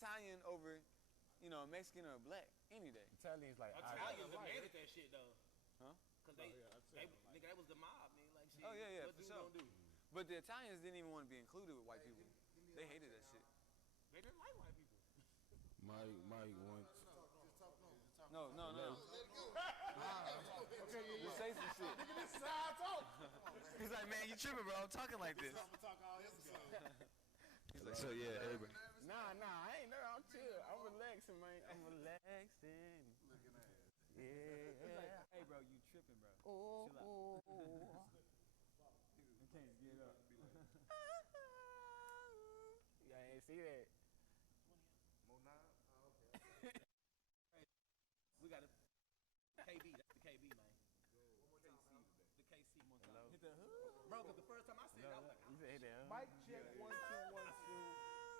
Italian over, Mexican or black any day. Italians like Italians demanded that shit though. Huh? Cause nigga, that was the mob, man. Like shit. Oh yeah, what for dude sure. gonna do? But the Italians didn't even want to be included with white people. They hated that shit. They didn't like white people. Mike wants. No. Okay, Just say some shit. Look at this side talk. He's like, man, you tripping, bro. I'm talking like this. I'm gonna talk all episode. He's like, so yeah, everybody. Nah, I ain't there. I'm chill. I'm relaxing, man. I'm relaxing. Looking at it. Yeah. Hey, bro, you tripping, bro. Oh. You can't get up. Yeah, I ain't see that. More nine? Oh, okay. We got a KB. That's the KB, man. The KC. Hello. Hit the hood. Bro, cause the first time I said it, I was like, You said that. Mic check 1 2 1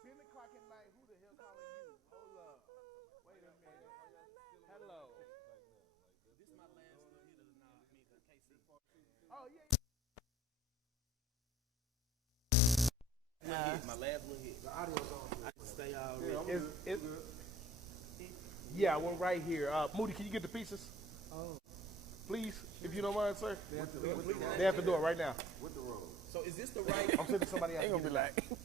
2. 10 o'clock at night. Who the hell calling you? Hold up. Wait a minute. Hello. this is my last little hit of the KC. Oh yeah. My last little hit. The audio's on. I can stay all Yeah, one right here. Moody, can you get the pieces? Oh. Please, if you don't mind, sir. They have to do it right now. With the roll. So is this the right? I'm sending somebody else. They gonna be like, You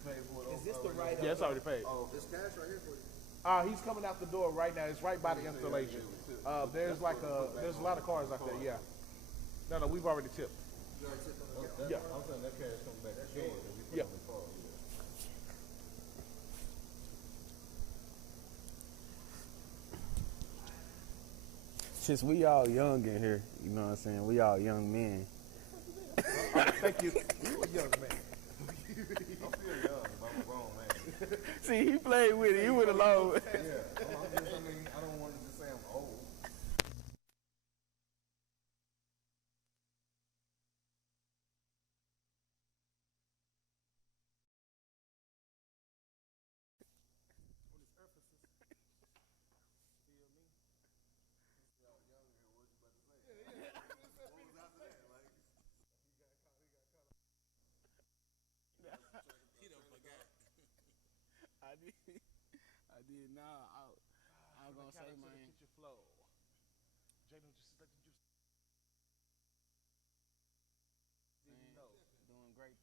paid for it. Is this the right? Yeah, it's already paid. Oh, this cash right here for you. He's coming out the door right now. It's right by the installation. There's a lot of cars out there. Yeah. No, we've already tipped. Yeah. I'm saying that cash comes back again. Yeah. since we all young in here, you know what I'm saying? We all young men. Thank you. You a young man. I'm still young, but I'm a grown man. See, he played with it. He went along. Yeah. I don't want to just say I'm old. He done forgot. I did. Nah, I was gonna say, man. Kitchen flow. Jalen, just let the juice. Doing great.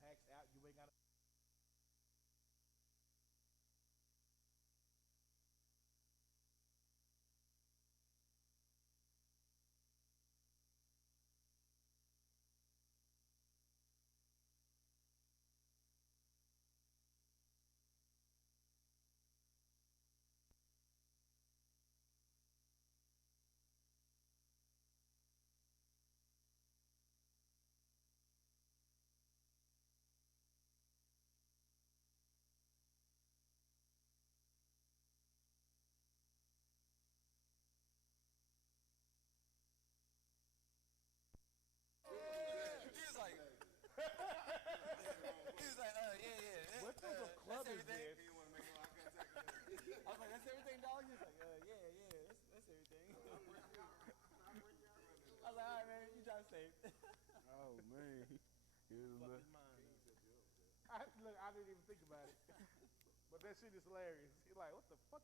Packs out. You ain't got to. Yeah. What type of club is this? I was like, that's everything, dog? He's like, yeah, that's everything. I was like, all right, man, you try to save. Oh man. Look, I didn't even think about it. But that shit is hilarious. He's like, what the fuck?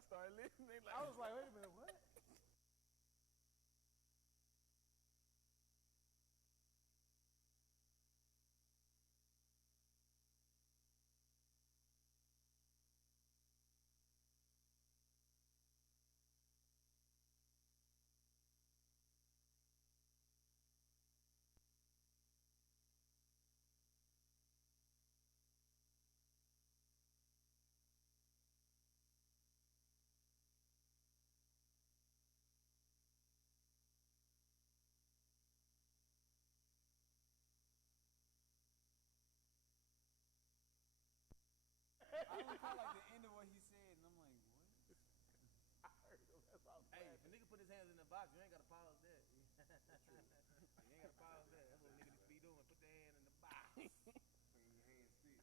I started listening. Like, I was like, wait a minute, what? I only caught like the end of what he said, and I'm like, what? I heard him. That's why I was Hey, if a laughing. nigga put his hands in the box, you ain't gotta pause that. You ain't gotta pause that. That's what niggas be doing. Put their hand in the box. Clean your hands still.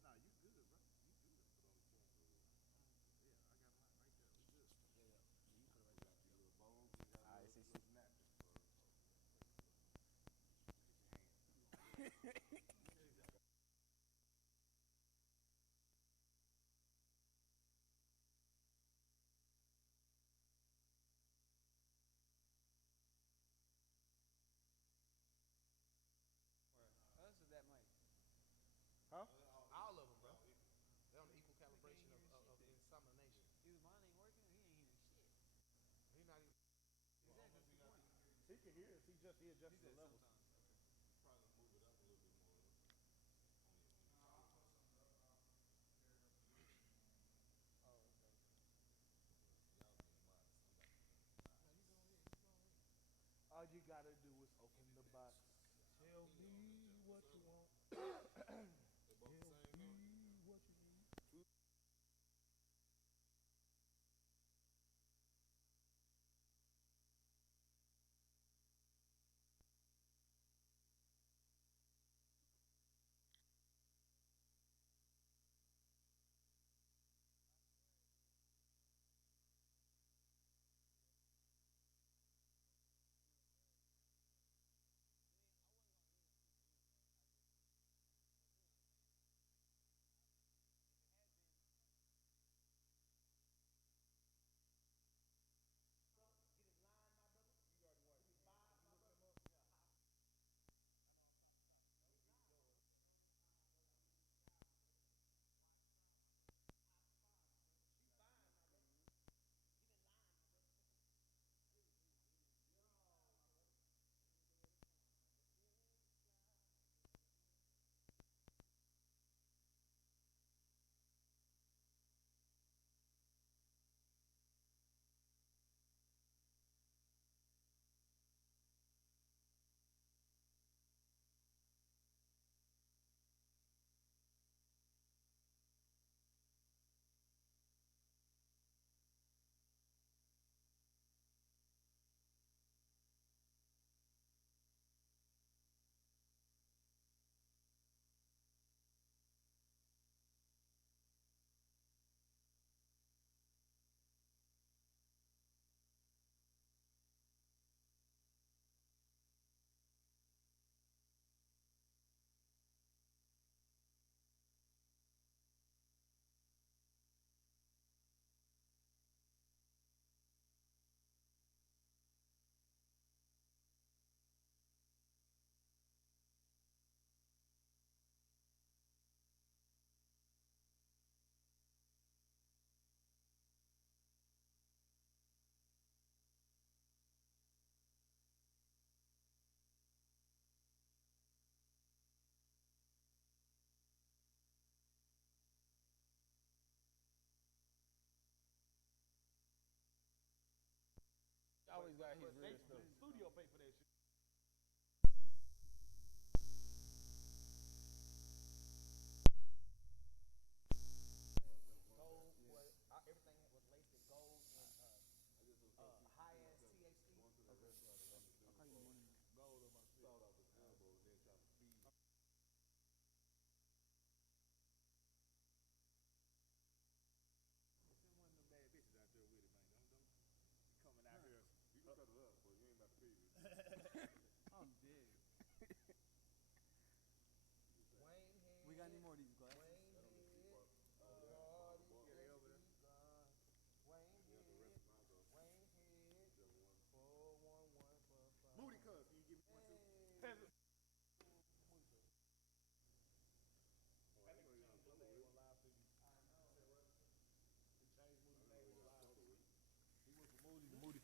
Nah, you good, bro. You good. Put on the joint. Yeah, I got mine right there. We good. Yeah. You put it right We got your little bowls. We got Alright, little, see. little napkins for get your hands. Or us is that mic? Huh? all of them, bro. They're on the equal calibration of insemination. Either mine ain't working or he ain't hearing shit. He not even. Exactly, that's the point. He can hear us. He He adjusted the said levels. sometimes. Okay. Probably move it up a little bit more. Oh, okay. Y'all being modest. I'm about to No, you go ahead. You go ahead. All you gotta do is open the box. Tell me what you want. They both the same though. Me what you need.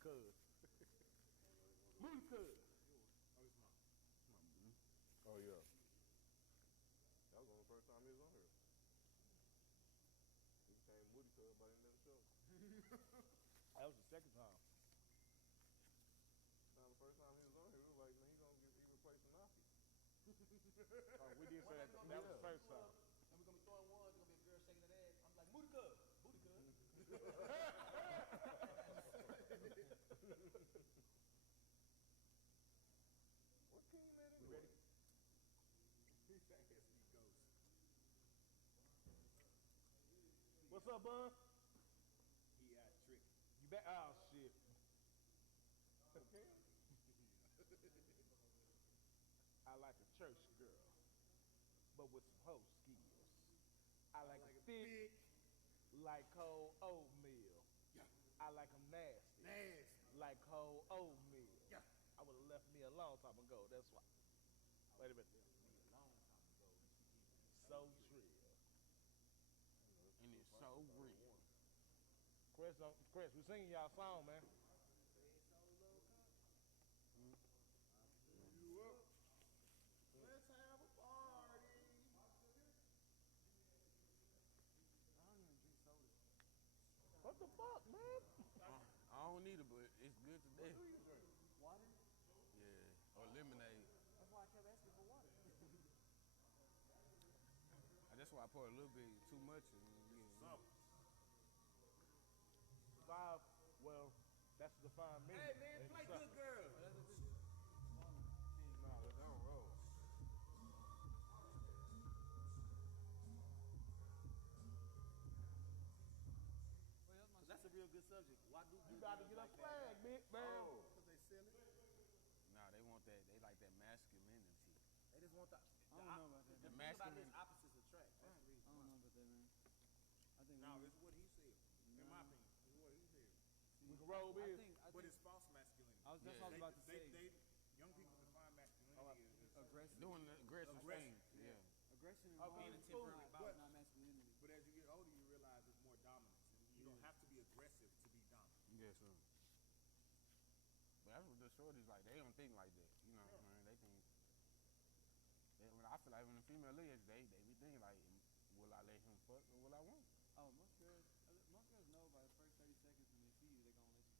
Cuz. Moody Cuz. Oh, it's mine. Oh yeah. That was the first time he was on here. He became Moody Cuz by the end of the show. That was the second time. Now the first time he was on here, we was like, man, he replaced Naki. Oh, we did say that. That was the first time. And we're gonna be throwing ones. There's gonna be a girl shaking that ass. I'm like, booty cuz, booty cuz. What king that is? We ready? He said SD Ghost. What's up, bud? He out tricking. You back? Oh shit. Okay. I like a church girl, but with some hoe skills. I like a thick, like cold oatmeal. Yeah. I like them nasty, Nasty. like cold oatmeal. Yeah. I would have left me a long time ago. That's why. Wait a minute. Me a long time ago. So trill. And it's so real. Chris, we singing y'all song, man. You up? Let's have a party. I don't even drink soda. What the fuck, man? I don't need it, but it's good today. Water? Yeah. Or lemonade. That's why I kept asking for water. That's why I pour a little bit too much. And, Something. 5. Well, that's the fine me. Hey man, And play suck. good girl. nah, but don't roll. That's a real good subject. Why do You good got to girls get a like flag, that? bitch, man. Oh, because they sell it? Nah, they want that. They like that masculinity. They just want the. I don't know about that. The The thing about it is masculine- opposites attract. That's the reason. I don't know about that, man. I think No, we- it's what he said. In my opinion, it's what he said. We can roll I with. think, But it's false masculinity. that's what I was about to say. Young people define masculinity as Aggressive. Doing the aggressive Aggressive. things. Yeah. Aggression and Oh, being a violence temporary is boss. not masculinity. But as you get older, you realize it's more dominance. And you don't have to be aggressive to be dominant. Yeah, sure. But that's what the shorties like. They don't think like that. You know what I'm saying? They think. I feel like when the female leaves, they be thinking like, will I let him fuck or will I won't? Oh, most girls know by the first 30 seconds when they see you,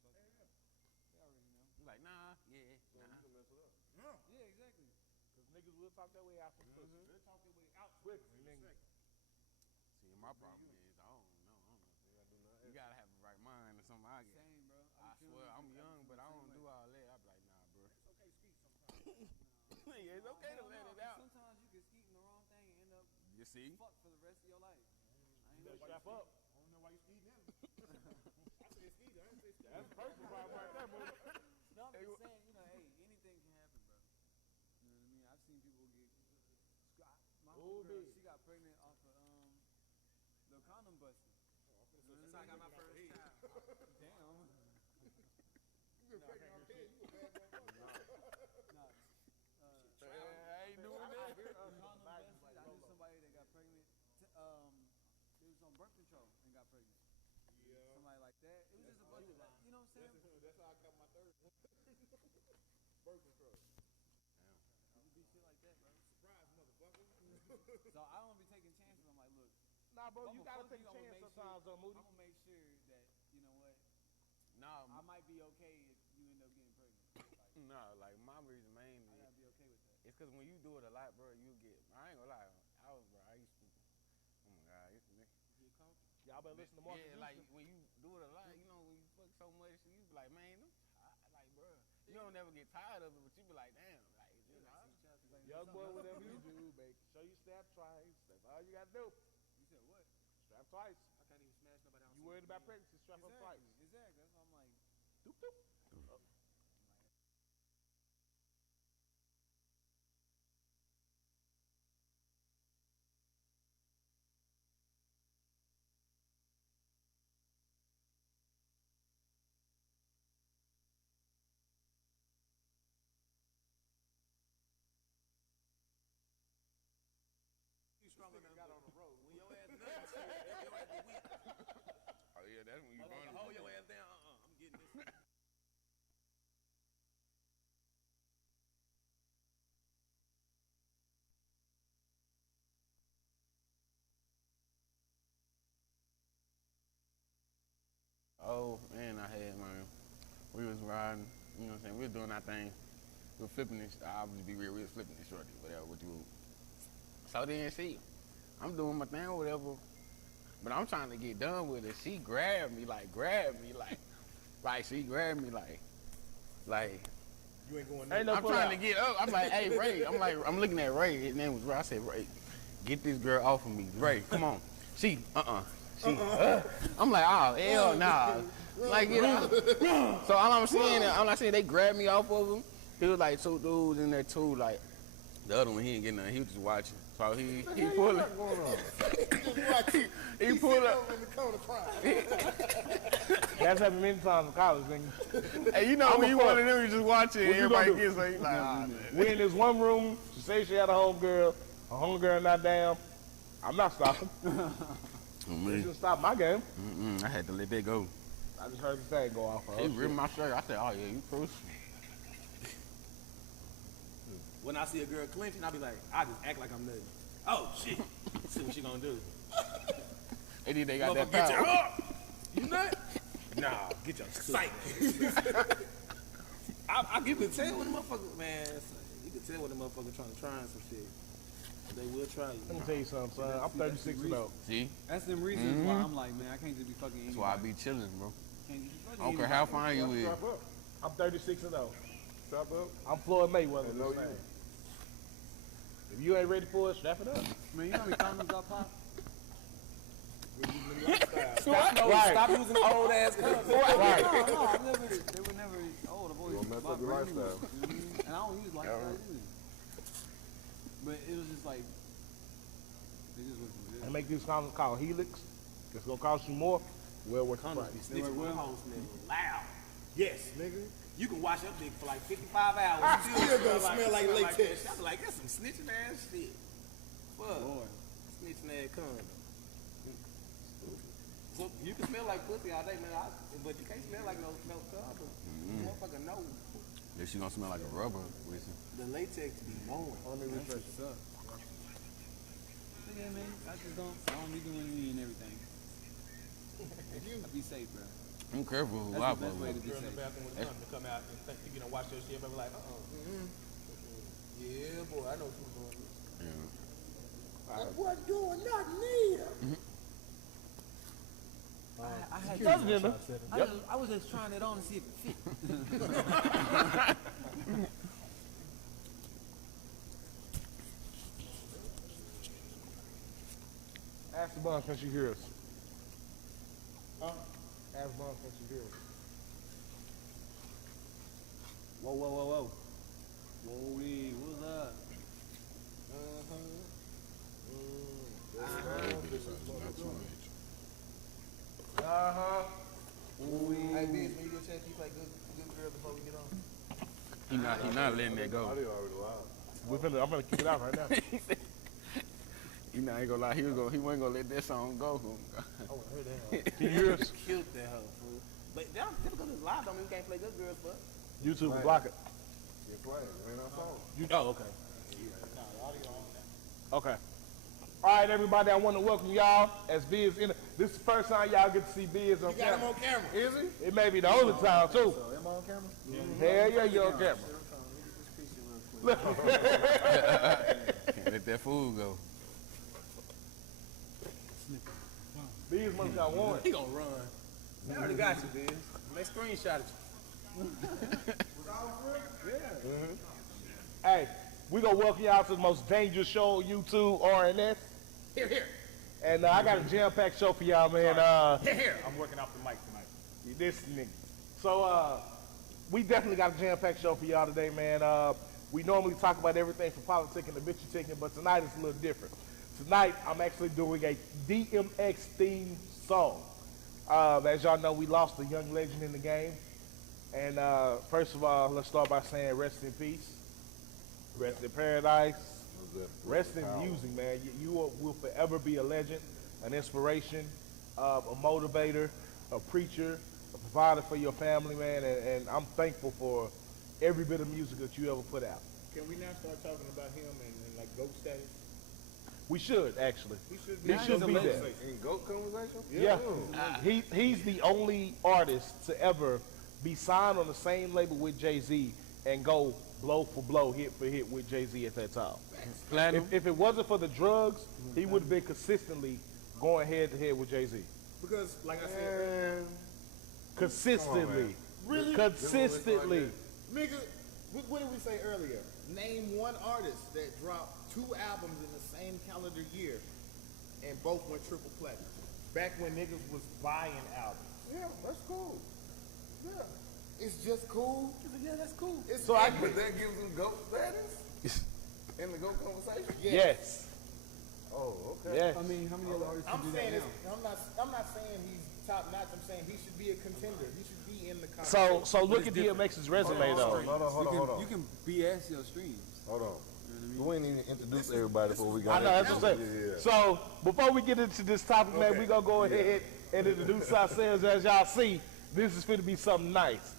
they're gonna let you fuck them. Yeah. They already know. You like, nah, yeah, So you nah. can mess it up. Yeah. Yeah, exactly. Because niggas will talk that way out from pussy. They're talking way out Quickly, in a nigga. second. See, my problem is I don't know. You gotta do nothing. You gotta have the right mind or something. I get. Same, bro. I swear, I'm young, but I don't do all that. I be like, nah, bro. It's okay to speak sometimes. Yeah, it's okay to let it out. Sometimes you can skeet in the wrong thing and end up You see? fucked for the rest of your life. I ain't Better gonna strap up. I don't know why you skeeting him. I said skeeting. I didn't say skeeting. That's personal problem right there, bro. No, I'm just saying, hey, anything can happen, bro. You know what I mean? I've seen people get. My Oh, girl, big. she got pregnant off of the condom busting. That's how I got my first child. Damn. You been pregnant off the head. You a bad motherfucker. Nah. I ain't doing I that. hear Condom bags busted. like I knew Lolo. somebody that got pregnant. It was on birth control and got pregnant. Yeah. Somebody like that. It was just a bunch of, you know what I'm saying? That's how I got my third one. Birth control. People do shit like that, bro. Surprise, motherfucker. So I don't be taking chances. I'm like, look, Nah, bro, if you I'ma gotta fuck take a I'ma chance make sometimes, though, Moody. I'm gonna make sure that, you know what, Nah, I might be okay if you end up getting pregnant. Like, nah, like my reason mainly I gotta be okay with that. it's cause when you do it a lot, bro, you get. I ain't gonna lie. I used to. Oh my god, it's me. Y'all better listen to Marcus Yeah, Houston. like when you do it a lot, you know, when you fuck so much, you be like, man, I'm tired. Like, bro, you don't never get tired of it, but you be like, damn, like, it's just hard. Young boy, whatever you do, make sure you snap twice. That's all you gotta do. You said what? Strap twice. I can't even smash nobody else. You worried about pregnancy, strap up twice. Exactly. That's why I'm like, Doop, doop. You stronger than Got on the road. when your ass nuts, your ass be weak. Oh yeah, that's when you Hold vulnerable. your ass down. I'm getting this. riding. You know what I'm saying? We was doing our thing. We were flipping this. I would be real. We was flipping this shorty, whatever. What you? So then I'm doing my thing, whatever. But I'm trying to get done with it. She grabbed me, like she grabbed me, like. You ain't going Ain't no I'm trying to get up. I'm like, hey Ray. I'm looking at Ray. His name was Ray. I said, Ray, get this girl off of me. Ray, come on. She, I'm like, oh hell nah. Like, you know. So all I'm seeing, they grabbed me off of him. He was like two dudes in there too. Like the other one, he ain't getting nothing. He was just watching. So he pulled it. He pulled up. in the corner crying. That's happened many times in college, nigga. Hey, you know when you one of them, you just watching. What you Everybody gonna do? gets like, ah, man. We in this one room. She say she had a homegirl. Her homegirl not down. I'm not stopping. She just stopped my game. I had to let that go. I just heard the thing go off. He ripped my shirt. I said, oh yeah, you cruise. When I see a girl clenching, I be like, I just act like I'm nutting. Oh shit. See what she gonna do. And then they got that Get your power. up. You nut? Nah, get your sight. You can tell when the motherfucker, man. You can tell when the motherfucker trying some shit. They will try you. Let me tell you something, son. I'm 36 and old. See? That's them reasons why I'm like, man, I can't just be fucking That's anybody. why I be chilling, bro. Can't just be fucking I don't care how fine you is. Strap up. I'm 36 and old. Strap up. I'm Floyd Mayweather. I know this you. thing. If you ain't ready for it, strap it up. Man, you know how many condoms I pop? Stop using old ass condoms. Right. No, they were never old. I've always You gonna mess bought up your brand new lifestyle. ones, you know what I mean? And I don't use lifestyle either. But it was just like, they just wasn't good. And make these condoms called Helix. It's gonna cost you more. Well worth the Condoms price. be snitching Well, when hoes smell loud. Yes, nigga. You can wash your dick for like 55 hours. Still gonna smell like latex. That. I'm like, that's some snitching ass shit. Fuck. Boy. Snitching ass condom. So you can smell like pussy all day, man. But you can't smell like no condom. Motherfucker know. Then she gonna smell like a rubber with you. The latex be blowing. That's what's up. Yeah, man, I don't be doing any and everything. I be safe, bro. I'm careful who I That's the fuck best way with. to be Girl in the safe. bathroom with a condom to come out and think you gonna wash your shit, but be like, yeah, boy, I know what's going on. Yeah. What's going on here? I had Doesn't it? I was just trying it on to see if it fit. Ask the bun, can she hear us? Ask the bun, can she hear us? Whoa, whoa, whoa, whoa. Whoa, what's up? Hey, Biz, when you get a chance, you play good girl before we get on. He not letting that go. I did already lied. I'm gonna kick it out right now. He not ain't gonna lie. He wasn't gonna let that song go. I wanna hear that. Can you hear us? Killed that hoe, fool. But that difficult is live, don't mean we can't play good girls, but. YouTube will block it. You're playing. Ain't no song. Oh, okay. Okay. All right, everybody, I want to welcome y'all as Biz in. This is the first time y'all get to see Biz on You got him camera. on camera. Is he? It may be the only time, too. So, am I on camera? Hell yeah, you're on camera. Can't let that food go. Biz must got one. He gonna run. I already got you, Biz. They screenshot it. Hey, we gonna welcome y'all to the most dangerous show on YouTube, R.N.S. Here. And I got a jam-packed show for y'all, man. Here. I'm working off the mic tonight. This nigga. So, we definitely got a jam-packed show for y'all today, man. We normally talk about everything from politicking to bitchy ticking, but tonight it's a little different. Tonight, I'm actually doing a DMX theme song. As y'all know, we lost a young legend in the game. And first of all, let's start by saying rest in peace, rest in paradise, rest in music, man. You will forever be a legend, an inspiration, a motivator, a preacher, a provider for your family, man. And I'm thankful for every bit of music that you ever put out. Can we now start talking about him and like GOAT status? We should, actually. He should He should be there. In GOAT conversation? Yeah. He's the only artist to ever be signed on the same label with Jay-Z and go blow for blow, hit for hit with Jay-Z at that time. Platinum. If it wasn't for the drugs, he would have been consistently going head to head with Jay-Z. Because, like I said, Consistently. really, Consistently. nigga, what did we say earlier? Name one artist that dropped 2 albums in the same calendar year and both went triple platinum. Back when niggas was buying albums. Yeah, that's cool. Yeah. It's just cool. Yeah, that's cool. It's So I But that gives them GOAT status in the GOAT conversation? Yes. Oh, okay. Yes. I mean, how many other artists I'm can do saying that it's, now? I'm not saying he's top notch. I'm saying he should be a contender. He should be in the conversation. So look at DMX's resume though. Hold on. You can BS your streams. Hold on. You know what We ain't even introduced everybody before we I got know that's what I'm saying. Yeah. So before we get into this topic, man, Okay. we gonna go ahead and introduce ourselves. As y'all see, this is going to be something nice.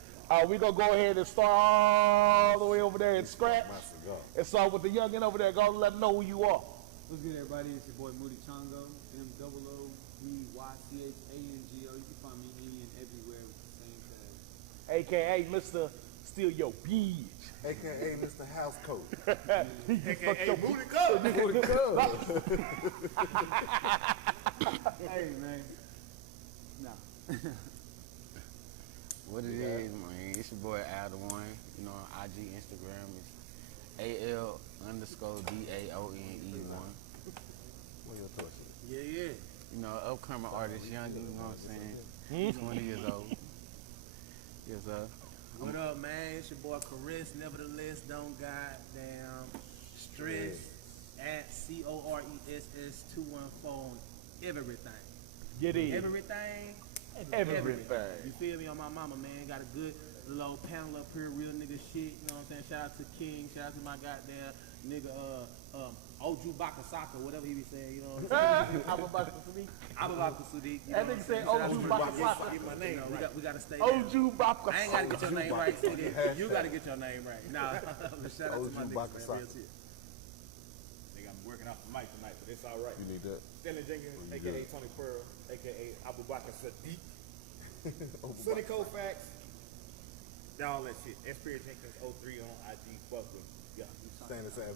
We gonna go ahead and start all the way over there and scratch. My cigar. And start with the youngin over there. Go let them know who you are. What's good, everybody? It's your boy Moody Chongo, MOODYCHANGO. You can find me any and everywhere with the same tag. AKA Mr. Steal Your Bitch. AKA Mr. House Coat. AKA Booty Cub. Hey, man. Nah. What it is, man? It's your boy Adam One. You know, on IG, Instagram is AL_DAONE1. What your torch is? Yeah. You know, upcoming artist, young, you know what I'm saying? 20 years old. Yes, sir. What up, man? It's your boy Chris. Nevertheless, don't goddamn stress at CORESS214 on everything. Get in. Everything. Everything. You feel me? On my mama, man. Got a good little panel up here, real nigga shit. You know what I'm saying? Shout out to King. Shout out to my goddamn nigga, Oju Bakasaka, whatever he be saying. You know what I'm saying? Abubakar Sadiq. Abubakar Sadiq. You know That what I'm nigga said saying? Shout out Oju to Bakasaka. Get my name right. We gotta stay there. Oju Bakasaka. I ain't gotta get your name right, City. You gotta get your name right. Nah, but shout out to my niggas, Oju man. Bakasaka. Real shit. Nigga, I'm working off the mic tonight, but it's all right. You need that? Stanley Jenkins, You a.k.a. good. Tony Pearl, a.k.a. Abubakar Sadiq. Sonny Koufax. All that shit. Spirit Jenkins 03 on IG. Fuck with me. Yeah. Staying the same.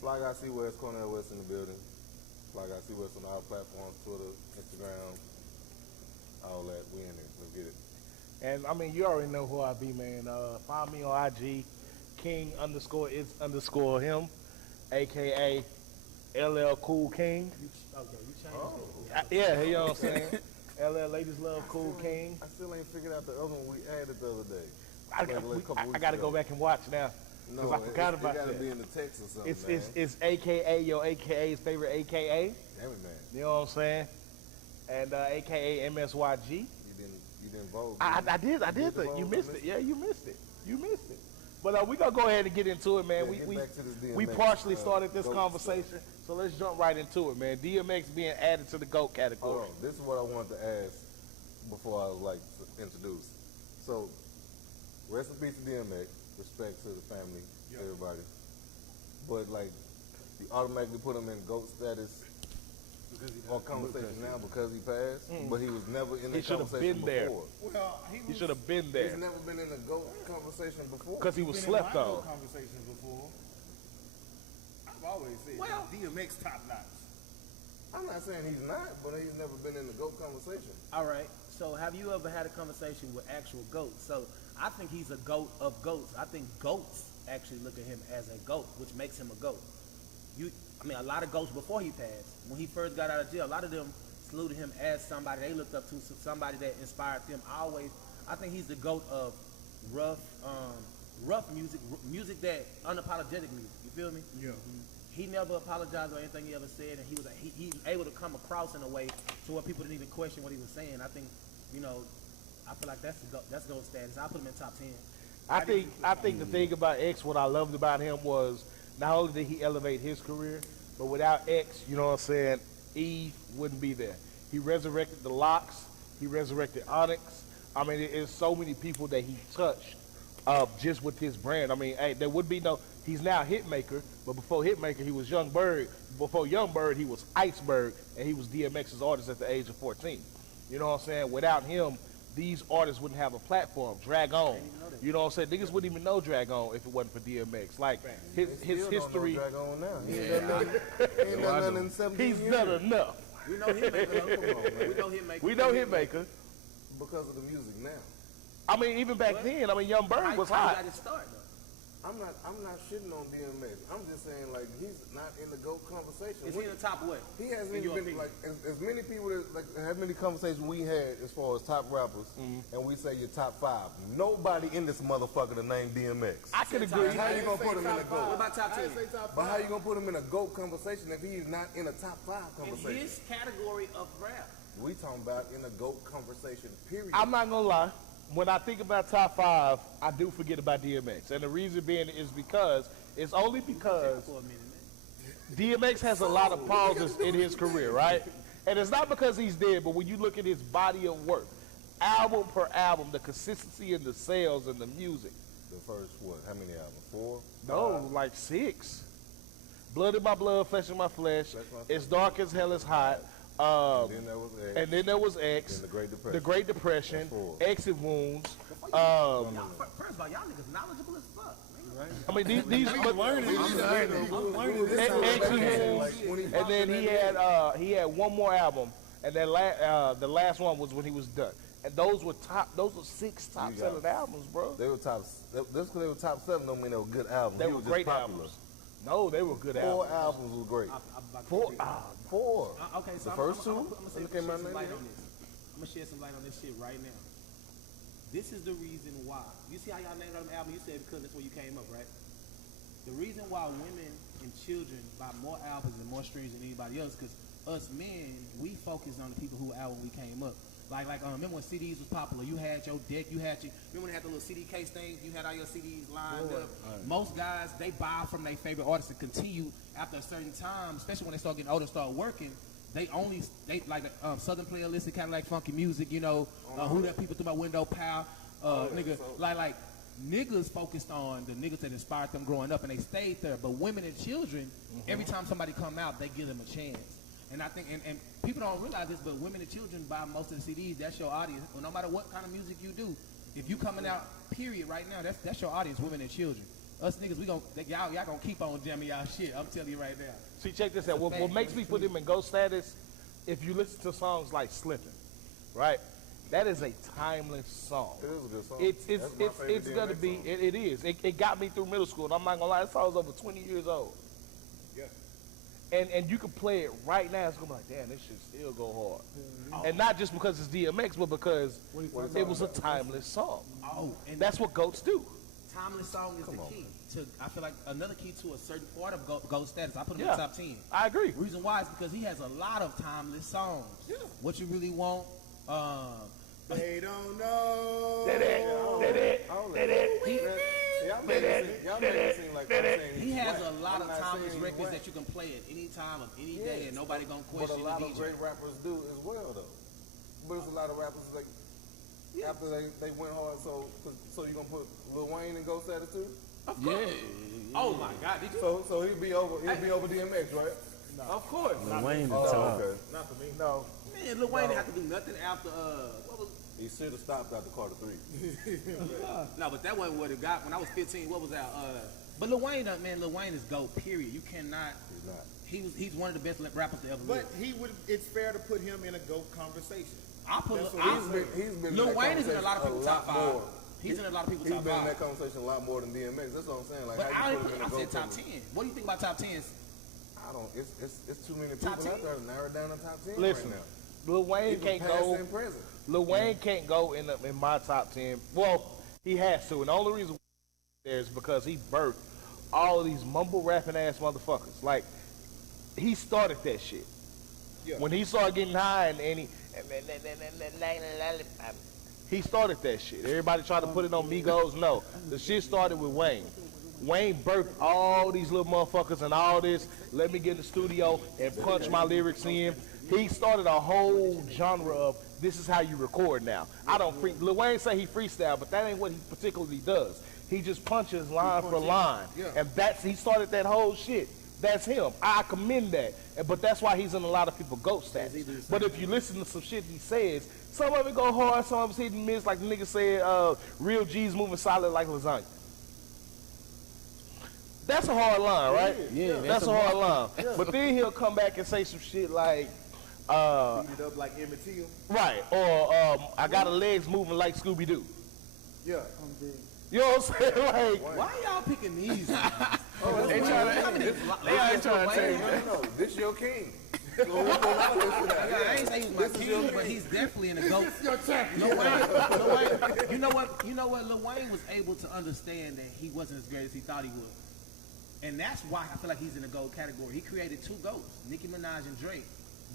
Fly Guy C West, Cornell West in the building. Fly Guy C West on all platforms, Twitter, Instagram, all that. We in there. Let's get it. And I mean, you already know who I be, man. Find me on IG, King_is_him, aka LL Cool King. Okay, you changed Oh. Yeah, you know what I'm saying? LL Ladies Love Cool King. I still ain't figured out the other one we added the other day. I got to go back and watch now. No, I forgot about it gotta that. be in the text or something, It's AKA your AKA's favorite AKA. Damn it, man. You know what I'm saying? And AKA MSYG. You didn't vote. I did the that. You vote? missed it. Yeah, you missed it. You missed it. But we gonna go ahead and get into it, man. Yeah, get back to this We DMX, partially started this GOAT conversation, so let's jump right into it, man. DMX being added to the GOAT category. Hold on. This is what I wanted to ask before I was like introduced. So, rest in peace to DMX. Respect to the family, everybody. But like, you automatically put him in GOAT status on conversation now because he passed, but he was never in the He should have conversation been there. before. Well, He should have been there He's never been in the GOAT conversation before. because he was Been slept in my on. conversations before. I've always said Well- DMX top notch. I'm not saying he's not, but he's never been in the GOAT conversation. All right. So have you ever had a conversation with actual goats? So I think he's a goat of goats. I think goats actually look at him as a goat, which makes him a goat. A lot of goats before he passed, when he first got out of jail, a lot of them saluted him as somebody they looked up to, somebody that inspired them. I think he's the goat of rough music that unapologetic music. You feel me? Yeah. He never apologized for anything he ever said, and he was able to come across in a way to where people didn't even question what he was saying. I think, I feel like that's goat status. I put him in top 10. I think the thing about X, what I loved about him was not only did he elevate his career, but without X, you know what I'm saying, Eve wouldn't be there. He resurrected the Locks. He resurrected Onyx. I mean, it's so many people that he touched just with his brand. I mean, there would be he's now Hitmaker, but before Hitmaker, he was Young Bird. Before Young Bird, he was Iceberg, and he was DMX's artist at the age of 14. You know what I'm saying? Without him, these artists wouldn't have a platform. Drag-On. You know what I'm saying? Niggas wouldn't even know Drag-On if it wasn't for DMX. Like, his history. Drag on now. He ain't done nothing in 17 He's years. done enough. We know Hitmaker. Come on, man. We know Hitmaker. We know Hitmaker. Because of the music now. I mean, even back then, I mean, Young Bird was How hot. got it start, though? I'm not shitting on DMX. I'm just saying, like, he's not in the GOAT conversation. Is he in the top what? He hasn't in even your been, opinion? like, as many people, like, how many conversations we had as far as top rappers, and we say your top 5. Nobody in this motherfucker to name DMX. I could agree. How you gonna put him in the What GOAT? about top 10? But how you gonna put him in a GOAT conversation if he's not in a top 5 In conversation? his category of rap. We talking about in a GOAT conversation, period. I'm not gonna lie. When I think about top 5, I do forget about DMX, and the reason being is because it's only because For a minute, man. DMX has a lot of pauses in his career, right? And it's not because he's dead, but when you look at his body of work, album per album, the consistency in the sales and the music. The first, what, how many albums? 4? No, like 6. Blood in my blood, flesh in my flesh. Flesh in my It's dark as hell is hot. Then there was X. And then there was X. Then the Great Depression. The Great Depression. That's 4. Exit wounds. Y'all, first of all, y'all niggas knowledgeable as fuck. Man. I mean, these but and then he had one more album, and then the last one was when he was done. And those were 6 top selling albums, bro. They were top. Just because they were top 7 don't mean they were good albums. They He were was great just popular. albums. No, they were good 4 albums. albums were great. 4. Okay, so The first two? I'm gonna When it came out shed some in light 98? on this. I'm gonna shed some light on this shit right now. This is the reason why. You see how y'all named them album? You said because that's where you came up, right? The reason why women and children buy more albums and more streams than anybody else, because us men, we focus on the people who album we came up. Like remember when CDs was popular? You had your deck, remember when they had the little CD case things? You had all your CDs lined up. Most guys, they buy from their favorite artists and continue after a certain time, especially when they start getting older, start working. They like Southern Playlist, kind of like funky music, you know, Who That People Through My Window, Pal, nigga, like niggas focused on the niggas that inspired them growing up, and they stayed there. But women and children, every time somebody come out, they give them a chance. And I think, and people don't realize this, but women and children buy most of the CDs. That's your audience. Well, no matter what kind of music you do, if you coming out, period, right now, that's your audience, women and children. Us niggas, y'all gonna keep on jamming y'all shit. I'm telling you right now. See, check this out. What makes me put him in GOAT status, if you listen to songs like Slippin', right? That is a timeless song. It is a good song. It's gonna be. It is. It got me through middle school. And I'm not gonna lie. That song's over 20 years old. Yeah. And you can play it right now. It's gonna be like, damn, this shit still go hard. And not just because it's DMX, but because it was a timeless song. Oh, and That's what GOATs do. timeless song is the key. I feel like another key to a certain part of GOAT status. I put him in Yeah. the top 10. I agree. Reason why is because he has a lot of timeless songs. Yeah. What You Really Want, They don't know. Y'all make it seem like I'm saying he he's has whack. a lot I'm of not timeless saying he's records whack. that you can play at any time of any Yes. day and nobody gonna But question a the lot of DJ. great rappers do as well, though. But it's a lot of rappers like after they went hard. So you gonna put Lil Wayne in GOAT status too? Oh my God, did you? So he'd be over DMX, right? Of course. Wayne Oh, top. okay. Not for me. No. Man, Lil Wayne didn't have to do nothing after what was? He should have stopped after Carter 3. No, but that wasn't what it got. When I was 15, what was that? But Lil Wayne, man, Lil Wayne is GOAT. Period. You cannot. He's not. He's one of the best rappers to ever live. But it's fair to put him in a GOAT conversation. I'll put That's Lil- what I'll- He's been Lil in that Wayne is in a lot of conversation people's top 5. more. He's in a lot of people's He's top been in 5. that conversation a lot more than DMX. That's what I'm saying. Like, But how I you put him in a said GOAT top conversation? 10. What do you think about top 10s? I don't. It's too many Top people 10? out there to narrow down the top 10 Listen, right now. Lil Wayne People can't past go. and present. Lil Wayne can't go in my top 10. Well, he has to, and the only reason there is because he birthed all of these mumble rapping ass motherfuckers. Like, he started that shit. Yeah. When he started getting high and he started that shit. Everybody tried to put it on Migos. No, the shit started with Wayne. Wayne birthed all these little motherfuckers and all this. Let me get in the studio and punch my lyrics in. He started a whole genre of this is how you record now. I don't Lil Wayne say he freestyle, but that ain't what he particularly does. He just punches line for line, and he started that whole shit. That's him. I commend that, but that's why he's in a lot of people GOAT stats. But if you listen to some shit he says, Some of it go hard, some of it's hit and miss, like the nigga said, real G's moving solid like lasagna. That's a hard line, right? Yeah, That's a hard line. But then he'll come back and say some shit like, Beat it up like Emmett Till. right, or I got her legs moving like Scooby-Doo. Yeah. You know what I'm saying? Like, Why y'all picking these? They trying to tell you. No, this your king. I ain't say he was my king, but he's definitely in the GOAT. Lil Wayne, you know what? Lil Wayne was able to understand that he wasn't as great as he thought he was. And that's why I feel like he's in the GOAT category. He created two GOATs, Nicki Minaj and Drake.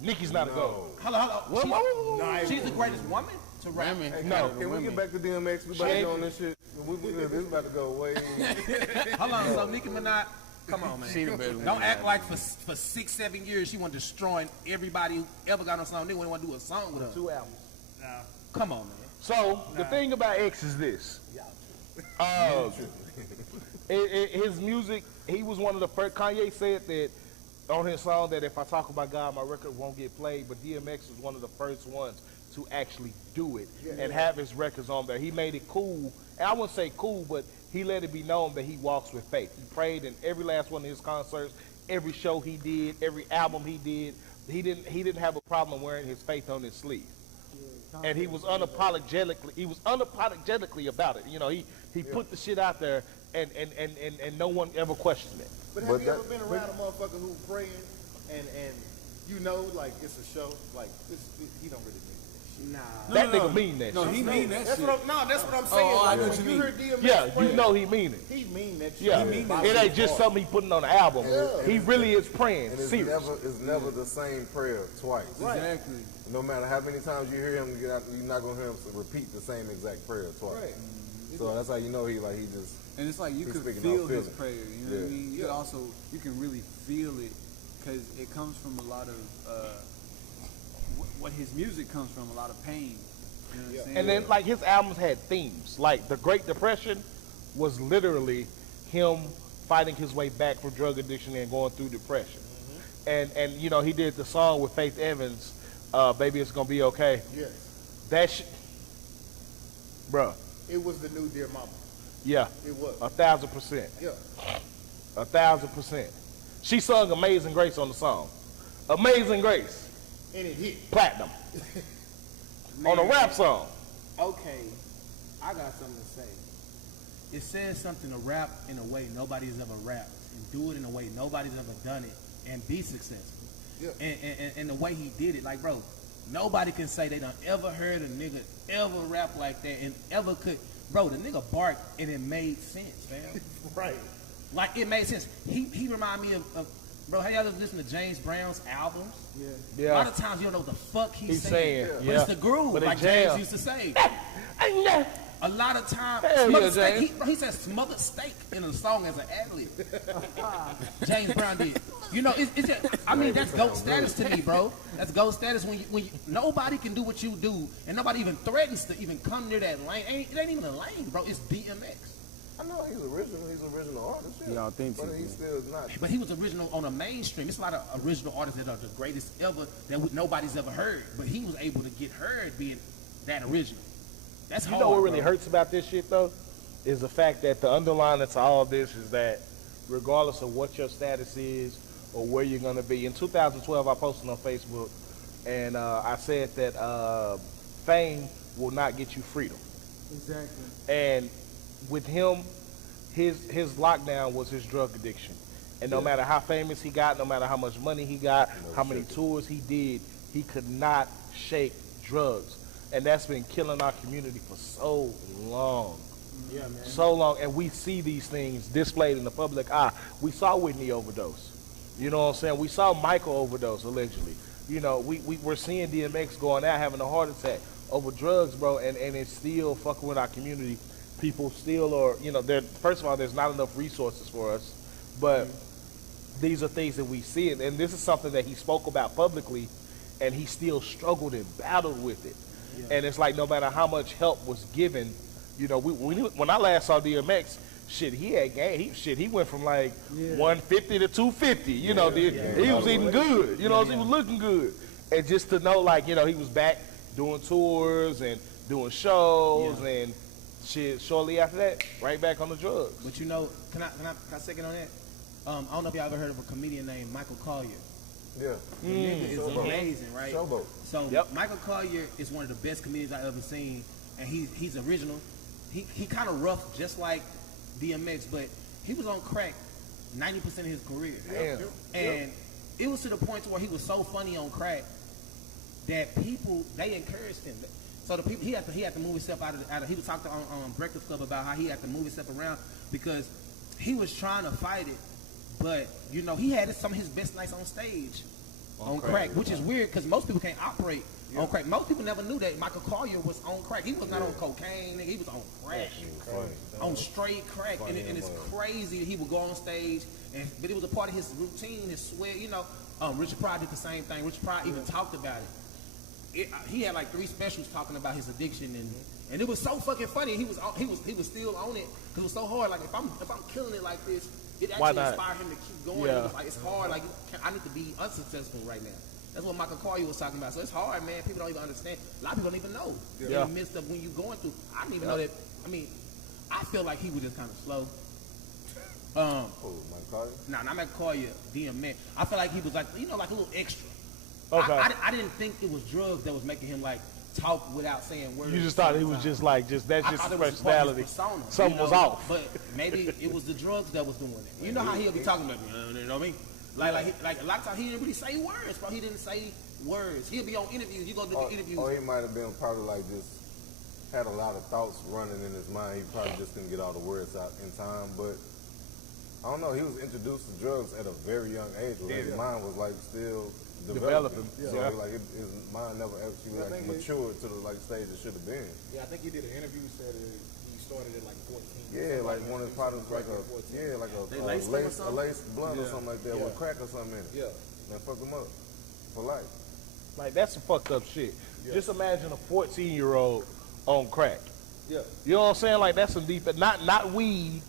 Nicki's not a GOAT. Hold on. She's the greatest woman to rap. Hey, No. can we get back to DMX? We about to go on this shit. This is about to go way. Hold on, so Nicki Minaj, come on, man. She the better one. Don't act like for 6-7 years she was destroying everybody who ever got on a song. They wouldn't want to do a song with her. 2 albums. Come on, man. So, the thing about X is this. His music, he was one of the first. Kanye said that on his song that if I talk about God, my record won't get played. But DMX was one of the first ones to actually do it and have his records on there. He made it cool. And I wouldn't say cool, but he let it be known that he walks with faith. He prayed in every last one of his concerts, every show he did, every album he did. He didn't have a problem wearing his faith on his sleeve. And he was unapologetically about it. You know, he put the shit out there and no one ever questioned it. But have you ever been around a motherfucker who praying and you know, like it's a show, like he don't really mean that shit. That nigga mean that No, shit. he mean that That's shit. what that's what I'm saying. I Like, know when what you you mean. hear DMX Yeah, praying, you know he mean it. he mean that shit. Yeah, He mean that it shit ain't just hard. something he putting on the album. Yeah. He really is praying, And it's serious. never the same prayer twice. Exactly. No matter how many times you hear him, you're not gonna hear him repeat the same exact prayer twice. Right. So that's how you know he just. And it's like you He's could speaking feel off his feeling. prayer. You know what I Yeah. mean? You could also you can really feel it because it comes from a lot of what his music comes from, a lot of pain. You know what I'm saying? And then like his albums had themes. Like the Great Depression was literally him fighting his way back from drug addiction and going through depression. And you know, he did the song with Faith Evans, Baby It's Gonna Be Okay. Yes. That shit, bruh, It was the new Dear Mama. yeah, It was. 1,000%. Yeah. 1,000%. She sung Amazing Grace on the song. Amazing Grace, And it hit. platinum. On a rap song. Okay, I got something to say. It says something to rap in a way nobody's ever rapped and do it in a way nobody's ever done it and be successful. Yeah. And the way he did it, like, bro, nobody can say they done ever heard a nigga ever rap like that and ever could. Bro, the nigga barked and it made sense, fam. Right. Like, it made sense. He remind me of bro, have y'all ever listened to James Brown's albums? A lot of times you don't know what the fuck he's saying. saying, But yeah. it's the groove, But it like jam. James used to say. A lot of times, Hell smothered yeah, steak, he said smothered steak in a song as an ad-lib. James Brown did. You know, it's just, I mean, that's GOAT status to me, bro. That's GOAT status when you, nobody can do what you do, and nobody even threatens to even come near that lane. It ain't even a lane, bro. It's DMX. I know he's original. He's an original artist. Yeah. Y'all think so, but he's still not. But he was original on the mainstream. It's a lot of original artists that are the greatest ever that nobody's ever heard. But he was able to get heard being that original. That's You hard, know what really bro. hurts about this shit though? Is the fact that the underlying to all of this is that regardless of what your status is or where you're gonna be. In 2012 I posted on Facebook and I said that fame will not get you freedom. Exactly. And with him, his lockdown was his drug addiction. And no matter how famous he got, no matter how much money he got, how many tours he did, he could not shake drugs. And that's been killing our community for so long. Yeah, man. So long. And we see these things displayed in the public eye. We saw Whitney overdose. You know what I'm saying? We saw Michael overdose, allegedly. You know, we're seeing DMX going out having a heart attack over drugs, bro, and it's still fucking with our community. People still are, you know, first of all, there's not enough resources for us, but these are things that we see, and this is something that he spoke about publicly, and he still struggled and battled with it. Yeah. And it's like no matter how much help was given, you know, when I last saw DMX, shit, he had gained, he went from like 150 to 250, you know, he was eating good, you know, he was looking good, and just to know, like, you know, he was back doing tours and doing shows and shit. Shortly after that, right back on the drugs. But you know, can I second on that? I don't know if y'all ever heard of a comedian named Michael Collier. Yeah. The nigga is Showboat. amazing, right? Showboat. So Michael Collier is one of the best comedians I've ever seen, and he's original. He kind of rough, just like DMX, but he was on crack 90% of his career. Damn. And it was to the point to where he was so funny on crack that people, they encouraged him. So the people, he had to move himself out of he was talking on Breakfast Club about how he had to move himself around because he was trying to fight it, but you know he had some of his best nights on stage on crack, which is weird because most people can't operate on crack. Most people never knew that Michael Collier was on crack. He was not on cocaine, nigga. He was on crack, on straight crack, and it's crazy. He would go on stage, but it was a part of his routine, his sweat. You know, Richard Pryor did the same thing. Richard Pryor even talked about it. He had like 3 specials talking about his addiction, and it was so fucking funny. He was still on it because it was so hard. Like if I'm killing it like this, it actually inspired him to keep going. Yeah. It was like it's hard. Like I need to be unsuccessful right now. That's what Michael Collier was talking about. So it's hard, man. People don't even understand. A lot of people don't even know. In the midst of when you're going through, I didn't even know that. I mean, I feel like he was just kind of slow. Michael Collier? Nah, not Michael Collier, DMX. I feel like he was like, you know, like a little extra. Okay. I didn't think it was drugs that was making him like talk without saying words. You just thought he was just like, that's just his personality. Persona, Something was off. But maybe it was the drugs that was doing it. You know how he'll be talking about, you know what I mean? Like a lot of times he didn't really say words, bro. He didn't say words. He'll be on interviews. You go to the interviews. Or he might have been probably like just had a lot of thoughts running in his mind. He probably just couldn't get all the words out in time. But I don't know. He was introduced to drugs at a very young age. Where his mind was like still developing. So like his mind never actually like matured to the like stage it should have been. Yeah, I think he did an interview said he started at like 14. Yeah, like one of his partners like a lace blunt or something like that with crack or something in it. Yeah. And fuck him up for life. Like that's some fucked up shit. Just imagine a 14-year-old on crack. Yeah. You know what I'm saying? Like that's some deep, not weed,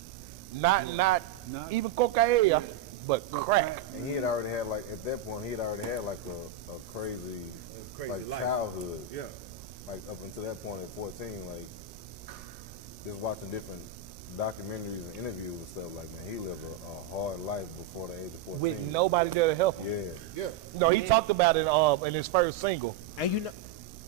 not even cocaine, but crack. And he had already had like at that point he had already had like a crazy like life. childhood. Yeah. Like up until that point at 14, like just watching different documentaries and interviews and stuff, like man, he lived a hard life before the age of 14. With nobody there to help him. Yeah. No, he talked about it in his first single. And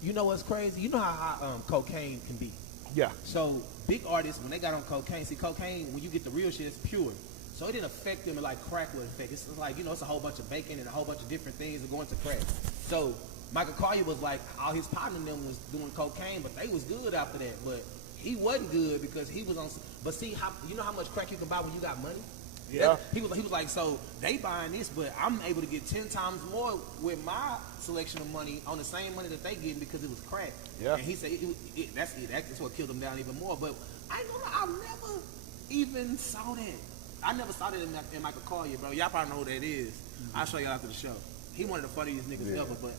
you know what's crazy? You know how cocaine can be. Yeah. So big artists, when they got on cocaine, see cocaine, when you get the real shit, it's pure. So it didn't affect them like crack would affect. It's like, you know, it's a whole bunch of bacon and a whole bunch of different things that go into crack. So Michael Collier was like, all his partner and them was doing cocaine, but they was good after that. But he wasn't good because he was on. But see, you know how much crack you can buy when you got money? Yeah. He was like, so they buying this, but I'm able to get 10 times more with my selection of money on the same money that they getting because it was crack. Yeah. And he said that's what killed him down even more. But I ain't gonna lie, I never even saw that. I never saw that in Michael Collier, bro. Y'all probably know who that is. I'll show y'all after the show. He one of the funniest niggas ever, but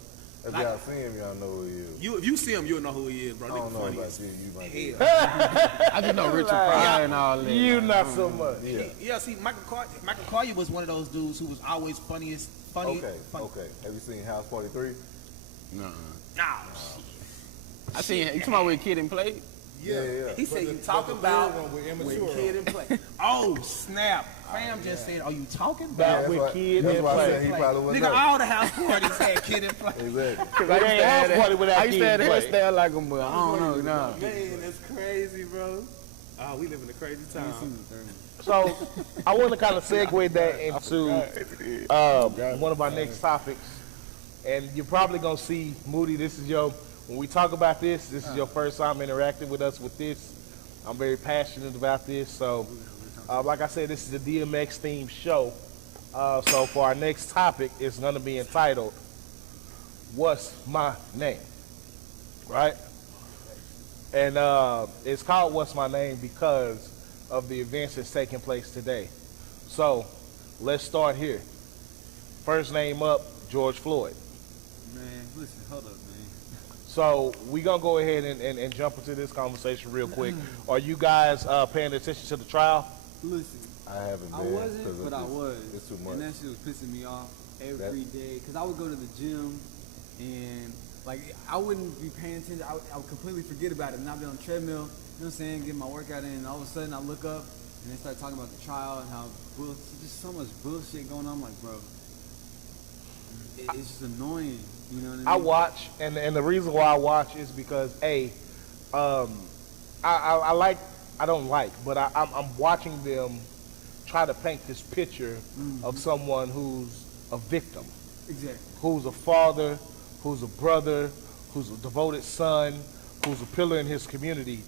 if like, y'all see him, y'all know who he is. if you see him, you'll know who he is, bro. I don't Nigga know funny about as you. You might be. hell. I just know Richard Pryor and all that. You not so much. Yeah, see, Michael Collier was one of those dudes who was always funny. Okay. Have you seen House 43? No. Nah, I seen you talking about with Kid and Play? Yeah. he said you talking about with Kid and Play. Oh snap! Fam just said, "Are you talking about with Kid that's and why I Play? said he probably was Nigga, up. all the house parties had Kid and Play. Exactly. It ain't house party without I used to Kid have and that Play. style like him, but I don't know. Nah. Man, that's crazy, bro. Oh, we live in a crazy time. So I want to kind of segue that into one of our next topics, and you're probably gonna see Moody. When we talk about this is your first time interacting with us with this. I'm very passionate about this. So, like I said, this is a DMX themed show. So for our next topic, it's gonna be entitled "What's My Name?" Right? And it's called "What's My Name" because of the events that's taking place today. So let's start here. First name up, George Floyd. Man, listen, hold up, man. So we're going to go ahead and jump into this conversation real quick. Are you guys paying attention to the trial? Listen, I haven't I been. wasn't, 'cause but I was. It's too much. And that shit was pissing me off every day. Because I would go to the gym and Like, I wouldn't be paying attention. I would completely forget about it and I'd be on the treadmill, you know what I'm saying, getting my workout in, and all of a sudden I look up and they start talking about the trial and how just so much bullshit going on. I'm like, bro, it's just annoying. You know what I mean? I watch, and the reason why I watch is because I'm watching them try to paint this picture of someone who's a victim, Exactly. who's a father, who's a brother, who's a devoted son, who's a pillar in his community,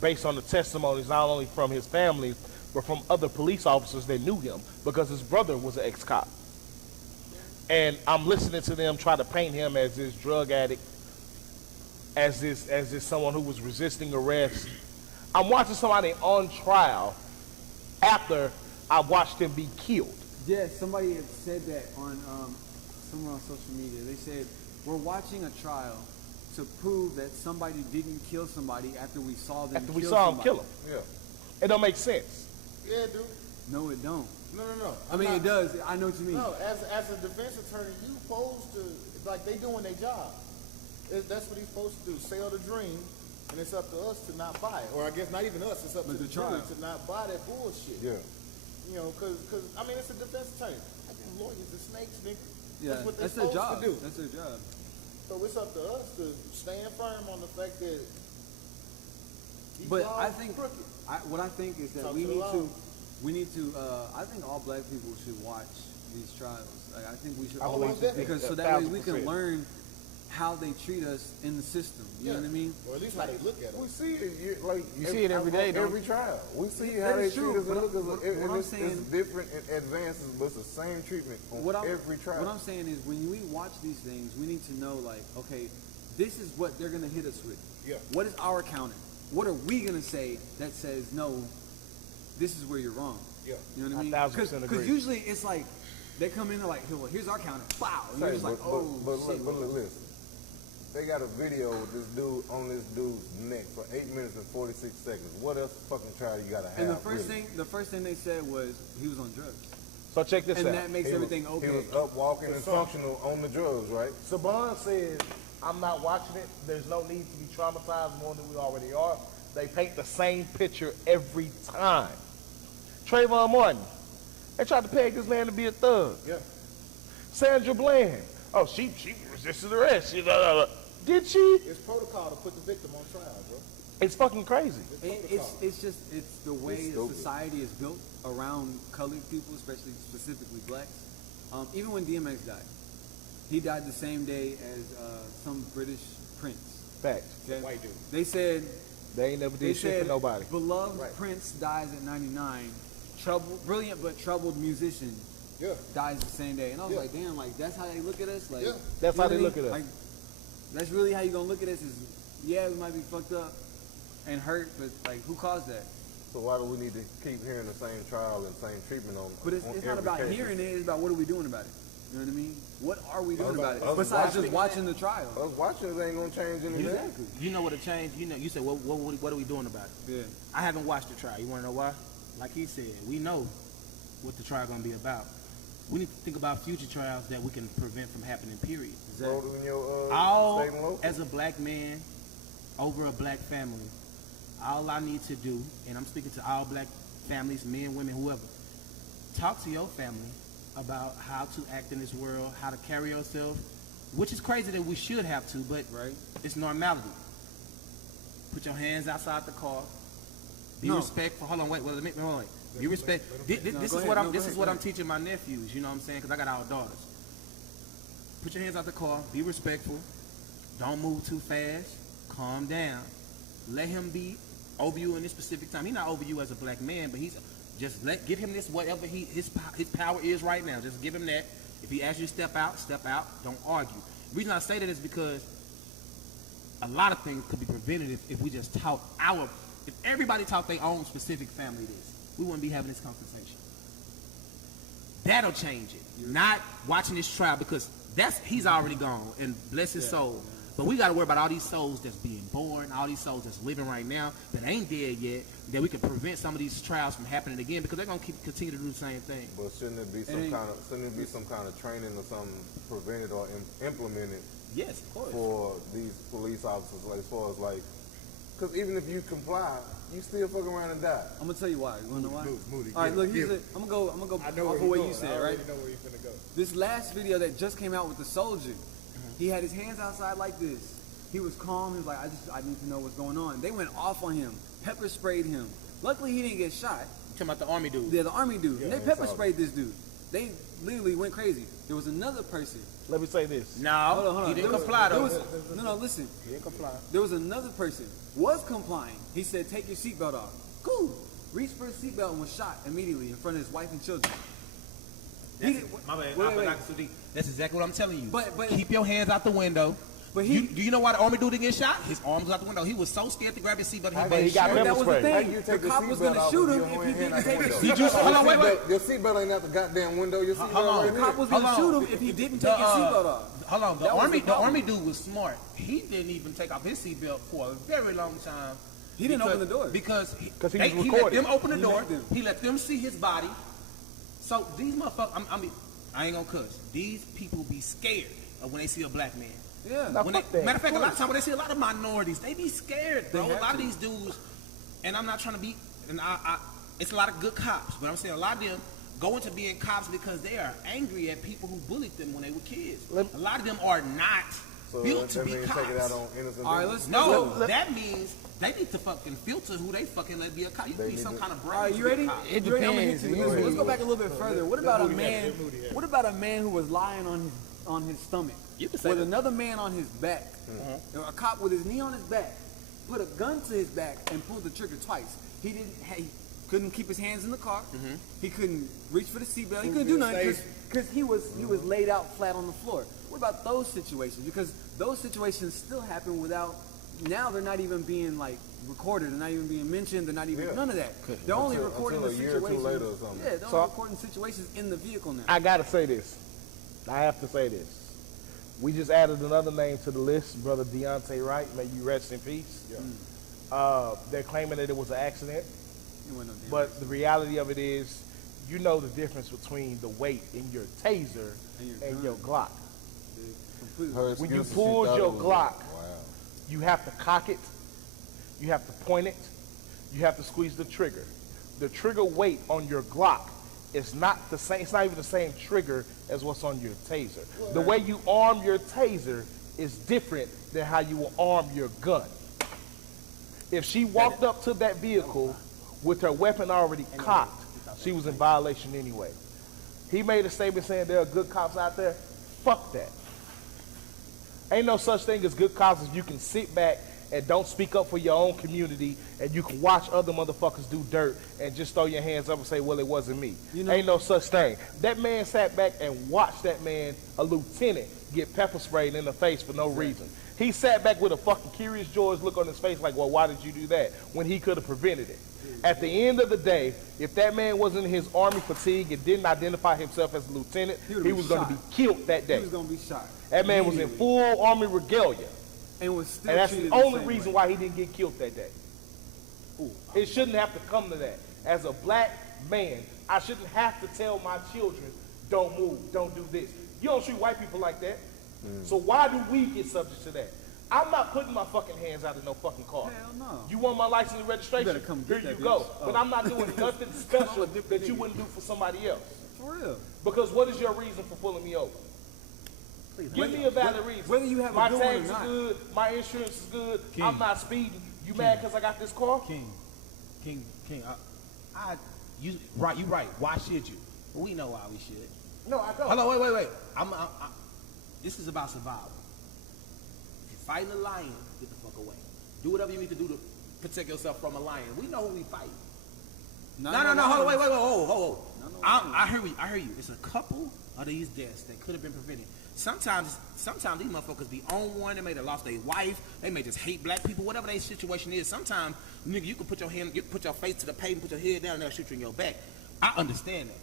based on the testimonies not only from his family, but from other police officers that knew him, because his brother was an ex-cop. And I'm listening to them try to paint him as this drug addict, as this someone who was resisting arrest. I'm watching somebody on trial after I watched him be killed. Yeah, somebody had said that on somewhere on social media. They said, we're watching a trial to prove that somebody didn't kill somebody after we saw them After we saw him kill him. Yeah. It don't make sense. Yeah, dude. No, it don't. No. I mean, it does. I know what you mean. No, as a defense attorney, you supposed to, like, they doing their job. That's what he's supposed to do, sell the dream, and it's up to us to not buy it. Or I guess not even us, it's up to the jury to not buy that bullshit. Yeah. You know, because I mean, it's a defense attorney. I think lawyers are snakes, nigga. Yeah, That's what they're their supposed job. to do. That's their job. So it's up to us to stand firm on the fact that these But laws I think crooked. what I think is that Talk we to the need law. I think all black people should watch these trials. Like, I think we should I all believe watch that. it because so that way we can 1,000%. learn how they treat us in the system. You know what I mean? Or at least how they look at We us. see it, You see it every day, don't every trial. We see That how they is treat true, us and but look at us. what And I'm it's saying- different advances, but it's the same treatment on every trial. What I'm saying is when we watch these things, we need to know, like, okay, this is what they're going to hit us with. Yeah. What is our counter? What are we going to say that says, no, this is where you're wrong? Yeah. You know what I mean? 1,000% agree. Because usually it's like, they come in and like, well, here's our counter. Wow. And you're just like, but shit. look, listen. They got a video with this dude on this dude's neck for 8 minutes and 46 seconds. What else fucking trial you gotta have? And the really? first thing they said was he was on drugs. So check this And out. that makes everything okay. He was up, walking, and functional on the drugs, right? Saban says, I'm not watching it. There's no need to be traumatized more than we already are. They paint the same picture every time. Trayvon Martin, they tried to peg this man to be a thug. Yeah. Sandra Bland, oh, she resisted arrest. Did she? It's protocol to put the victim on trial, bro. It's fucking crazy. It's the way It's the stupid. society is built around colored people, especially specifically blacks. Even when DMX died, he died the same day as some British prince. Facts. Okay? White dude. They said They ain't never they did shit said for nobody. beloved Right. Prince dies at 99. Brilliant but troubled musician Yeah. dies the same day, and I was Yeah. like, damn, like that's how they look at us. Like Yeah. That's you how know they what I look mean? at us. Like that's really how you gonna look at us? Is yeah, we might be fucked up and hurt, but like who caused that? So why do we need to keep hearing the same trial and same treatment on? But it's on not every about case? hearing it. It's about what are we doing about it. You know what I mean? What are we doing about it? us Besides watching just watching the trial. Us watching it ain't gonna change anything. Exactly. You know what a change? You know, you said, what are we doing about it? Yeah. I haven't watched the trial. You want to know why? Like he said, we know what the trial going to be about. We need to think about future trials that we can prevent from happening, period. Roll it in your All, state and local. as a black man, over a black family, all I need to do, and I'm speaking to all black families, men, women, whoever, talk to your family about how to act in this world, how to carry yourself, which is crazy that we should have to, but Right. it's normality. Put your hands outside the car. Be No. respectful. Hold on, wait. Hold on. Be respect. This No, is go what ahead. I'm. No, This go is ahead, what go I'm ahead. teaching my nephews. You know what I'm saying? Because I got all daughters. Put your hands out the car. Be respectful. Don't move too fast. Calm down. Let him be over you in this specific time. He's not over you as a black man, but he's just give him this whatever his power is right now. Just give him that. If he asks you to step out, step out. Don't argue. The reason I say that is because a lot of things could be prevented if we just taught if everybody taught their own specific family this, we wouldn't be having this conversation. That'll change it. Not watching this trial because he's already gone and bless his soul. But we got to worry about all these souls that's being born, all these souls that's living right now that ain't dead yet, that we can prevent some of these trials from happening again because they're gonna continue to do the same thing. But shouldn't it be some kind of training or something prevented or implemented Yes, of course. for these police officers, like, as far as like, because even if you comply, you still fuck around and die. I'm gonna tell you why. You wanna know why? Moody, All right, look. give it. I'm gonna go I know off where of what you you said, I right? already know where you're finna go. This last video that just came out with the soldier, he had his hands outside like this. He was calm. He was like, I need to know what's going on. They went off on him, pepper sprayed him. Luckily, he didn't get shot. Talking about the army dude. Yeah, the army dude. And they I pepper saw sprayed this dude. They literally went crazy. There was another person. Let me say this. No, Hold on. he didn't There was- comply there though. was- No, listen. He didn't comply. There was another person was complying. He said, "Take your seatbelt off." Cool. Reached for his seatbelt and was shot immediately in front of his wife and children. He didn't- My bad. Wait, I wait. forgot to do. That's exactly what I'm telling you. But- keep your hands out the window. But he- do you know why the army dude didn't get shot? His arms was out the window. He was so scared to grab his seatbelt. But he got But pepper that was the spray. How thing. you The take the cop was seatbelt going to off shoot with him your if he hand didn't out the take his window? Did you? seatbelt Hold off. on, wait. Your seatbelt ain't out the goddamn window. Your seatbelt Hold on. right The here. cop was going to Hold shoot on. him if he didn't take his seatbelt off. Hold on. That was the The problem. army dude was smart. He didn't even take off his seatbelt for a very long time. He didn't open the door. Because he he was let recording. them open the He door. let them. He let them see his body. So these motherfuckers, I ain't gonna cuss. These people be scared of when they see a black man. Yeah. Now, When fuck they, that. matter of fact, a lot of times when they see a lot of minorities, they be scared, bro. They A have lot of to. these dudes, and I'm not trying to be, and it's a lot of good cops, but I'm saying a lot of them go into being cops because they are angry at people who bullied them when they were kids. A lot of them are not So built that to be means cops. take it out on innocent All right, people. let's No, that means they need to fucking filter who they fucking let be a cop. You They need need some to- kind of brain. All right, to you be a ready? cop. You ready? I'm gonna hit you with this one. Let's go Moody. back a little bit further. What about a Moody had man? it, Moody had it. What about a man who was lying on his stomach You can say with that. another man on his back? A cop with his knee on his back put a gun to his back and pulled the trigger twice. He couldn't keep his hands in the car. He couldn't reach for the seatbelt. He couldn't do nothing because he was laid out flat on the floor. What about those situations? Because those situations still happen without. Now they're not even being like recorded. They're not even being mentioned. They're not even Yeah. none of that. They're only Until- recording until the a year or two situations. later or something. Yeah, they're So- only recording situations in the vehicle now. I gotta say this. I have to say this. We just added another name to the list, brother Deontay Wright. May you rest in peace. They're claiming that it was an accident, You went no damn but the reality of it is, you know the difference between the weight in your taser and your Glock. completely. Her When you excuses, she pulled thought your it was- Glock, Wow. you have to cock it, you have to point it, you have to squeeze the trigger. The trigger weight on your Glock is not the same. It's not even the same trigger as what's on your taser. The way you arm your taser is different than how you will arm your gun. If she walked up to that vehicle with her weapon already cocked, she was in violation anyway. He made a statement saying there are good cops out there. Fuck that. Ain't no such thing as good cops if you can sit back and don't speak up for your own community and you can watch other motherfuckers do dirt and just throw your hands up and say, well, it wasn't me. You know- Ain't no such thing. That man sat back and watched that man, a lieutenant, get pepper sprayed in the face for no reason. He sat back with a fucking Curious George look on his face like, well, why did you do that? When he could have prevented it. At the end of the day, if that man wasn't in his army fatigue and didn't identify himself as a lieutenant, He would've he been was going to shot. be killed that He day. was gonna be shot. That man was in Immediately. full army regalia. And was still And that's treated the only same reason way. why he didn't get killed that day. It shouldn't have to come to that. As a black man, I shouldn't have to tell my children, don't move, don't do this. You don't treat white people like that. So why do we get subject to that? I'm not putting my fucking hands out of no fucking car. Hell no. You want my license and registration? You better come Here get that you go. bitch. But Oh. I'm not doing nothing special dip that the you nigga. wouldn't do for somebody else. For real. Because what is your reason for pulling me over? Give me a valid reason. Whether you have a my good one or tags not. are good, my insurance is good, King. I'm not speeding. You mad because I got this car? King. You right. Why should you? We know why we should. No, I don't. Hold on, wait. This is about survival. If you're fighting a lion, get the fuck away. Do whatever you need to do to protect yourself from a lion. We know who we fight. No, hold on, wait, hold. I hear you. It's a couple of these deaths that could have been prevented. Sometimes these motherfuckers be on one. They may have lost their wife. They may just hate black people. Whatever their situation is. Sometimes, nigga, you can put your face to the pavement, put your head down, and they'll shoot you in your back. I understand that,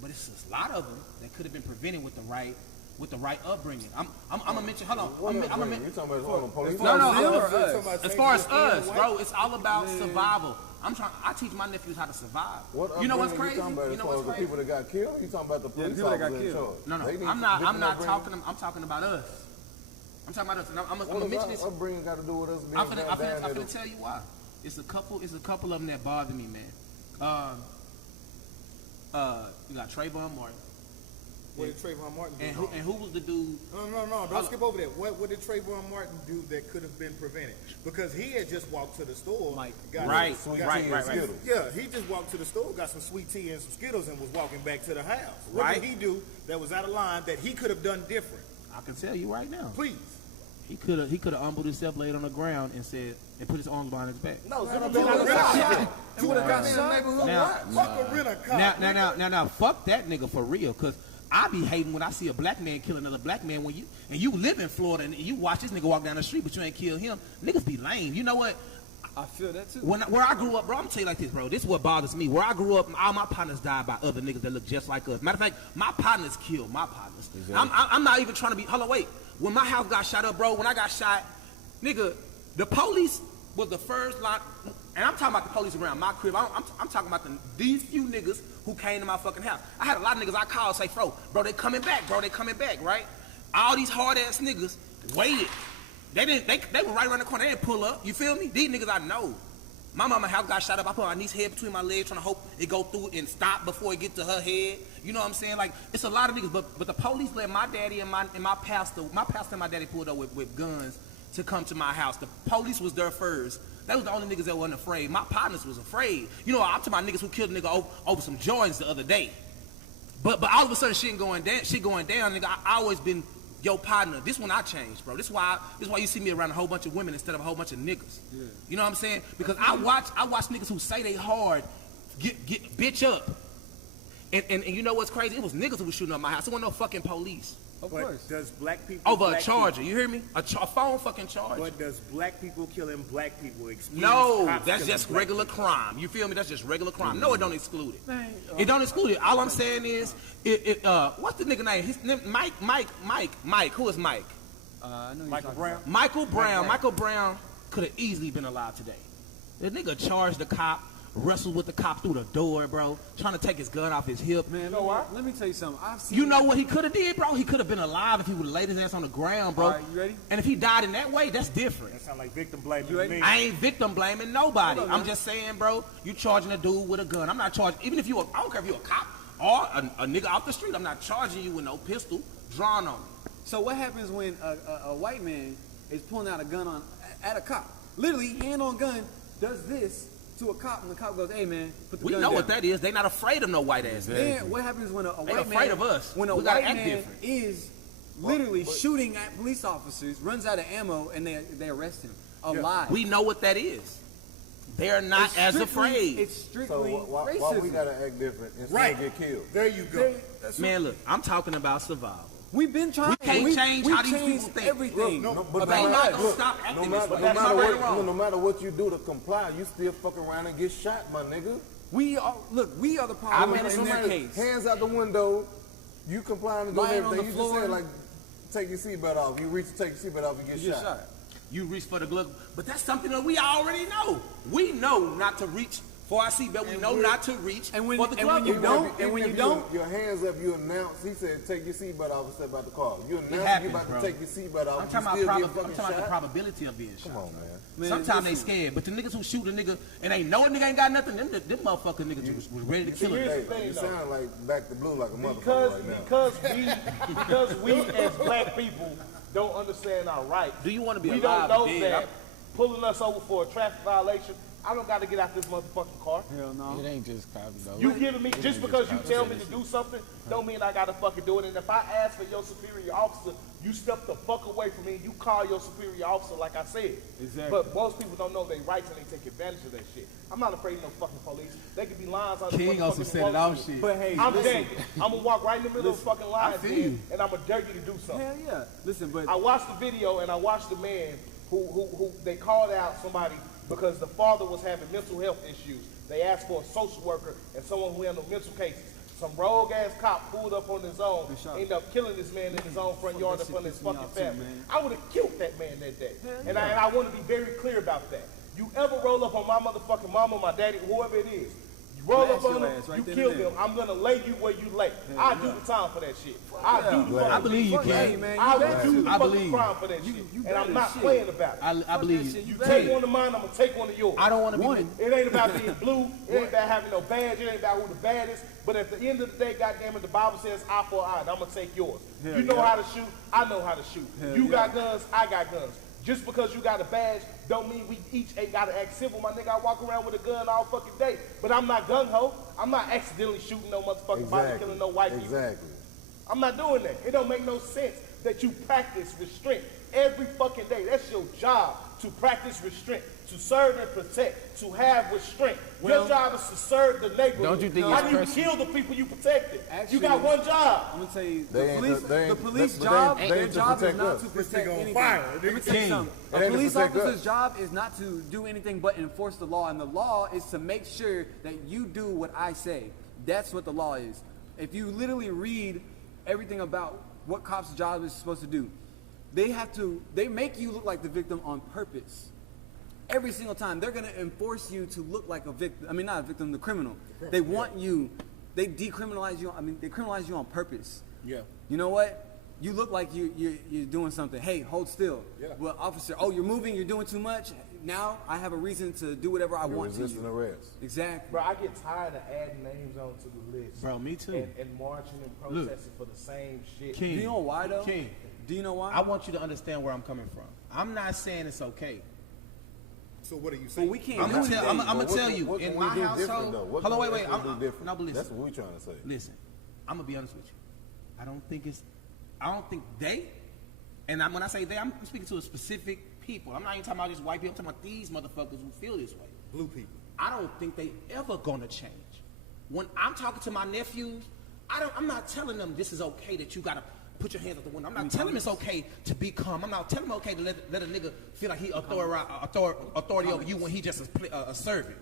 but it's a lot of them that could have been prevented with the right upbringing. I'm gonna mention. Hold on. What I'm else, gonna Brandon? You talking about the police? No, them or I'm- us? as far as us, bro, it's all about survival. I teach my nephews how to survive. What You know what's upbringing crazy? You talking about You as know far what's as the crazy? people that got killed? You talking about the police people that got officers in killed. charge? No, They need I'm different not upbringing. talking. I'm talking about us. I'm talking about us, and I'm What gonna does mention our this. upbringing got to do with us being I'm finna down tell you why. It's a couple of them that bother me, man. You got Trayvon Martin. What did Trayvon Martin do? And who was the dude? No. Don't skip over that. What did Trayvon Martin do that could have been prevented? Because he had just walked to the store. Mike. Right. Yeah, he just walked to the store, got some sweet tea and some Skittles, and was walking back to the house. What Right. did he do that was out of line that he could have done different? I can tell you right now. Please. He could have humbled himself, laid on the ground, and put his arms behind his back. No, You would have got shot. Fuck a rent a car. Now, fuck that nigga for real, cause I be hating when I see a black man kill another black man. You live in Florida and you watch this nigga walk down the street, but you ain't kill him. Niggas be lame. You know what? I feel that too. Where I grew up, bro, I'm gonna tell you like this, bro. This is what bothers me. Where I grew up, all my partners died by other niggas that look just like us. Matter of fact, my partners killed my partners. Exactly. I'm not even trying to be. Hold on, wait. When my house got shot up, bro, when I got shot, nigga, the police was the first line, and I'm talking about the police around my crib. I'm talking about these few niggas who came to my fucking house. I had a lot of niggas I called say, bro, they coming back, right? All these hard ass niggas waited. They were right around the corner. They didn't pull up. You feel me? These niggas I know. My mama house got shot up. I put my niece's head between my legs, trying to hope it go through and stop before it get to her head. You know what I'm saying? Like, it's a lot of niggas, but the police let my daddy and my pastor and my daddy pulled up with guns to come to my house. The police was there first. That was the only niggas that wasn't afraid. My partners was afraid. You know, I'm talking about niggas who killed a nigga over some joints the other day. But all of a sudden shit going down, nigga. I always been your partner. This one I changed, bro. This is why you see me around a whole bunch of women instead of a whole bunch of niggas. Yeah. You know what I'm saying? Because I watch niggas who say they hard get bitch up. And you know what's crazy? It was niggas who was shooting up my house. It wasn't no fucking police. Of course. Does black people over a charger? You hear me? A phone fucking charger. But does black people killing black people exclude? No, that's just regular crime. You feel me? That's just regular crime. No, it don't exclude it. It don't exclude it. All I'm saying is, what's the nigga name? His name Mike. Who is Mike? I know Michael Brown. Michael Brown could have easily been alive today. The nigga charged the cop, wrestled with the cop through the door, bro, trying to take his gun off his hip. Man, let me tell you something. I've seen you know what he could have did, bro? He could have been alive if he would have laid his ass on the ground, bro. All right, you ready? And if he died in that way, that's different. That sound like victim blaming You ready? me. I ain't victim blaming nobody. Hold on, I'm just saying, bro, you charging a dude with a gun. I'm not charging, even if I don't care if you a cop or a nigga off the street, I'm not charging you with no pistol drawn on me. So what happens when a white man is pulling out a gun at a cop? Literally, hand on gun, does this to a cop, and the cop goes, "Hey man, put the We gun know down." what that is. They not afraid of no white ass. Then what happens when a They white afraid man of us. when a We gotta white act man different. is literally shooting at police officers, runs out of ammo, and they arrest him alive? We know what that is. They're not as afraid. It's So strictly why racism. we gotta act different instead Right. of get killed? There you go. Man, look, I'm talking about survival. We've been trying. We can't change we've how these changed people think. everything. No, But they no not matter- gonna look, stop no acting matter, this way. no That's matter not right or what, wrong. no matter what you do to comply, you still fucking around and get shot, my nigga. We are the problem in their case. Hands out the window, you complying and doing Lying on everything. the You just floor. said like, take your seatbelt off. You reach to take your seatbelt off, you You get shot. You reach for the glove, but that's something that we already know. We know not to reach for our seatbelt. We know not to reach And when- for the and glove. when you Even don't- if- and when even you if don't- your hands up, you announce. He said, take your seatbelt off and step out the car. You announce happens, you about bro. to take your seatbelt off. I'm You talking still about get fucking I'm talking about the shot. probability of being shot. Come on, man. Man, Sometimes they listen. scared, but the niggas who shoot a nigga and they know a nigga ain't got nothing, them motherfucking niggas was ready to kill a here's nigga. the thing, You though. sound like back to blue like a motherfucker Because right now. because we as black people don't understand our rights. Do you want to be We alive don't or know dead? that pulling us over for a traffic violation, I don't got to get out this motherfucking car. Hell no. It ain't just cops though. You giving me, just because you tell me to do something, don't mean I gotta fucking do it. And if I ask for your superior officer, you step the fuck away from me and you call your superior officer like I said. Exactly. But most people don't know their rights and they take advantage of that shit. I'm not afraid of no fucking police. They could be lines on the King also motherfucking set it road. off shit. But hey, I'm listen. dangerous. I'm gonna walk right in the middle of the fucking lines feel then, you. and I'm gonna dare you to do something. Hell yeah. Listen, but I watched the video and I watched the man who they called out somebody because the father was having mental health issues. They asked for a social worker and someone who handled mental cases. Some rogue ass cop pulled up on his own, shot ended up killing this man in his own front yard in that front of shit his pissed me fucking off too, family. man. I would have killed that man that day. And I want to be very clear about that. You ever roll up on my motherfucking mama, my daddy, whoever it is, roll Blast up on your them, ass right you then kill and them. there. I'm gonna lay you where you lay. I do the time for that shit. I do the Glad. I believe you Hey, can. man, you I better will do to. the I fucking believe crime for that You shit. better And I'm not shit. playing about it. I believe that shit, you. You better. take one of mine, I'm gonna take one of yours. I don't want to be. One. It ain't about being blue. It ain't about having no badge. It ain't about who the baddest. But at the end of the day, goddamn it, the Bible says eye for eye, and I'm gonna take yours. Hell You know yeah. how to shoot. I know how to shoot. Hell You yeah. got guns. I got guns. Just because you got a badge don't mean we each ain't gotta act civil. My nigga, I walk around with a gun all fucking day. But I'm not gung-ho. I'm not accidentally shooting no motherfucking body, Exactly. killing no white people. Exactly. I'm not doing that. It don't make no sense that you practice restraint every fucking day. That's your job, to practice restraint, to serve and protect, to have restraint. Well, your job is to serve the neighborhood. don't you think How it's do you personal? kill the people you protected? Actually, you got one job. I'm gonna tell you, They ain't the police but job, they ain't their to job is protect not us. to This protect nigga on anything. fire. Let me tell you something. It A ain't to police protect officer's us. job is not to do anything but enforce the law, and the law is to make sure that you do what I say. That's what the law is. If you literally read everything about what cops' job is supposed to do, they make you look like the victim on purpose. Every single time, they're gonna enforce you to look like a victim. I mean, not a victim, the criminal. They want you. They decriminalize you. I mean, they criminalize you on purpose. Yeah. You know what? You look like you're doing something. Hey, hold still. Yeah. Well, officer, oh, you're moving. You're doing too much. Now I have a reason to do whatever I want to Resisting you. arrest. Exactly. Bro, I get tired of adding names onto the list. Bro, me too. And marching and protesting for the same shit. King. Do you know why though? King. Do you know why? I want you to understand where I'm coming from. I'm not saying it's okay. So what are you But saying? we can't I'm do gonna anything. tell. I'm But gonna what tell can- you. what In can my we do different, household. though? What Hold on, can wait, we wait. actually do different? No, but listen. That's what we're trying to say. Listen, I'm gonna be honest with you. I don't think they, and when I say they, I'm speaking to a specific people. I'm not even talking about just white people. I'm talking about these motherfuckers who feel this way. Blue people. I don't think they ever gonna change. When I'm talking to my nephews, I'm not telling them this is okay that you gotta put your hands out the window. I'm not telling them it's okay to be calm. I'm not telling them okay to let a nigga feel like he authority over you when he just a servant.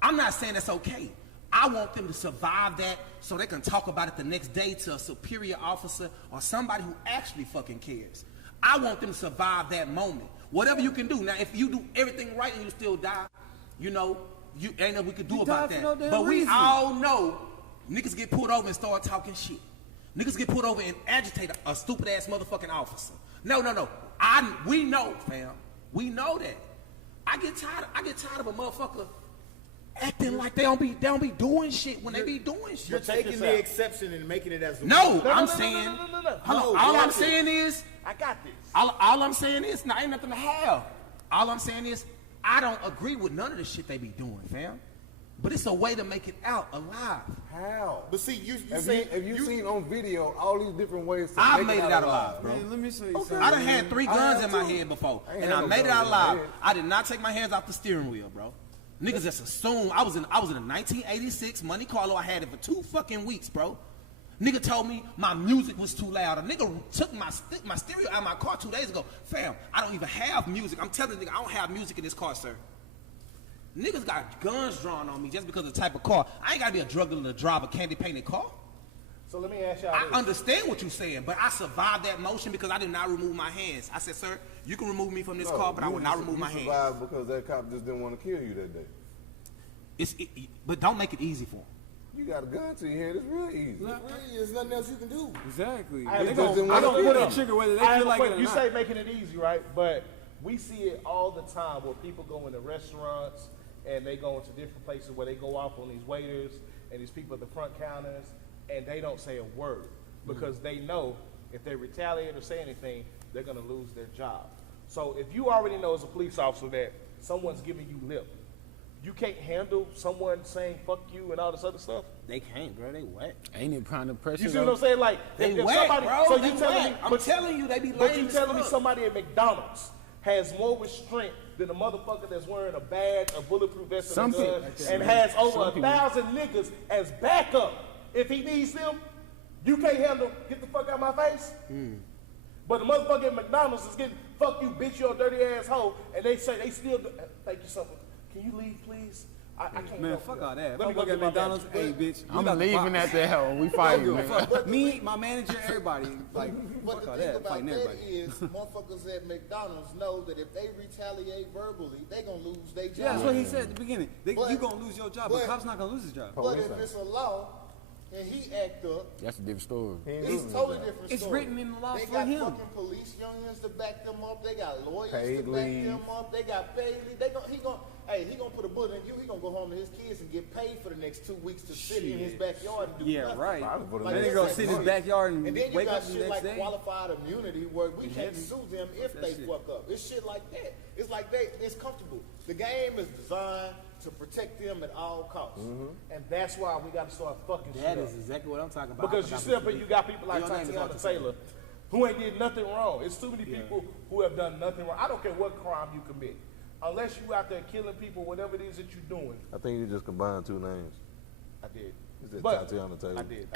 I'm not saying that's okay. I want them to survive that so they can talk about it the next day to a superior officer or somebody who actually fucking cares. I want them to survive that moment. Whatever you can do. Now, if you do everything right and you still die, you know, you ain't nothing we could do You about died for that. no damn But we reason. all know niggas get pulled over and start talking shit. Niggas get pulled over and agitate a stupid ass motherfucking officer. No. We know, fam. We know that. I get tired of a motherfucker acting like they don't be doing shit when they be doing shit. You're check taking this the out. exception and making it as the No, No, I'm no, saying. no. Hold on, No, all you I'm got saying is, I got this. all I'm saying is, now ain't nothing to have. All I'm saying is, I don't agree with none of the shit they be doing, fam. But it's a way to make it out alive. How? But see, you Have say you seen on video all these different ways to I make made it out alive, bro. Man, let me show you something. I done had 3 I guns have in my too. head before, I ain't and had I no made it guns out in my alive. head. I did not take my hands off the steering wheel, bro. Niggas just assume I was in a 1986 Monte Carlo. I had it for 2 fucking weeks, bro. Nigga told me my music was too loud. A nigga took my stereo out of my car 2 days ago. Fam, I don't even have music. I'm telling the nigga, I don't have music in this car, sir. Niggas got guns drawn on me just because of the type of car. I ain't gotta be a drug dealer to drive a candy painted car. So let me ask y'all I this. understand what you're saying, but I survived that motion because I did not remove my hands. I said, sir, you can remove me from this car, but I will not remove my hands. You survived because that cop just didn't want to kill you that day. But don't make it easy for him. You got a gun to your head. It's real easy. there's nothing else you can do. Exactly. I They don't gonna put pull a- that trigger whether they I have feel a like it question. or You not. say making it easy, right? But we see it all the time where people go into restaurants and they go into different places where they go off on these waiters and these people at the front counters and they don't say a word because they know if they retaliate or say anything, they're gonna lose their job. So if you already know as a police officer that someone's giving you lip, you can't handle someone saying fuck you and all this other stuff. They can't, bro. They wet. Ain't it trying to pressure? You see what I'm saying? Like They if wet, somebody, bro. so They you telling wet. me, I'm telling you, they be but lame you as telling me fuck. somebody at McDonald's has more restraint than a motherfucker that's wearing a badge, a bulletproof vest, and a Some gun, people- and has over Some people- 1,000 niggas as backup. If he needs them, you can't handle. Get the fuck out of my face. But the motherfucker at McDonald's is getting fuck you, bitch, you a dirty ass hoe, and they say they still do, thank you something. Can you leave, please? I can't Man, help fuck it. all that. If Let I me go work get at my McDonald's, manager. hey, bitch. we I'm got the leaving box. at the hell. We fighting, man. Fuck me, my manager, everybody. Like, But fuck the all thing that. about Fighting that everybody. is, motherfuckers at McDonald's know that if they retaliate verbally, they gonna lose their job. Yeah, that's what he said at the beginning. But- You gonna lose your job, but but- cop's not gonna lose his job. But if it's a law and he act up, That's a different story. it's totally different. It's story. written in the law They for got him. fucking police unions to back them up. They got lawyers Paid to back leave. them up. They got paid leave. He gonna put a bullet in you. He gonna go home to his kids and get paid for the next 2 weeks to sit in his backyard and do Yeah, nothing. right. Like, Then he that's gonna like sit in his money. backyard And and then you wake got up the shit next like day. qualified immunity where we can't heavy. sue them if That they shit. fuck up. It's shit like that. It's like it's comfortable. The game is designed to protect them at all costs. And that's why we got to start fucking shit That up. is exactly what I'm talking about. Because you sit up and you got people like Your name is Tatiana Arthur Taylor who ain't did nothing wrong. It's too many people who have done nothing wrong. I don't care what crime you commit. Unless you out there killing people, whatever it is that you're doing. I think you just combined two names. I did. Is it But- Tatiana Taylor? I did.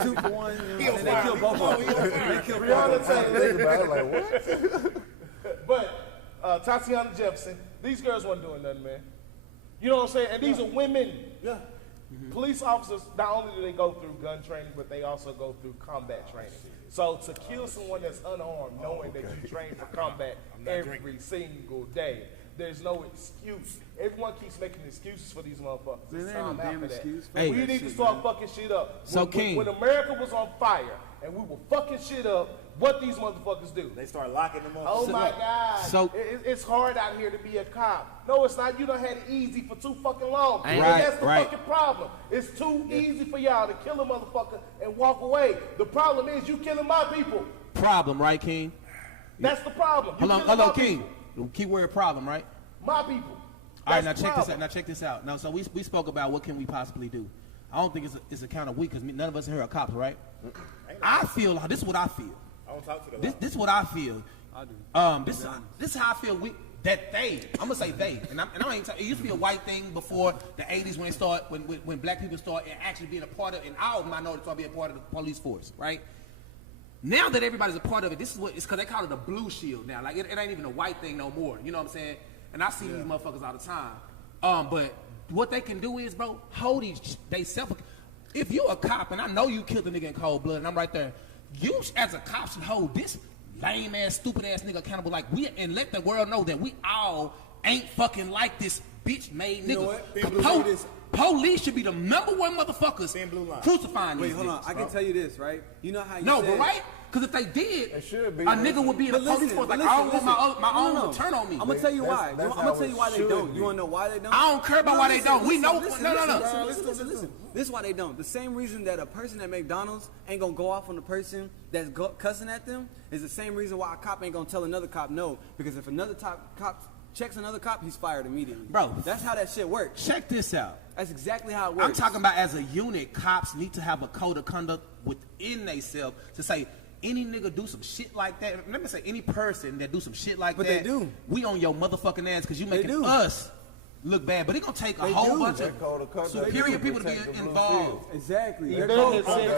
2 for 1. You know what I'm saying? They kill both of them. They kill both Breonna of them. Taylor. Think about it, like, what? But Tatiana Jefferson, these girls weren't doing nothing, man. You know what I'm saying? And these are women. Yeah. Police officers, not only do they go through gun training, but they also go through combat training. So to kill someone that's unarmed, knowing that you train for combat every single day, there's no excuse. Everyone keeps making excuses for these motherfuckers. Man, It's there ain't no time damn after that. excuse. Fuck Hey. We that need to shit, start man. fucking shit up. So, when, King. when America was on fire and we were fucking shit up, what these motherfuckers do? They start locking them up. Oh my God. So- It's hard out here to be a cop. No, it's not. You done had it easy for too fucking long. Ain't And right, that's the right. fucking problem. It's too easy for y'all to kill a motherfucker and walk away. The problem is you killing my people. Problem, right, King? That's the problem. You killing Hello, my King. people. Keyword problem, right? My people. All right, That's now the check this problem. out. Now check this out. Now, so we spoke about what can we possibly do. I don't think it's a kind of weak because none of us here are cops, right? I feel like this is what I feel. I don't talk to the This is what I feel. I do. This is how I feel. I'm gonna say they, and I ain't. It used to be a white thing before the '80s when black people start actually being a part of, and all minorities start being a part of the police force, right? Now that everybody's a part of it, this is what it's because they call it a blue shield now. Like it ain't even a white thing no more. You know what I'm saying? And I see these motherfuckers all the time. But what they can do is, bro, hold they self. If you a cop and I know you killed a nigga in cold blood, and I'm right there, you as a cop should hold this lame ass, stupid ass nigga accountable. Like and let the world know that we all ain't fucking like this bitch made nigga. know what? Thin Blue Line is- Police should be the number one motherfuckers Thin Blue Line. crucifying Wait, these hold on. niggas. I can tell you this, right? You know how you No, said, but right? Because if they did, It should be. a nigga would be in the But police listen, force. but Like, I don't listen, want my own no. to turn on me. I'm gonna tell you That's- why. that's I'm how gonna tell it you why they should don't. be. You wanna know why they don't? I don't care about No, why they listen, don't. We listen, know. listen, No. Listen. This is why they don't. The same reason that a person at McDonald's ain't gonna go off on the person that's cussing at them is the same reason why a cop ain't gonna tell another cop no. Because if another cop checks another cop, he's fired immediately. Bro. That's how that shit works. Check this out. That's exactly how it works. I'm talking about as a unit, cops need to have a code of conduct within themselves to say, any nigga do some shit like that. Let me say, any person that do some shit like But that. they do. We on your motherfucking ass because you making do. us look bad. But it gonna take a They whole do. bunch That code of of conduct superior is to people to be protect the blue involved. shield. Exactly. Yvette The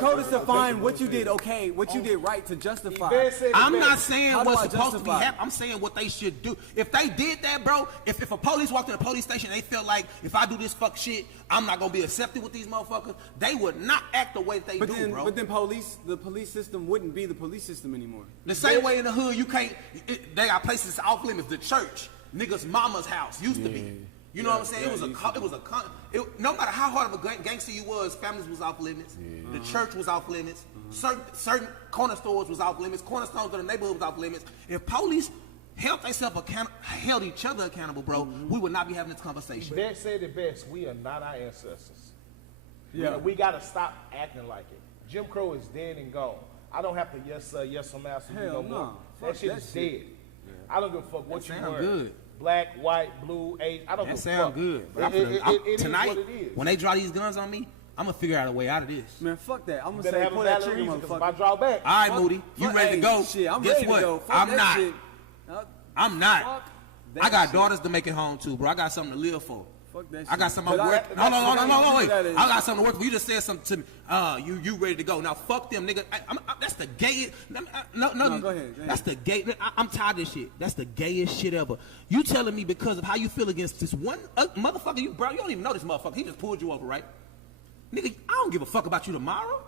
code is to said- find what you did okay, what you did right to justify. Yvette said it I'm best. not saying How do what's I supposed to be justify? happening. I'm saying what they should do. If they did that, bro, if a police walked in a police station and they felt like if I do this fuck shit, I'm not gonna be accepted with these motherfuckers, they would not act the way that they But do, then, bro. but then the police system wouldn't be the police system anymore. The same way in the hood, you can't. They got places off limits. The church, niggas' mama's house used to be. You know what I'm saying? It was no matter how hard of a gangster you was, families was off limits. The church was off limits. Certain corner stores was off limits. Cornerstones of the neighborhood was off limits. If police held each other accountable, bro, we would not be having this conversation. Yvette said it best. We are not our ancestors. Yeah. We got to stop acting like it. Jim Crow is dead and gone. I don't have to yes sir, master you Hell no more. no. That Fuck shit that is shit. dead. I don't give a fuck what That you sound wear. good. Black, white, blue, Asian. I don't That give a sound fuck. good. But It is tonight, what it is. when they draw these guns on me, I'm gonna figure out a way out of this. Man, fuck that. I'm gonna Better say have a pull that valid trigger, reason, 'cause if I motherfucker. draw back, All right, Fuck- Moody, you fuck- ready to hey, go? Shit, I'm Guess ready what? to go. Fuck I'm that not. shit. I'm not. Fuck that I got shit. daughters to make it home to, bro. I got something to live for. Fuck that shit. I got something to work. No, wait. I got something to work for. You just said something to me. You ready to go. Now, fuck them, nigga. That's the gayest. No, go ahead. That's the gay. I'm tired of this shit. That's the gayest shit ever. You telling me because of how you feel against this one motherfucker, you don't even know this motherfucker. He just pulled you over, right? Nigga, I don't give a fuck about you tomorrow.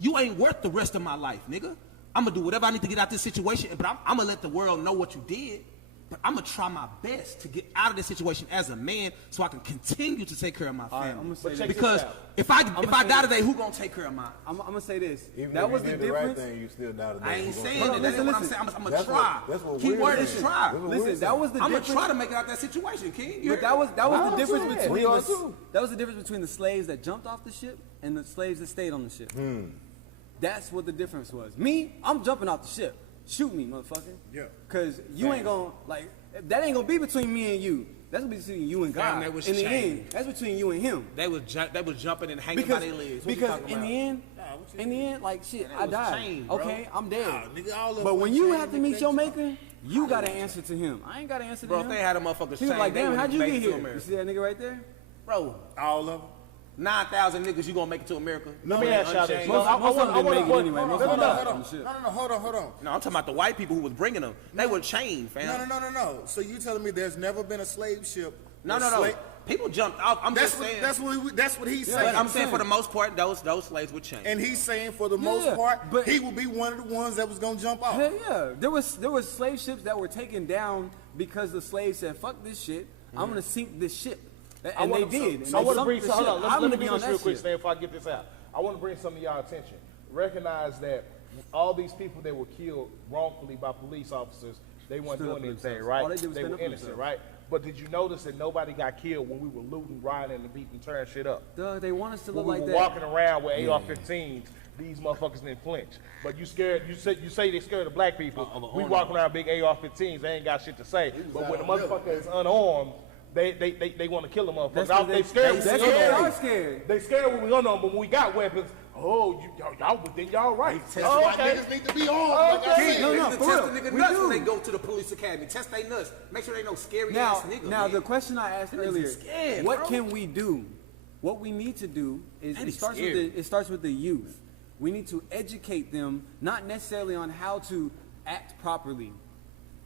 You ain't worth the rest of my life, nigga. I'm going to do whatever I need to get out this situation, but I'm going to let the world know what you did. But I'm going to try my best to get out of this situation as a man so I can continue to take care of my family. Right, because if I die today, who going to take care of mine? I'm going to say this. Even that if was you the did difference. The right thing, you still die today. I ain't saying Hold that. on, That's listen, what I'm saying. I'm going to That's try. that's what Key we're word is saying. try. That's what Listen, we're that was the I'm going difference. to try to make it out that situation, King. But that was the difference too. between We are too. that was the difference between the slaves that jumped off the ship and the slaves that stayed on the ship. That's what the difference was. Me, I'm jumping off the ship. Shoot me, motherfucker. Yeah. Cause you ain't gonna that ain't gonna be between me and you. That's gonna be between you and God. that was In the changed. end, that's between you and him. They was jumping and hanging Because by their legs. What you because talking in about? the end, like shit, Man, I it was died. changed, bro. Okay, I'm dead. nigga, all of But them when was you changed, have to nigga, meet they your just- maker, you got to answer to him. I ain't got to answer to Bro, him. if they had a motherfucker He was like, they damn, would've how'd you made get it to here? America. You see that nigga right there? Bro, All of them. 9,000 niggas, you gonna make it to America? Let me ask y'all this. Unchanged. Most of them didn't make it anyway. Most of them died on the ship. Hold on. No, I'm talking about the white people who was bringing them. They were chained, fam. No. So you telling me there's never been a slave ship? No. People jumped off. I'm just saying. That's what he's saying. But I'm saying for the most part, those slaves were chained. And he's saying for the Yeah, most part, but- he will be one of the ones that was gonna jump off. Hell yeah. There was slave ships that were taken down because the slaves said, fuck this shit. I'm going to sink this ship. And they did. So I want to bring some. some. Hold on, let me do this real quick, shit. Stan, before I get this out. I want to bring some of y'all attention. Recognize that all these people that were killed wrongfully by police officers, they weren't Stood up doing for anything, themselves. right? All they did was They stand were up for innocent, themselves. right? But did you notice that nobody got killed when we were looting, rioting, and beating, tearing shit up? Duh, they want us to When look we like were that. walking around with AR-15s, these motherfuckers didn't flinch. But you scared. You say they scared of black people. We walking around big AR-15s. They ain't got shit to say. But when the motherfucker is unarmed, they want to kill the motherfucker. That's They scared. That's what they are scared. They scared when we unarmed, but when we got weapons, y'all within y'all right. Oh, okay. Niggas need to be on. Like I Okay. said. No, Niggas for test real. the nigga We nuts do. when they go to the police academy. Test they nuts. Make sure they know scary Now, ass nigga. now man. the question I asked Them niggas earlier, is scared, what bro. can we do? What we need to do is They be it scared. starts with the youth. We need to educate them, not necessarily on how to act properly.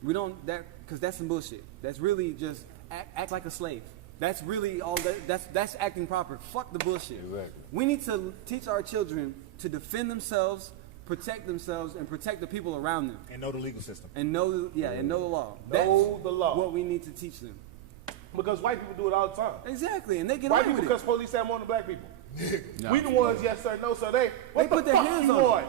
We don't because that's some bullshit. That's really just act like a slave. That's really all. That's acting proper. Fuck the bullshit. Exactly. We need to teach our children to defend themselves, protect themselves, and protect the people around them, And know the legal system. and know the law. Know the law. What we need to teach them. Because white people do it all the time. Exactly, and they get White away people with it. cuss police have more than black people. We the ones, yes sir, no sir. What put the their fuck hands you on it. want?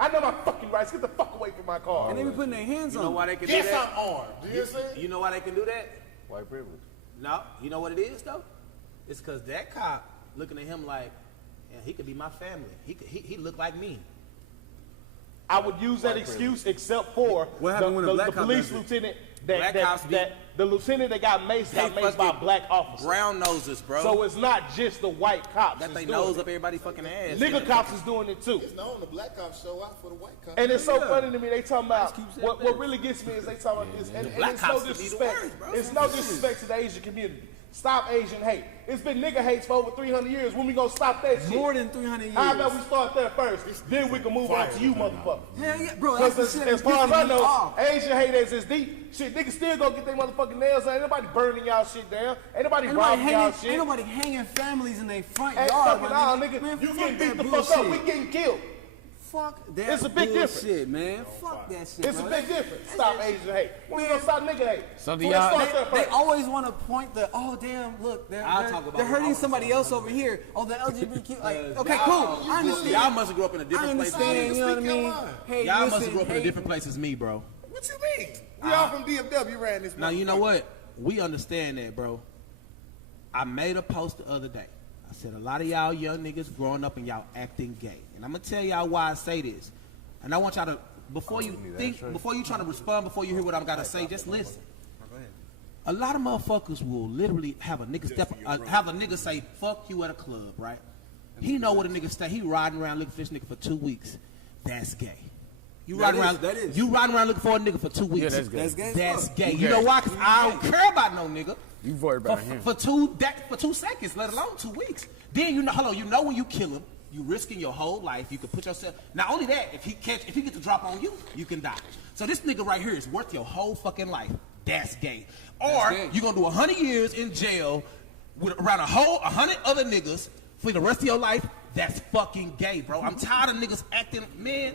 I know my fucking rights. Get the fuck away from my car. And they be putting their hands You on know them. why they can Yes, do that? I'm armed. Do you see? You know why they can do that? White privilege. No, you know what it is though? It's because that cop looking at him like, yeah, he could be my family. He look like me. I would use that excuse except for What happened when a black cop police does it? lieutenant Black cops be- the lieutenant that got maced They by a fucking black officer. Brown noses, bro. So it's not just the white cops. got that's they doing nose it. up everybody fucking ass. Nigga cops is doing it too. It's known the black cops show out for the white cops. And it's so Yeah. funny to me. They talking about Ice Cube said what that. really gets me is they talking about this, and black it's no cops should be the disrespect. worst, bro. It's no disrespect to the Asian community. Stop Asian hate. It's been nigga hates for over 300 years. When we gonna stop that shit? More than 300 years. How about we start there first? Then we can move on to you, motherfucker. Hell yeah, bro. That's the Because shit as that far as I pisses me know, off. Asian hate is deep. Shit, niggas still gonna get their motherfucking nails on. Ain't nobody burning y'all shit down. Ain't nobody robbing y'all shit. Ain't nobody hanging families in their front Ain't yard. fucking my all, nigga. nigga. Man, You fuck getting beat that the fuck up. bullshit. We getting killed. Fuck that. It's a big difference. bullshit, man. Fuck that shit. It's a bro. big difference. Stop Asian hate. When we gonna stop nigga hate? So do Let's y'all- start there They first. always want to point the, oh damn, look, they're hurting somebody else over here. Oh, the LGBTQ. Like, okay, cool. I understand. Y'all must have grew up in a I different place. understand. You know what I Speak your mean? mind. Hey, Y'all must listen, have grew up in a hey, different place as me, bro. What you mean? We all from DFW ran this. Now you know motherfucker. what? We understand that, bro. I made a post the other day. I said a lot of y'all young niggas growing up and y'all acting gay, and I'm gonna tell y'all why I say this. And I want y'all to, before you think, before you trying to respond, before you hear what I'm gotta say, just listen. A lot of motherfuckers will literally have a nigga have a nigga say "fuck you" at a club, right? He know what a nigga say. He riding around looking for this nigga for 2 weeks. That's gay. You riding around. You riding around looking for a nigga for 2 weeks. Yeah, that's gay. That's gay. as That's fuck. gay. You know why? Because I don't care about no nigga. You worried about him. For 2 seconds, let alone 2 weeks. Then you know when you kill him, you risking your whole life. You could put yourself. Not only that, if he gets the drop on you, you can die. So this nigga right here is worth your whole fucking life. That's gay. Or you're gonna do 100 years in jail with around 100 other niggas for the rest of your life. That's fucking gay, bro. I'm tired of niggas acting, man.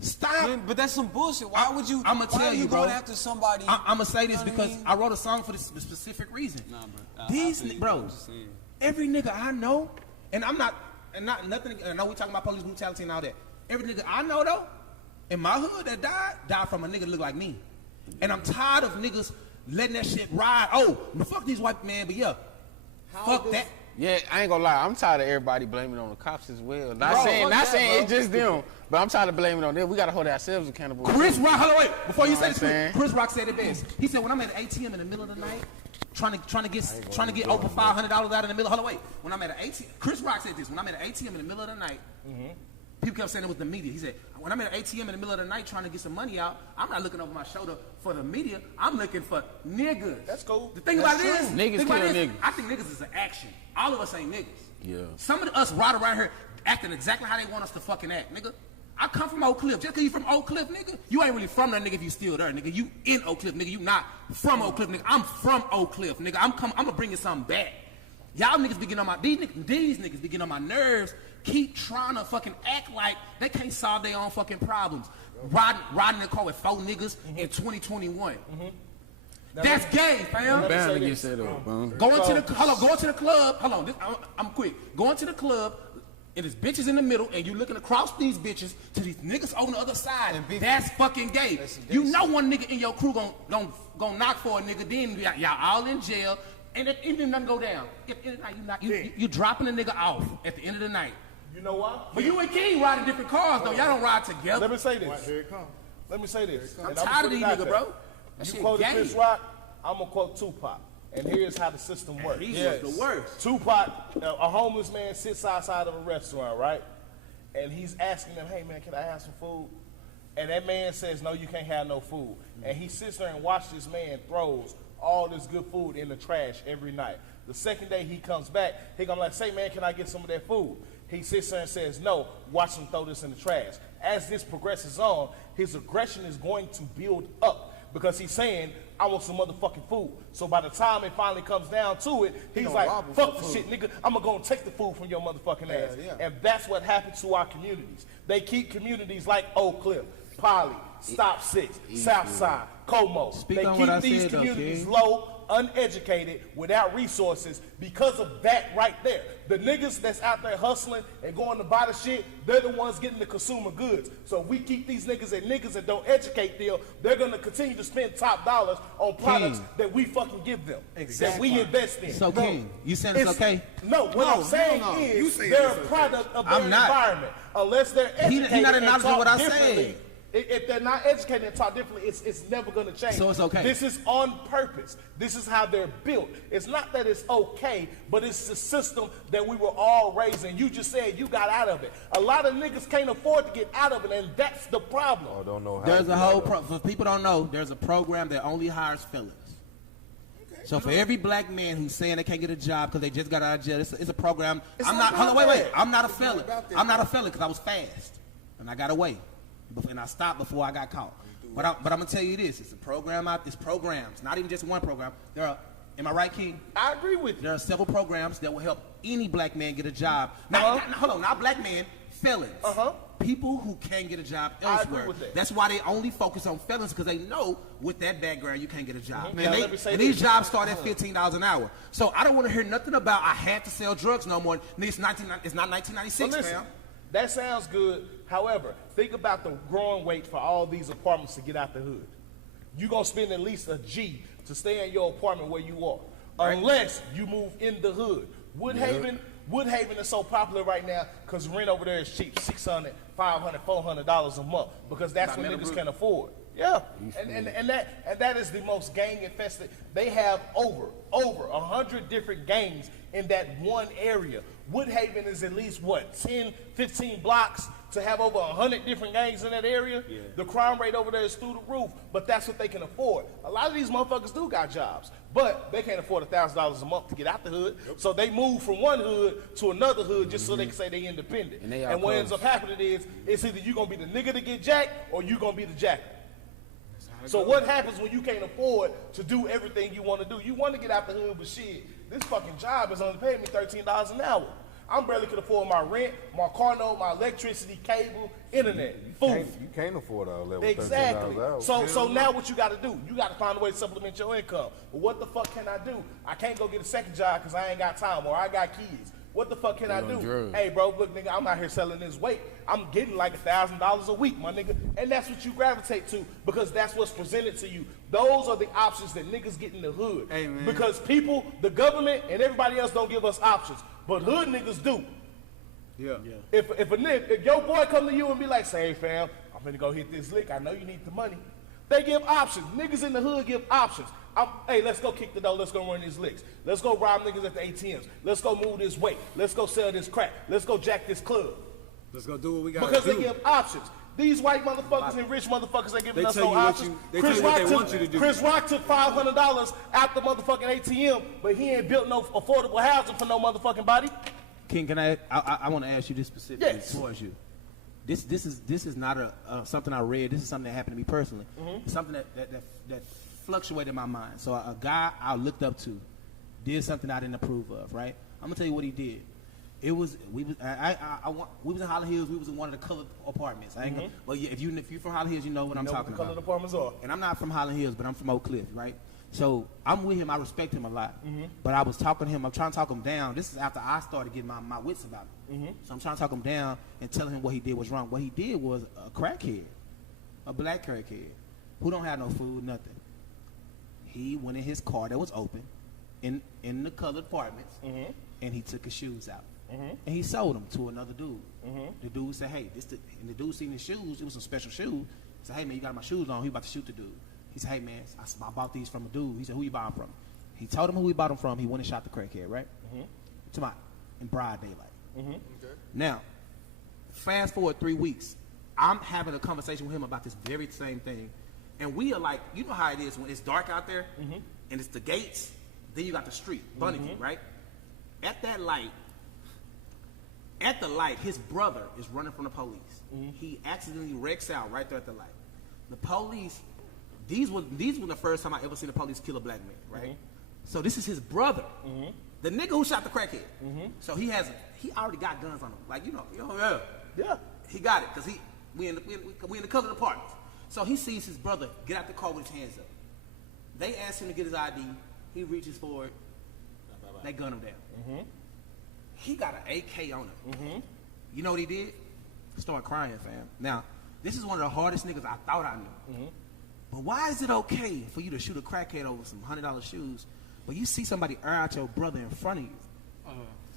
Stop. Man, but that's some bullshit. Why would you? I'm gonna tell you, bro. Going after somebody. I'm gonna say this because I wrote a song for this specific reason. Nah, bro. Bro, every nigga I know, and I'm not, and not nothing. I know we talking about police brutality and all that. Every nigga I know though, in my hood that died from a nigga that look like me, and I'm tired of niggas letting that shit ride. Oh, fuck these white man, but yeah, fuck that. Yeah, I ain't gonna lie. I'm tired of everybody blaming on the cops as well. Not saying it's just them, but I'm tired of blaming on them. We gotta hold ourselves accountable. Chris Rock, hold on, wait. Before you say this, Chris Rock said it best. He said, when I'm at an ATM in the middle of the night, trying to get over $500 out in the middle. Hold on, wait. When I'm at an ATM, Chris Rock said this. When I'm at an ATM in the middle of the night, people kept saying it was the media. He said, when I'm at an ATM in the middle of the night trying to get some money out, I'm not looking over my shoulder for the media. I'm looking for niggas. That's cool. The thing about it is, niggas kill niggas. I think niggas is an action. All of us ain't niggas. Yeah. Some of us ride around here acting exactly how they want us to fucking act, nigga. I come from Oak Cliff. Just because you from Oak Cliff, nigga, you ain't really from there, nigga, if you still there, nigga. You in Oak Cliff, nigga. You not from Oak Cliff, nigga. I'm from Oak Cliff, nigga. I'm gonna bring you something back. Y'all niggas be getting on my, these niggas be getting on my nerves. Keep trying to fucking act like they can't solve their own fucking problems. Riding in the car with 4 niggas in 2021. That's gay, fam. Bound to get set up, bro. Going to the club. Hold on, I'm quick. Going to the club, and there's bitches in the middle, and you looking across these bitches to these niggas on the other side. That's fucking gay. You know one nigga in your crew gon' knock for a nigga, then y'all all in jail, and even nothing go down. At the end of the night, you dropping a nigga off at the end of the night. You know what? But you and King riding different cars, though. Y'all don't ride together. Let me say this. Here it comes. Let me say this. I'm tired of these niggas, bro. That You shit quoted gay. Chris Rock, I'm going to quote Tupac. And here's how the system works. He was the worst. Tupac, a homeless man sits outside of a restaurant, right? And he's asking them, hey, man, can I have some food? And that man says, no, you can't have no food. And he sits there and watches this man throws all this good food in the trash every night. The second day he comes back, he gonna like, say, man, can I get some of that food? He sits there and says, no, watch him throw this in the trash. As this progresses on, his aggression is going to build up because he's saying, I want some motherfucking food. So by the time it finally comes down to it, he's like, fuck the shit, nigga. I'm gonna take the food from your motherfucking ass. Yeah. And that's what happens to our communities. They keep communities like Oak Cliff, Poly, Stop 6, Southside, Como. Speak They on keep what I these said, though, communities King. low, uneducated, without resources because of that right there. The niggas that's out there hustling and going to buy the shit, they're the ones getting the consumer goods. So if we keep these niggas and don't educate them, they're going to continue to spend top dollars on products that we fucking give them, that we invest in. So, King, you saying it's okay? No, what I'm saying is they're a product of their environment. Unless they're educated He not and acknowledging taught what I differently. said. If they're not educated and taught differently, it's never going to change. So it's okay. This is on purpose. This is how they're built. It's not that it's okay, but it's the system that we were all raised in. You just said you got out of it. A lot of niggas can't afford to get out of it, and that's the problem. Or don't know how. There's a whole for people don't know, there's a program that only hires felons. So for every black man who's saying they can't get a job because they just got out of jail, it's a program. I'm not I'm not a felon. I'm not a felon because I was fast and I got away, and I stopped before I got caught. But I'm gonna tell you this: it's a program it's programs, not even just one program. Am I right, King? I agree with you. There are several programs that will help any black man get a job. Not black men, felons. People who can't get a job elsewhere. I agree with that. That's why they only focus on felons because they know with that background you can't get a job. Now, let me say And these jobs start at $15 an hour. So I don't want to hear nothing about I had to sell drugs no more. It's not 1996, But listen, fam. that sounds good. However, think about the growing weight for all these apartments to get out the hood. You're going to spend at least a G to stay in your apartment where you are, unless you move in the hood. Woodhaven is so popular right now because rent over there is cheap, $600, $500, $400 a month, because that's what niggas can afford. Yeah, and that is the most gang infested. They have over 100 different gangs in that one area. Woodhaven is at least what 10, 15 blocks to have over 100 different gangs in that area. Yeah. The crime rate over there is through the roof, but that's what they can afford. A lot of these motherfuckers do got jobs, but they can't afford $1,000 a month to get out the hood. So they move from one hood to another hood just so they can say they independent. And what ends up happening is it's either you gonna be the nigga to get jacked or you gonna be the jacker. So what happens when you can't afford to do everything you want to do? You want to get out the hood, but shit, this fucking job is only paying me $13 an hour. I'm barely could afford my rent, my car note, my electricity, cable, internet, food. You can't afford all that with Exactly. $13 an hour. So now what you got to do? You got to find a way to supplement your income. But what the fuck can I do? I can't go get a second job because I ain't got time or I got kids. What the fuck can I do? drugs. Hey, bro, look, nigga, I'm out here selling this weight. I'm getting like $1,000 a week, my nigga. And that's what you gravitate to because that's what's presented to you. Those are the options that niggas get in the hood. Hey, man. Because people, the government, and everybody else don't give us options. But hood niggas do. Yeah. If your boy come to you and be like, say, hey, fam, I'm finna go hit this lick. I know you need the money. They give options. Niggas in the hood give options. Hey, let's go kick the door. Let's go run these licks. Let's go rob niggas at the ATMs. Let's go move this weight. Let's go sell this crack. Let's go jack this club. Let's go do what we got to do. Because they give options. These white motherfuckers and rich motherfuckers ain't giving us no options. They tell you what they want you to do. Chris Rock took $500 out the motherfucking ATM, but he ain't built no affordable housing for no motherfucking body. King, can I want to ask you this specifically Yes. towards you. This is not something I read. This is something that happened to me personally. It's something that fluctuated my mind. So a guy I looked up to did something I didn't approve of. Right? I'm gonna tell you what he did. We was in Holland Hills. We was in one of the colored apartments. I ain't gonna, well, yeah, if you're from Holland Hills, you know what I'm talking What the about. colored apartments are. And I'm not from Holland Hills, but I'm from Oak Cliff, right? So I'm with him. I respect him a lot. But I was talking to him. I'm trying to talk him down. This is after I started getting my wits about it. So I'm trying to talk him down and telling him what he did was wrong. What he did was a crackhead, a black crackhead, who don't have no food, nothing. He went in his car that was open, in the colored apartments, and he took his shoes out. And he sold them to another dude. The dude said, hey, and the dude seen his shoes. It was some special shoes. He said, hey, man, you got my shoes on. He about to shoot the dude. He said, hey, man, I bought these from a dude. He said, who you buy them from? He told him who he bought them from. He went and shot the crackhead, right? In broad daylight. Now, fast forward 3 weeks. I'm having a conversation with him about this very same thing. And we are like, you know how it is when it's dark out there and it's the gates, then you got the street, Bunny, right? At that light, his brother is running from the police. He accidentally wrecks out right there at the light. The police, these were the first time I ever seen the police kill a black man, right? So this is his brother, the nigga who shot the crackhead. So he already got guns on him, like yeah. He got it because we in the colored apartments. So he sees his brother get out the car with his hands up. They ask him to get his ID. He reaches for it. They gun him down. He got an AK on him. You know what he did? Start crying, fam. Now, this is one of the hardest niggas I thought I knew. But why is it okay for you to shoot a crackhead over some $100 shoes, but you see somebody air out your brother in front of you?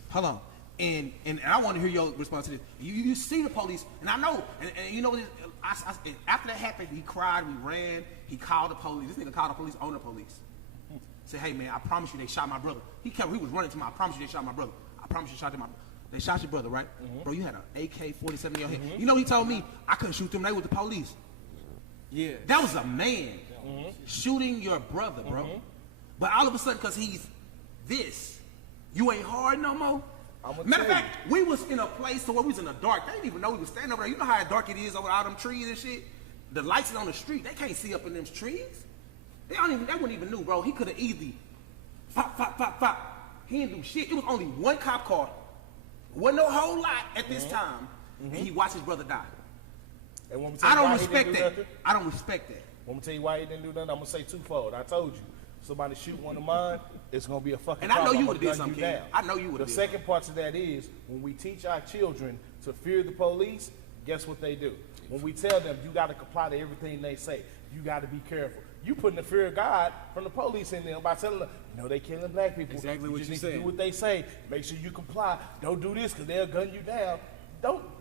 Hold on. And I want to hear your response to this. You see the police, and I know, and you know what? After that happened, he cried, we ran, he called the police. This nigga called the police on the police. Said, hey man, I promise you they shot my brother. He was running to me, I promise you they shot my brother. I promise you they shot your brother, right? Bro, you had an AK-47 in your head. You know what he told me? I couldn't shoot them, they were the police. Yeah. That was a man shooting your brother, bro. But all of a sudden, because he's this, you ain't hard no more. Matter of fact, we was in a place where we was in the dark. They didn't even know we was standing over there. You know how dark it is over all them trees and shit? The lights is on the street. They can't see up in them trees. They wouldn't even knew, bro. He could have easily pop. He didn't do shit. It was only one cop car. Wasn't no whole lot at this time. And he watched his brother die. I don't respect that. I don't respect that. I'm gonna tell you why he didn't do nothing. I'm gonna say twofold. I told you, somebody shoot one of mine, it's gonna be a fucking. And I know problem. you would have did something. I know you would have. The second part to that is when we teach our children to fear the police. Guess what they do? When we tell them you got to comply to everything they say, you got to be careful. You putting the fear of God from the police in them by telling them, you know, they killing black people. Exactly you what just you need said. to do what they say. Make sure you comply. Don't do this because they'll gun you down.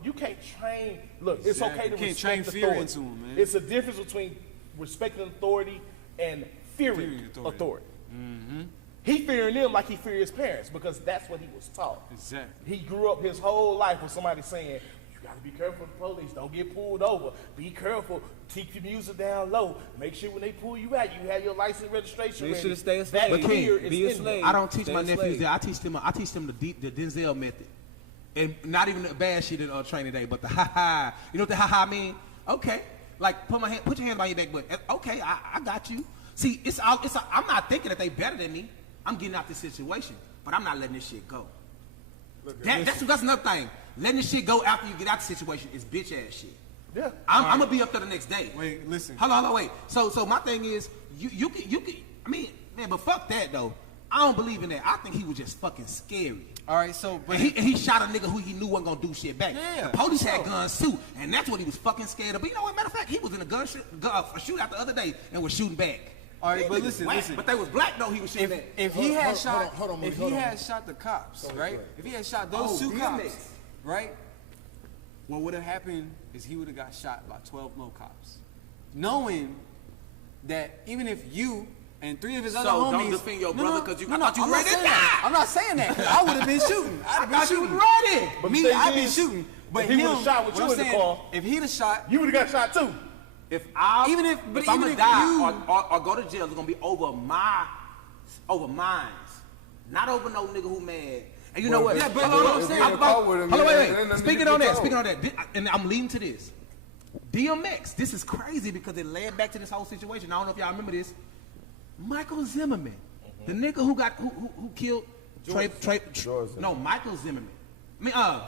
You can't train. Look, it's okay to You can't respect train fear authority. into them, man. It's a difference between respecting authority and fearing authority. Mm-hmm. He fearing them like he feared his parents because that's what he was taught. Exactly. He grew up his whole life with somebody saying, you gotta be careful with the police, don't get pulled over, be careful, keep your music down low, make sure when they pull you out, you have your license registration Make ready. sure to stay a That slave. fear King, is be a in them. slave. I don't teach Stay my a nephews slave. that. I teach them the Denzel method, and not even the bad shit in training day, but the ha ha. You know what the ha ha mean? Okay, like put your hand by your back, but okay, I got you. See, I'm not thinking that they better than me. I'm getting out this situation, but I'm not letting this shit go. That's another thing. Letting this shit go after you get out the situation is bitch ass shit. Yeah. I'm gonna be up there the next day. Wait, listen. Hold on, wait. So my thing is, you can. I mean, man, but fuck that though. I don't believe in that. I think he was just fucking scary. All right, so but And he shot a nigga who he knew wasn't gonna do shit back. Yeah, the police had sure. guns too, and that's what he was fucking scared of. But you know what? Matter of fact, he was in a shootout the other day and was shooting back. all right, These but niggas listen, whack, listen. But they was black though. He was shooting at. If Hold he on, had hold shot, on, hold on, if hold he on. had shot the cops, right? If he had shot those Oh, two DMX. cops, right? What would have happened is he would have got shot by 12 more cops, knowing that even if you and 3 of his other So homies don't defend your brother 'cause you- I thought you I'm ready not to saying that. die. I'm not saying that. 'Cause I would have been shooting. I'd have been thought you shooting. was ready. But Me, the thing I'd be is, shooting. But if he would've shot with what you I'm in the saying, car, if he'd have shot, you would've got shot too. If But I'm even gonna if die you- or go to jail, it's gonna be over mines, not over no nigga who mad. And you know what? yeah, but Hold on, I'm saying- hold on, with him, hold on, it wait. ain't nothing Speaking to on be that, told. and I'm leading to this. DMX, this is crazy because it led back to this whole situation. I don't know if y'all remember this. Michael Zimmerman, the nigga who killed Trey. George Zimmerman. No, Michael Zimmerman.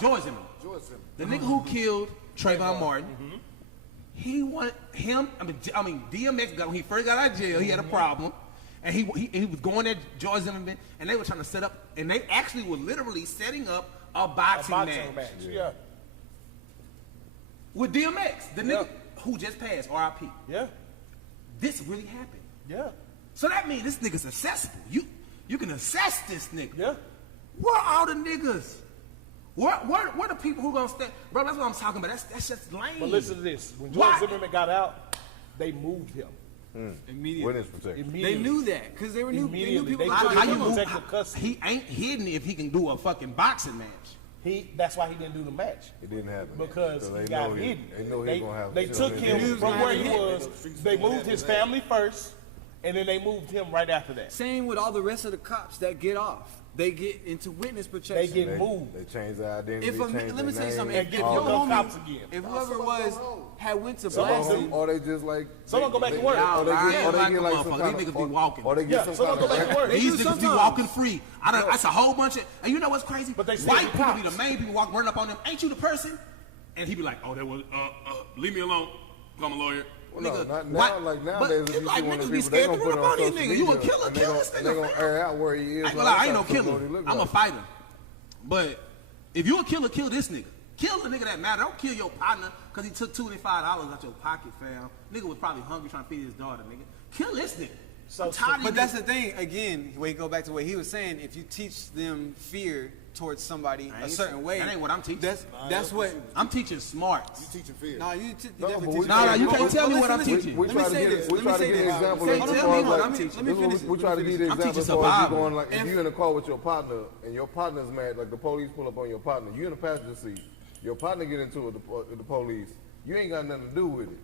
George Zimmerman. George Zimmerman. The nigga who killed Trayvon Martin, he wanted him. I mean, DMX when he first got out of jail, he had a problem, and he was going at George Zimmerman, and they were trying to set up, and they actually were literally setting up a boxing match Yeah. with DMX, the nigga who just passed, R.I.P. Yeah. This really happened. Yeah. So that means this nigga's accessible. You can assess this nigga. Yeah. Where are all the niggas? Where the people who gonna stand? Bro, that's what I'm talking about. That's just lame. But listen to this. When George Why? Zimmerman got out, they moved him. immediately. Witness protection. They Immediately. knew that because they knew Immediately. people. They was took gonna how him you kill him. move? protective custody. He ain't hidden if he can do a fucking boxing match. That's why he didn't do the match. It didn't happen. Because So he they got know hidden. They know he gonna have. They shit took on his him hands. from where he hit. was. They moved his family first, and then they moved him right after that. Same with all the rest of the cops that get off. They get into witness They protection. get moved. They changed their identity. If changed let me their tell you name, something. And If get your your homie, cops again. if whoever it was had went to Some of blasting, them, or they just like. Someone go back to work. Y'all Or they lying get, or like they a get like some motherfucker. kind These of, niggas be walking. or they get Yeah, some someone kind go of. back to work. They These do niggas be sometimes. walking free. That's a whole bunch of. And you know what's crazy? But they still White be people be cops. the main people walking running up on them. Ain't you the person? And he be like, oh, that was leave me alone. I'm a lawyer. Well, no, Nigga, not what? now. Like But nowadays, it's if you like see one of niggas the be people, they scared gonna to put run it up on on these social niggas. You media, a killer, and kill this they nigga. gonna air out where he is. I ain't gonna like, lie, I ain't no that's what killer. he look I'm a like. fighter. But if you a killer, kill this nigga. Kill the nigga that matter. Don't kill your partner because he took $25 out your pocket, fam. Nigga was probably hungry trying to feed his daughter, nigga. Kill this nigga. So- I'm tired of but you that's the thing. Again, we go back to what he was saying. If you teach them fear towards somebody I a ain't- certain way, that ain't what I'm teaching. That's what. I'm teaching smarts. You teaching fear. No, you No, definitely but teach we- Nah, fear. you But can't tell me what I'm listen, teaching. We Let me try to say get this. we Let try me to say get an this. example. Say- Like, tell as me, far as, hold on, like, let me finish this. We try to give the I'm teaching example as far as you survival. going like if you're in a car with your partner and your partner's mad, like the police pull up on your partner, you in the passenger seat, your partner get into it with the police, you ain't got nothing to do with it.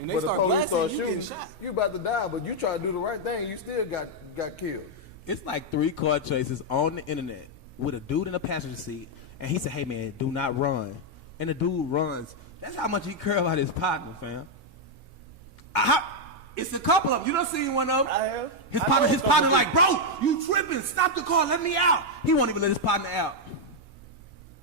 And they But the start police blasting, start you shooting, getting shot. you about to die, but you try to do the right thing, you still got killed. It's like 3 car chases on the internet with a dude in the passenger seat, and he said, "Hey man, do not run." And the dude runs. That's how much he care about his partner, fam. It's a couple of them. You done seen one of them? I have. His I partner, know his a couple partner like, bro, you tripping? Stop the car, let me out. He won't even let his partner out.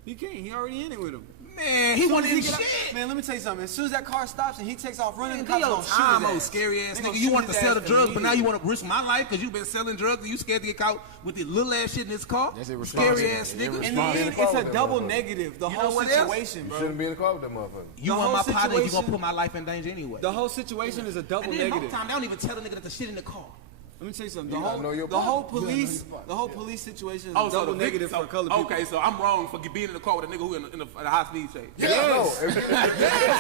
He can't. He already in it with him. Man, he Soon wanted as he his get shit. out- Man, let me tell you something. As soon as that car stops and he takes off running, Man, the cops give your gonna shoot time, his old ass. scary ass They nigga. gonna You shoot want to his sell ass the drugs, but now you immediately. want to risk my life because you been selling drugs and you scared to get caught with this little ass shit in this car? That's irresponsible. Scary ass That's nigga. In the end, Responsible. it's a That double motherfucker. negative. The You whole know what else? situation, You bro. shouldn't be in the car with that motherfucker. You The want my whole partner, you gonna situation- put my life in danger anyway. The whole situation is a double And then most negative. time they don't even tell the nigga that the shit in the car. Let me tell you something. You gotta know your The whole partner. police, the whole police situation is Oh, so double the negative nigga, for colored people. okay, so I'm wrong for being in the car with a nigga who in the high speed chase. Yes.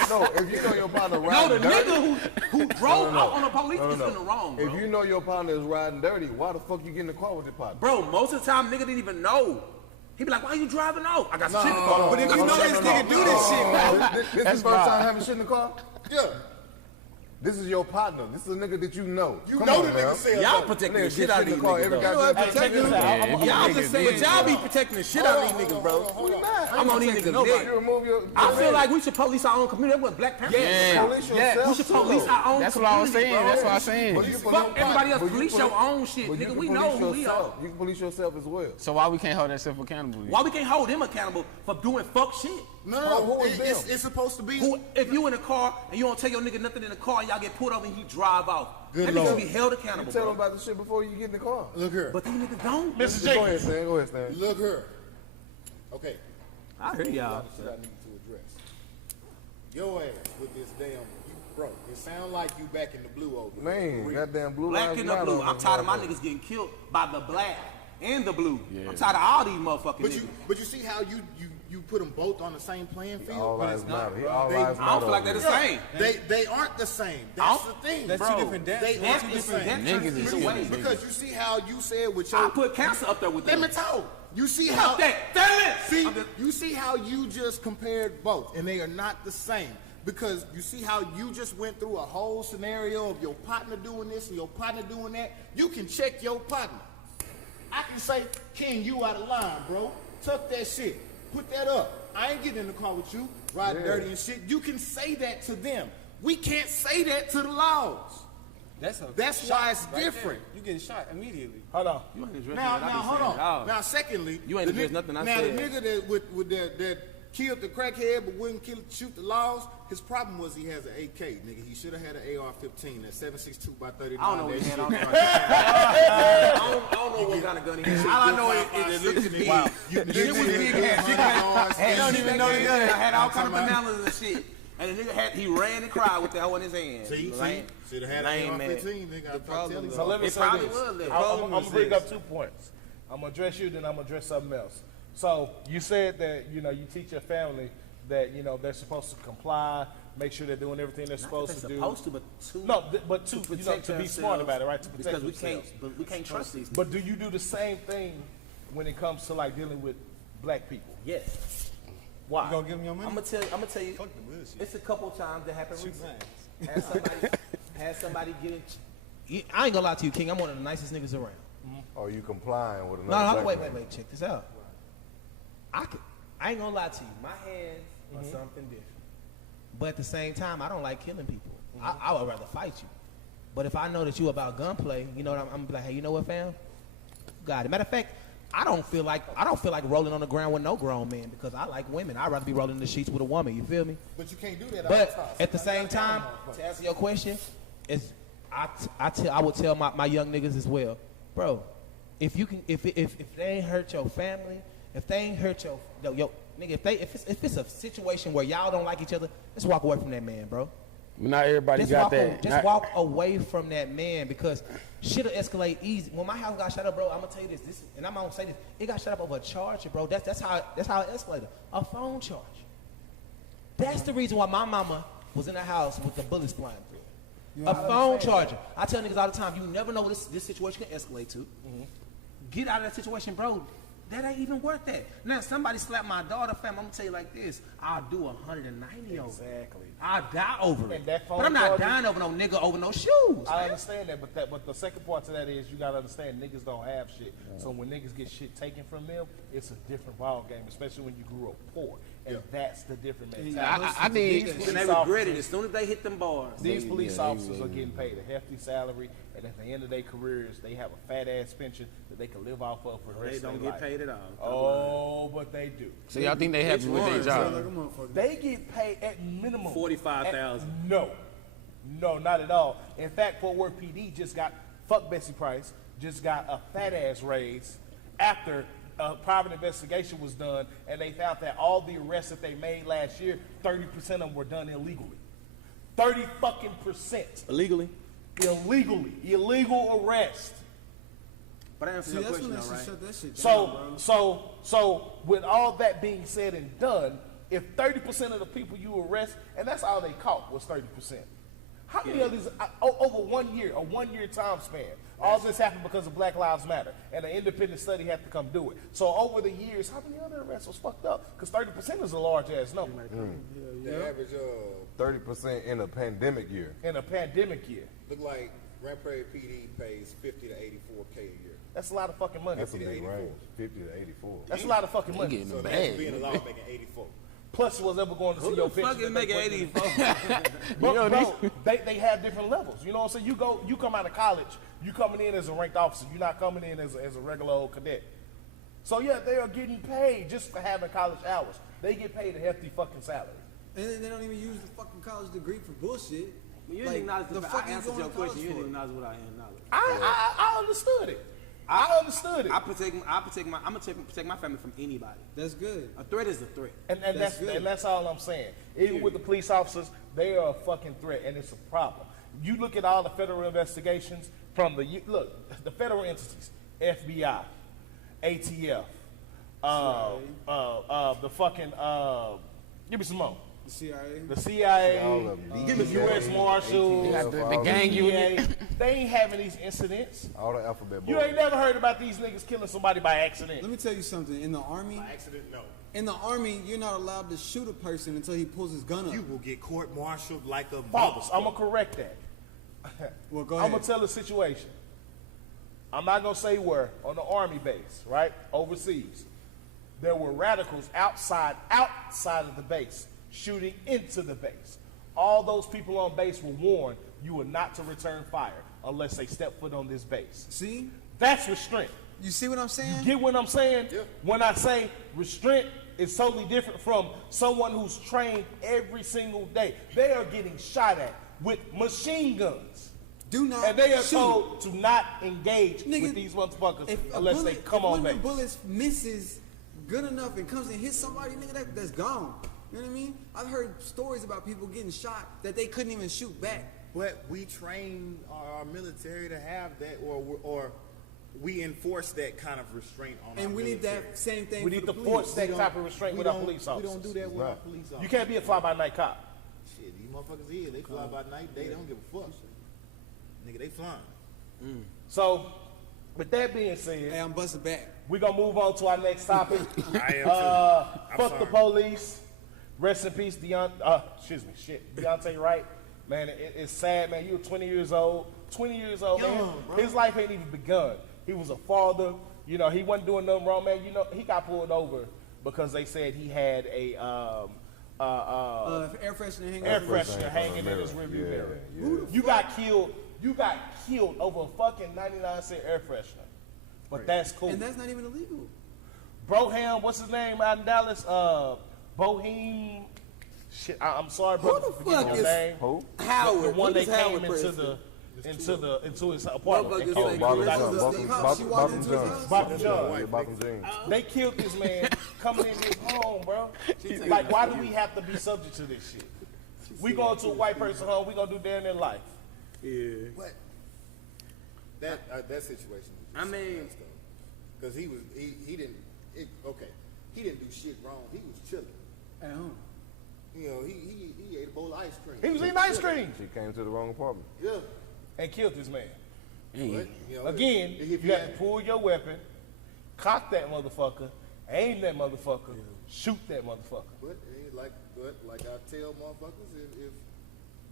No, if you know your partner No, riding the dirty, nigga who drove No. out on the police is No. in the wrong, bro. if you know your partner is riding dirty, why the fuck you get in the car with your partner? Bro, most of the time, nigga didn't even know. He be like, why you driving off? I got some shit in the car. But if you know this nigga do this shit, bro. This is the first time having shit in the car? Yeah. This is your partner. This is a nigga that you know. You Come know on, the man. nigga sell Y'all dope. protecting the Nigga, shit get out shit of in these the car niggas, every though. goddamn Check this out. Y'all just saying, y'all be protecting the shit out of these niggas, bro. I'm on these niggas' You dick. remove your. I feel like we should police our own community. That's what Black Panthers. Police yourself. We should police our own That's what I was community, saying. bro. That's what I was saying. But you can Fuck everybody else. but you Police police- your own shit, but you nigga. can We police know who we yourself. are. You can police yourself as well. So why we can't hold ourselves accountable? Why we can't hold him accountable for doing fuck shit? No, who is them? it's supposed to be. Who, if you in a car and you don't tell your nigga nothing in the car and y'all get pulled over and he drive off, Good that nigga should Lord. be held You accountable, tell them bro. about the shit before you get in the car. Look here. But these niggas don't. Mr. Go ahead, Jenkins. Stan. Go ahead, Stan. Look here. Okay. I hear y'all. Shit I need to address. Your ass with this damn, you broke. It sound like you back in the blue over there. Man, goddamn blue Black lives and the matter blue. on I'm this tired of my motherfucker. niggas getting killed by the black and the blue. Yeah. I'm tired of all these motherfucking But niggas. you see how you put them both on the same playing field? All But lives it's not, matter. bro. All They- lives I don't feel like matter. they're the same. They aren't the same. I That's the don't- thing. That's bro. two different dance. They That's aren't two the different same. Niggas is Either way. Because you see how you said with I your. put cancer up there with Let them. me talk. You see how Fuck that. Fellas! See, I'm just- you see how you just compared both, and they are not the same. Because you see how you just went through a whole scenario of your partner doing this and your partner doing that. You can check your partner. I can say, King, you out of line, bro. Tuck that shit. Put that up. I ain't getting in the car with you, riding dirty and shit. You can say that to them. We can't say that to the laws. That's why it's different. You getting shot immediately. Hold on. You ain't addressing Now, what I be hold saying at all. on. Now, secondly, You ain't the addressed ni- nothing I now said. the nigga that killed the crackhead but wouldn't shoot the laws. His problem was he has an AK, nigga. He should have had an AR-15, that 7.62 by 39. I don't know what that he had shit. on there. I don't know what kind of gun he had. All I know is it looked big. Wow. The shit was big. I don't even know the gun. I had all kind of bananas and shit. And the nigga he ran and cried with that hoe in his hand. Should have had an Lame, man. AR-15, nigga. I'm telling you. So let me It say probably this. was that. I'm gonna bring up 2 points. I'm gonna address you, then I'm gonna address something else. So you said that you teach your family that they're supposed to comply, make sure they're doing everything they're supposed to do. Supposed to, but but to protect be smart ourselves, about it, right? To protect because themselves. we can't trust these. But do you do the same thing when it comes to like dealing with black people? Yes. Why? You gonna give them your money? I'm gonna tell you. Fuck the bullshit. It's a couple times that happened Shoot recently. Had somebody get in. I ain't gonna lie to you, King. I'm one of the nicest niggas around. Or you complying with No, another no, black wait. man. Check this out. I ain't gonna lie to you. My hands are something different. But at the same time, I don't like killing people. I would rather fight you. But if I know that you about gunplay, you know what I'm like, hey, you know what, fam? Got it. Matter of fact, I don't feel like rolling on the ground with no grown man because I like women. I'd rather be rolling in the sheets with a woman. You feel me? But you can't do that all the time. But at the same time, to answer your question, I would tell my young niggas as well, bro. If they ain't hurt your family, if they ain't hurt your nigga, if it's a situation where y'all don't like each other, just walk away from that man, bro. Not everybody got that. Just walk away from that man because shit'll escalate easy. When my house got shut up, bro, I'm gonna tell you this, and I'm gonna say this, it got shut up over a charger, bro. That's how it escalated. A phone charge. That's the reason why my mama was in the house with the bullets flying through. A phone charger. I tell niggas all the time, you never know what this situation can escalate to. Get out of that situation, bro. That ain't even worth that. Now, somebody slapped my daughter, fam. I'm gonna tell you like this: I'll do 190 over it. Exactly. I'll die over it. And that phone But I'm not charger- dying over no nigga over no shoes. I man. understand that, but the second part to that is you gotta understand niggas don't have shit. So when niggas get shit taken from them, it's a different ball game, especially when you grew up poor. And that's the different mentality. I need. And they regret it as soon as they hit them bars. These police officers are getting paid a hefty salary, and at the end of their careers, they have a fat ass pension that they can live off of for the They rest don't of their get life. paid at all. Oh, but they do. So y'all think they happy with their job? They get paid at minimum 45,000. No, not at all. In fact, Fort Worth PD just got Bessie Price just got a fat ass raise after a private investigation was done, and they found that all the arrests that they made last year, 30% of them were done illegally. 30 fucking %. Illegally? illegal arrest. But I answer See, your that's question, when they though, should right? shut that shit down, bro. So with all that being said and done, if 30% of the people you arrest, and that's all they caught was 30%. How many of these, over 1 year, a 1 year time span, all this happened because of Black Lives Matter, and an independent study had to come do it. So over the years, how many other arrests was fucked up? Because 30% is a large ass number. The average 30% in a pandemic year. In a pandemic year. look like Grand Prairie PD pays 50 to 84K a year. That's a lot of fucking money. That's a big range. 50 to 84. That's a lot of fucking money. getting So the imagine bag. being allowed making 84. Plus, was ever going to see Who your the fuck picture is that they making put in- 84? Bro, they have different levels. You know what I'm saying? You come out of college, you coming in as a ranked officer. You're not coming in as a regular old cadet. So yeah, they are getting paid just for having college hours. They get paid a hefty fucking salary. And then they don't even use the fucking college degree for bullshit. You didn't Like, acknowledge the the fact. fuck I you answered going your to college question. You didn't for? acknowledge what I acknowledged. I understood it. I understood it. I'm gonna protect my family from anybody. That's good. A threat is a threat. And That's good. that's all I'm saying. Even with the police officers, they are a fucking threat, and it's a problem. You look at all the federal investigations from the federal entities, FBI, ATF, the fucking give me some more. The CIA. The CIA, All of them. the U.S. Marshals, They got the all gang the- unit. They ain't having these incidents. All the alphabet You boys. ain't never heard about these niggas killing somebody by accident. Let me tell you something. In the army, By accident, no. you're not allowed to shoot a person until he pulls his gun up. You will get court-martialed like a False. I'm motherfucker. gonna correct that. Well, go I'm ahead. gonna tell the situation. I'm not gonna say where, on the army base, right? Overseas. There were radicals outside of the base, shooting into the base. All those people on base were warned you are not to return fire unless they step foot on this base. See? That's restraint. You see what I'm saying? You get what I'm saying? Yeah. When I say restraint is totally different from someone who's trained every single day. They are getting shot at with machine guns. Do not And they are shoot. told to not engage Nigga, with these motherfuckers If a unless bullet, they come if on one of base. the bullets misses good enough and comes and hits somebody, nigga, that's gone. You know what I mean? I've heard stories about people getting shot that they couldn't even shoot back. But we train our military to have that, or we enforce that kind of restraint on our And we need military. that same thing We for need the to police. force that type of restraint with our police We officers. don't do that with our Right. police officers. You can't be a fly-by-night cop. Shit, these motherfuckers here, they fly by night, they don't give a fuck. Nigga, they flying. So, with that being said, Hey, I'm busting back. we're going to move on to our next topic. I am too. Fuck sorry. the police. Rest in peace, Deontay Wright. Man, it's sad, man. You were 20 years old. 20 years old, man. Young, bro. His life ain't even begun. He was a father. You know, he wasn't doing nothing wrong, man. You know, he got pulled over because they said he had a Air freshener hanging air over. freshener hanging in his rearview Yeah, mirror. yeah. You got killed. You got killed over a fucking 99-cent air freshener. But that's cool. And that's not even illegal. Broham, what's his name out in Dallas? Bohem. Shit, I'm sorry, bro. Who the for forgetting fuck your is name. Who? Howard. The one What that is came Howard into Preston? his apartment. and Motherfuckers killed say him. Bobby Chris Jones. was the cop. She walked into his house. Bobby Jones. Yeah, Bobby James. They killed this man coming in his home, bro. Like, why do we have to be subject to this shit? We going to a white person home. We gonna do damn near life. What? That situation. I mean- because he didn't. He didn't do shit wrong. He was chilling. At home. You know, he ate a bowl of ice cream. He was eating ice cream She came to the wrong apartment. Yeah. and killed this man. But, you know, Again, if you he have had- to pull your weapon, cock that motherfucker, aim that motherfucker, shoot that motherfucker. But like I tell motherfuckers, if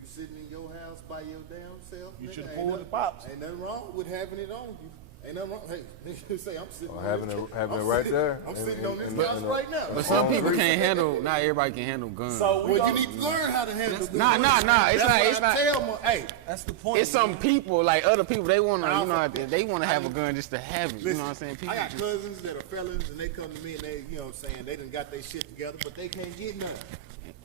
you sitting in your house by your damn self, You nigga, should've ain't pulled nothing- the pops. Ain't nothing wrong with having it on you. Ain't nothing wrong. Hey, say I'm sitting. Or on having this- it- having I'm it right sitting- there I'm and- sitting on and- this and couch letting right now. But some people can't handle. Not everybody can handle guns. So we Well, gonna, you need to learn how to handle. Nah, guns. nah, nah, it's That's not- what it's I not- Tell them, hey, That's the point. it's some people like other people. They wanna, you know, Alpha. they wanna have a gun just to have it. You listen, know what I'm saying? People I got just, cousins that are felons, and they come to me and they, you know, what I'm saying they done got their shit together, but they can't get none.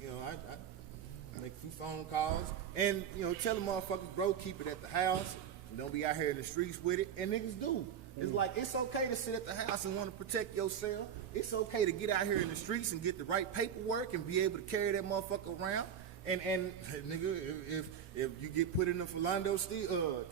You know, I make a few phone calls and you know tell them motherfuckers, bro, keep it at the house. Don't be out here in the streets with it. And niggas do. It's like it's okay to sit at the house and want to protect yourself. It's okay to get out here in the streets and get the right paperwork and be able to carry that motherfucker around And nigga, if you get put in the Philando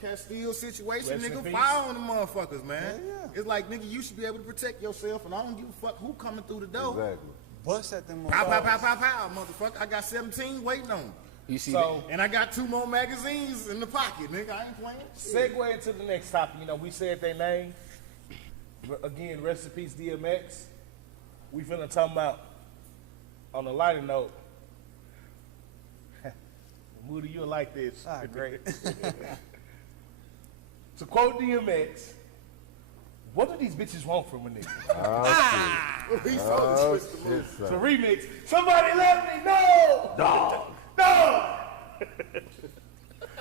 Castile situation, Rest in nigga, peace. fire on the motherfuckers, man. Yeah. It's like, nigga, you should be able to protect yourself, and I don't give a fuck who coming through the door. Exactly. Bust at them Pow, pow, motherfuckers. pow, pow, pow, motherfucker. I got 17 waiting on me. You see So And I got 2 more magazines in the pocket, nigga. I ain't playing. segue into the next topic. You know, we said their name. Again, rest in peace, DMX. We finna talk about, on a lighter note, Moody, you'll like this. Ah, great. To quote DMX, what do these bitches want from a nigga? He's so Oh, twisted. shit, The son. remix. Somebody let me know. Dog. Dog.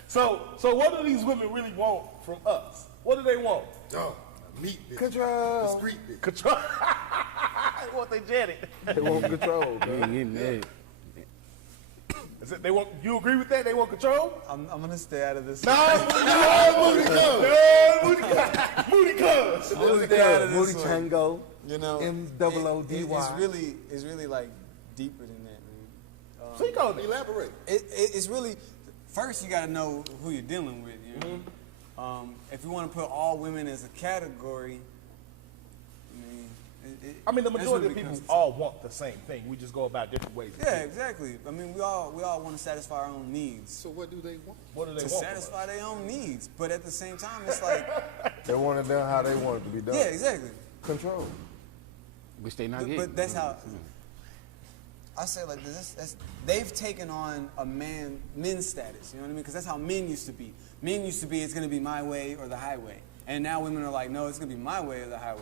So what do these women really want from us? What do they want? Dog, meat bitch. The Control. street bitch. Control. What they jetted. They want control, You man. ain't getting that. Is it, they want. You agree with that? They want control. I'm gonna stay out of this. No, Moody cuz. Moody cuz. I'm gonna stay out of Moody this one. Tango. You know, MOODY. it's really like deeper than that, man. Speak on it. Elaborate. It's really, first you gotta know who you're dealing with. You know? If you want to put all women as a category, I mean, the that's majority what of it people becomes. all want the same thing. We just go about different ways. Yeah, exactly. I mean, we all want to satisfy our own needs. So what do they want? What do they To want? from us? satisfy their own needs, but at the same time, it's like, They want it done how they want it to be done. yeah, exactly. Control. Which they not getting. But that's how I say it like this. They've taken on a men's status. You know what I mean? Because that's how men used to be. Men used to be, it's going to be my way or the highway, and now women are like, no, it's going to be my way or the highway.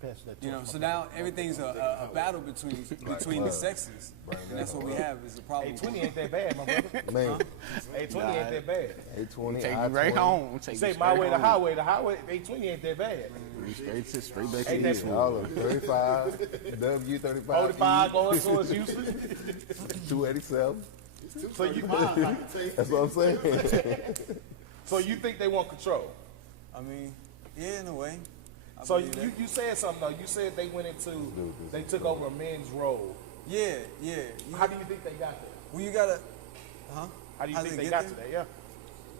Pass that You know, torch, so my now everything's a battle between the sexes, and that's what we have is a problem. 820 ain't that bad, my brother. Man, 820 ain't that bad. 820, Take you I-20. right home. You Take say you my straight way, the home. highway. The highway, 820 ain't that bad. Straight back to Ain't the that hill. All of 35, W35, 45 going towards Houston. 287. So you, That's what I'm saying. so you think they want control? I mean, yeah, in a way. I So believe that. you said something though. You said they went into, they took over a men's role. Yeah. How do you think they got there? Well, you gotta, huh? How do you How think did they it got get to there? that? Yeah.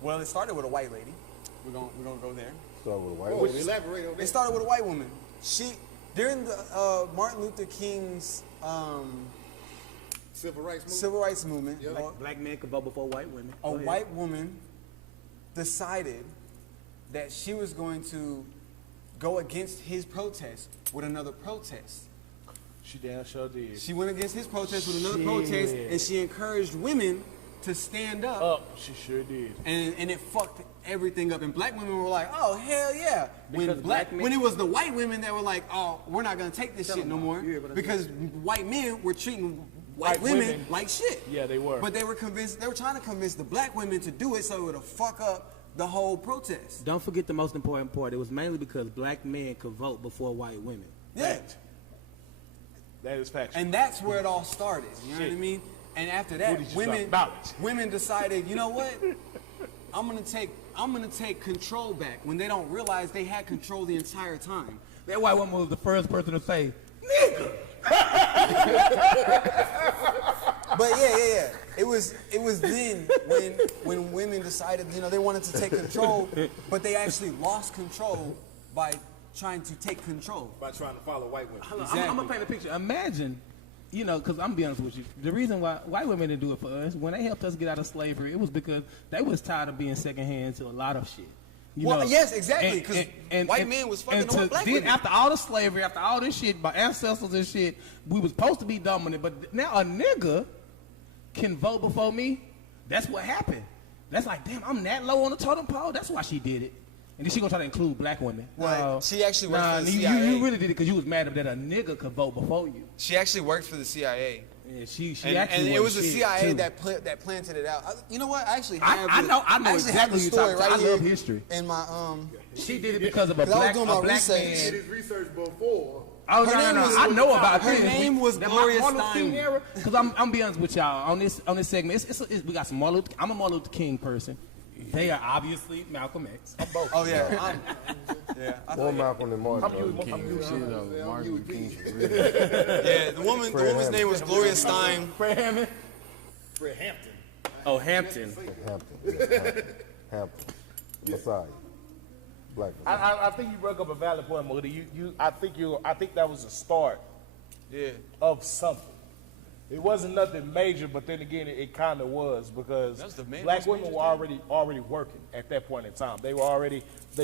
Well, it started with a white lady. We're gonna go there. Start with a white Oh, one. elaborate on It that. started with a white woman. She during the Martin Luther King's Civil rights movement. civil rights movement, Yeah. Black men could vote before white women. a Go ahead. white woman decided that she was going to go against his protest with another protest. She damn sure did. She went against his protest with another protest, and she encouraged women to stand up. She sure did. And it fucked everything up. And black women were like, oh, hell yeah. Because black men- when it was the white women that were like, oh, we're not going to take this shit no more. You hear what I Because white men were treating white White women women. like shit. Yeah, they were. But they were trying to convince the black women to do it so it would fuck up the whole protest. Don't forget the most important part. It was mainly because black men could vote before white women. Yeah. That is factual. And that's where it all started. You know what I mean? And after that, What did you talk about? women decided, you know what? I'm gonna take control back when they don't realize they had control the entire time. That white woman was the first person to say, But yeah. It was then when women decided, you know, they wanted to take control, but they actually lost control by trying to take control. By trying to follow white women. I'm Exactly. gonna paint a picture. Imagine, you know, because I'm gonna be honest with you. The reason why white women didn't do it for us, when they helped us get out of slavery, it was because they was tired of being secondhand to a lot of shit. You Well, know? yes, exactly, 'cause white men was fucking and with black then women. After all the slavery, after all this shit, my ancestors and shit, we was supposed to be dominant, but now a nigga can vote before me. That's what happened. That's like, damn, I'm that low on the totem pole. That's why she did it. And then she gonna try to include black women. Well, she actually worked for the you CIA. really did it because you was mad that a nigga could vote before you. She actually worked for the CIA. Yeah, she And actually it was the shit, CIA too. that planted it out. You know what? I actually I have know actually have exactly the what story you're right talking here about. I love history. in my She did it because of a 'Cause I was black, doing a my black research. He man. did his research before. Oh Her no, name was- I know about her this. name was That Gloria Martin Luther King Steinem. era. Because I'm be honest with y'all on this segment. We got some Martin Luther. I'm a Martin Luther King person. They are obviously Malcolm X. I'm both. Oh yeah, More Malcolm than Martin. though. King shit though. Martin Luther King for real. yeah. The woman's name was Gloria Steinem. Fred Hampton. Oh, Hampton. Hampton. Messiah. Black. I think you broke up a valid point, Moody. I think that was a start Yeah. of something. It wasn't nothing major, but then again, it kind of was because That's the main- black most women major were thing. already working at that point in time. They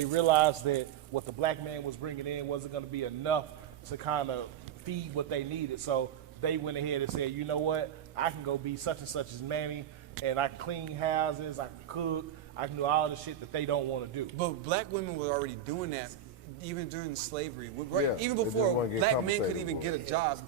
realized that what the black man was bringing in wasn't going to be enough to kind of feed what they needed. So they went ahead and said, you know what, I can go be such and such as Manny, and I can clean houses, I can cook, I can do all the shit that they don't want to do. But black women were already doing that even during slavery. Yeah, Even they just before wanna get black men compensated could even for get a job,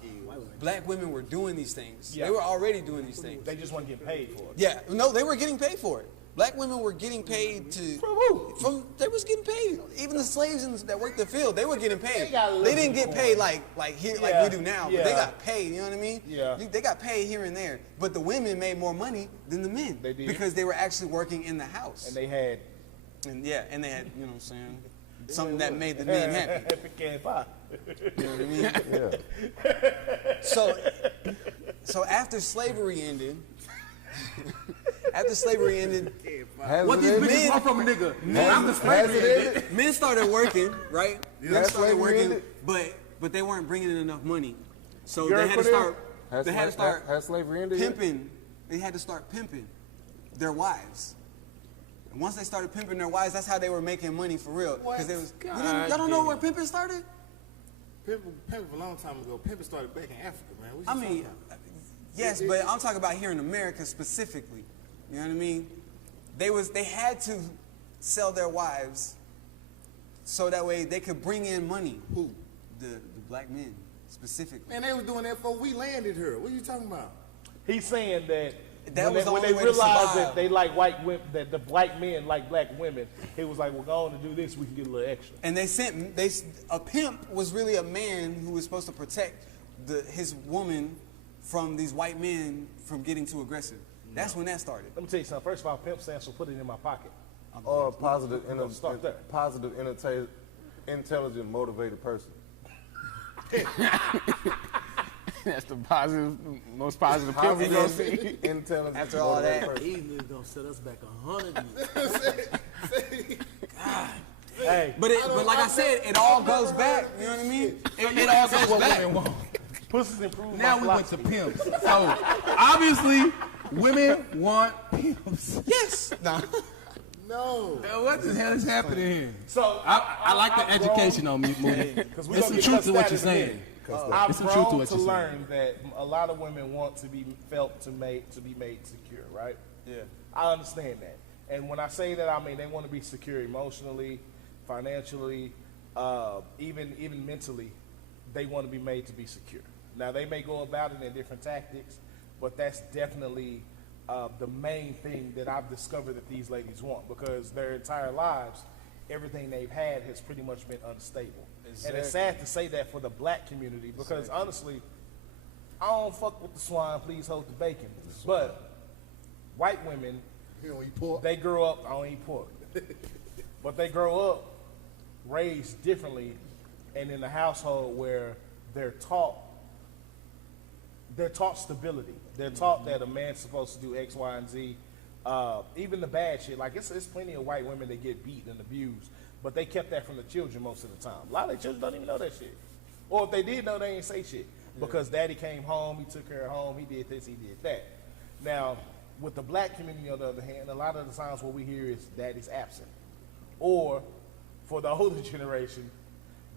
black women were doing these things. Yeah. They were already doing these things. They just weren't getting paid for it. Yeah, no, they were getting paid for it. Black women were getting paid to. From who? They was getting paid. Even the slaves that worked the field, they were getting paid. They got a little They didn't bit get of paid coin. like here, Yeah, like we do now. But they yeah. got paid. You know what I mean? Yeah. They got paid here and there. But the women made more money than the men. They did. Because they were actually working in the house. And they had And they had, you know what I'm saying, something that made the men happy. pecan pie. You know what I mean? Yeah. So after slavery ended, Has What it these ended? bitches want from a nigga? Has it ended? men started working, right? Men Has started slavery working, ended? but they weren't bringing in enough money, so You they heard had to for them? start. Has They had to start has slavery ended yet? pimping. They had to start pimping their wives. And once they started pimping their wives, that's how they were making money for real. Because they was. Y'all don't know where pimping started? Pimping a long time ago. Pimping started back in Africa, man. What you I talking mean, about? yes, but I'm talking about here in America specifically. You know what I mean? They had to sell their wives so that way they could bring in money. Who? The black men specifically. Man, they was doing that before we landed here. What are you talking about? He's saying that, That was the when only they way to realized survive. that they like white women, that the black men like black women, he was like, "Well, go on and do this. We can get a little extra." And a pimp was really a man who was supposed to protect his woman from these white men from getting too aggressive. That's when that started. Let me tell you something. First of all, pimp stands for put it in my pocket. Or a positive, Start there. intelligent, motivated person. That's the most positive pimp you gonna see. Intelligent, After all motivated that, person. These niggas gonna set us back 100 years. Hey, but like I said, it all goes back. You know what I mean? It all goes back. pussies improve. Now we went to pimps. So obviously, women want pimps. Yes. No. No. What the hell is happening here? So I like the education on me. Because There's some truth to what you're saying. I've There's some truth to grown what to you're saying. learn that a lot of women want to be felt to be made secure, right? Yeah. I understand that. And when I say that, I mean they want to be secure emotionally, financially, even mentally. They want to be made to be secure. Now, they may go about it in different tactics, but that's definitely the main thing that I've discovered that these ladies want, because their entire lives, everything they've had has pretty much been unstable. And it's sad to say that for the black community, because honestly, I don't fuck with the swine, please hold the bacon. But white women, You know, you poor. they grow up, I don't eat pork, but they grow up raised differently and in a household where they're taught stability. They're taught that a man's supposed to do X, Y, and Z. Even the bad shit, like it's plenty of white women that get beat and abused, but they kept that from the children most of the time. A lot of their children don't even know that shit. Or if they did know, they ain't say shit. Because daddy came home, he took care of home, he did this, he did that. Now, with the black community on the other hand, a lot of the times what we hear is daddy's absent. Or, for the older generation,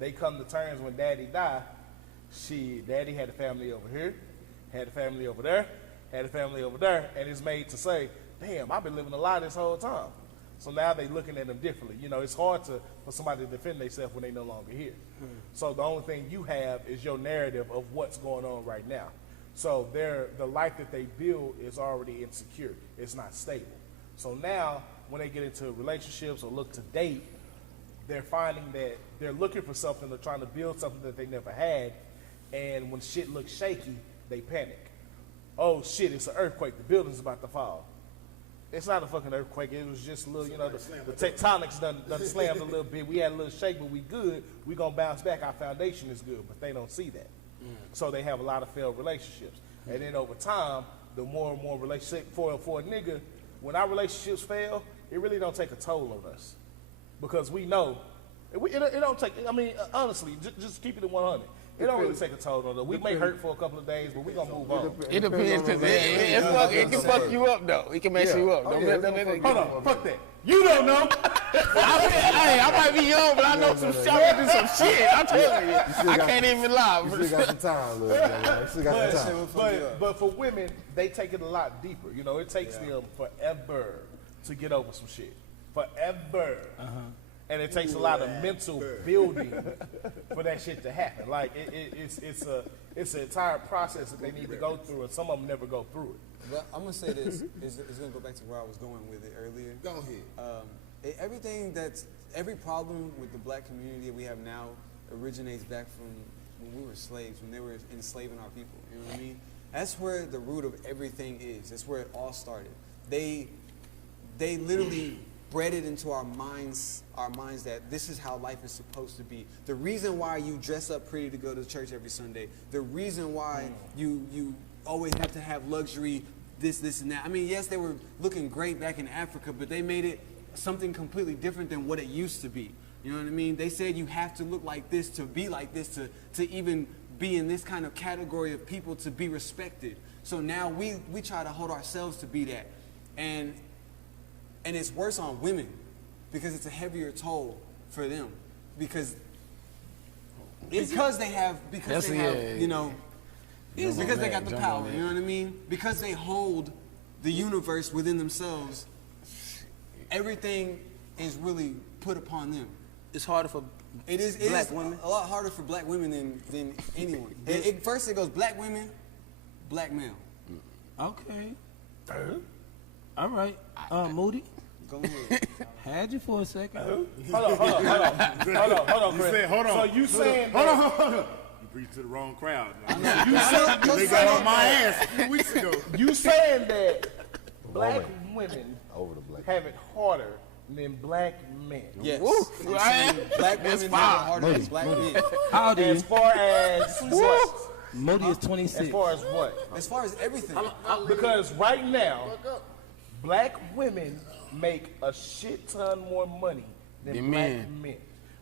they come to terms when daddy died. Daddy had a family over here, had a family over there, had a family over there, and it's made to say, damn, I've been living a lie this whole time. So now they looking at them differently. You know, it's hard for somebody to defend themselves when they no longer here. So the only thing you have is your narrative of what's going on right now. So the life that they build is already insecure. It's not stable. So now when they get into relationships or look to date, they're finding that they're looking for something, they're trying to build something that they never had, and when shit looks shaky, they panic. Oh shit, it's an earthquake, the building's about to fall. It's not a fucking earthquake, it was just a little, you know, the tectonics done slammed a little bit. We had a little shake, but we good. We gonna bounce back, our foundation is good, but they don't see that. So they have a lot of failed relationships. And then over time, the more and more relationship for a nigga. When our relationships fail, it really don't take a toll on us because we know it don't take. I mean, honestly, just keep it at 100. It don't really take a toll on us. We may hurt for a couple of days, but we gonna move on. It depends because it can fuck you up though. It can mess you up. Don't let Hold on, fuck that. You don't know. I might be young, but I know some shit. I do some shit. I'm telling you, I can't even lie. You still got some time, little man. You still got some time. But for women, they take it a lot deeper. You know, it takes them forever to get over some shit. Forever. And it takes a lot of mental building for that shit to happen. Like it's an entire process that they need to go through, and some of them never go through it. But I'm gonna say this. It's gonna go back to where I was going with it earlier. Go ahead. Every problem with the black community that we have now originates back from when we were slaves, when they were enslaving our people. You know what I mean? That's where the root of everything is. That's where it all started. They literally bred it into our minds that this is how life is supposed to be. The reason why you dress up pretty to go to church every Sunday, the reason why you always have to have luxury, this, and that. I mean, yes, they were looking great back in Africa, but they made it something completely different than what it used to be. You know what I mean? They said you have to look like this to be like this, to even be in this kind of category of people, to be respected. So now we try to hold ourselves to be that. And it's worse on women because it's a heavier toll for them because they have you know, because they got the power, you know what I mean? Because they hold the universe within themselves, everything is really put upon them. It's harder for black women. A lot harder for black women than anyone. First it goes black women, black male. Okay. All right. Moody. Go ahead. Had you for a second. Hold on, Chris. Hold on. So you saying hold on. You preached to the wrong crowd. They got on my ass a few weeks ago. You saying that black women have it harder than black men? Yes. Black women have it harder than black men. How old are you? As far as what? Moody is 26. As far as what? As far as everything. Because right now, black women make a shit ton more money than black men.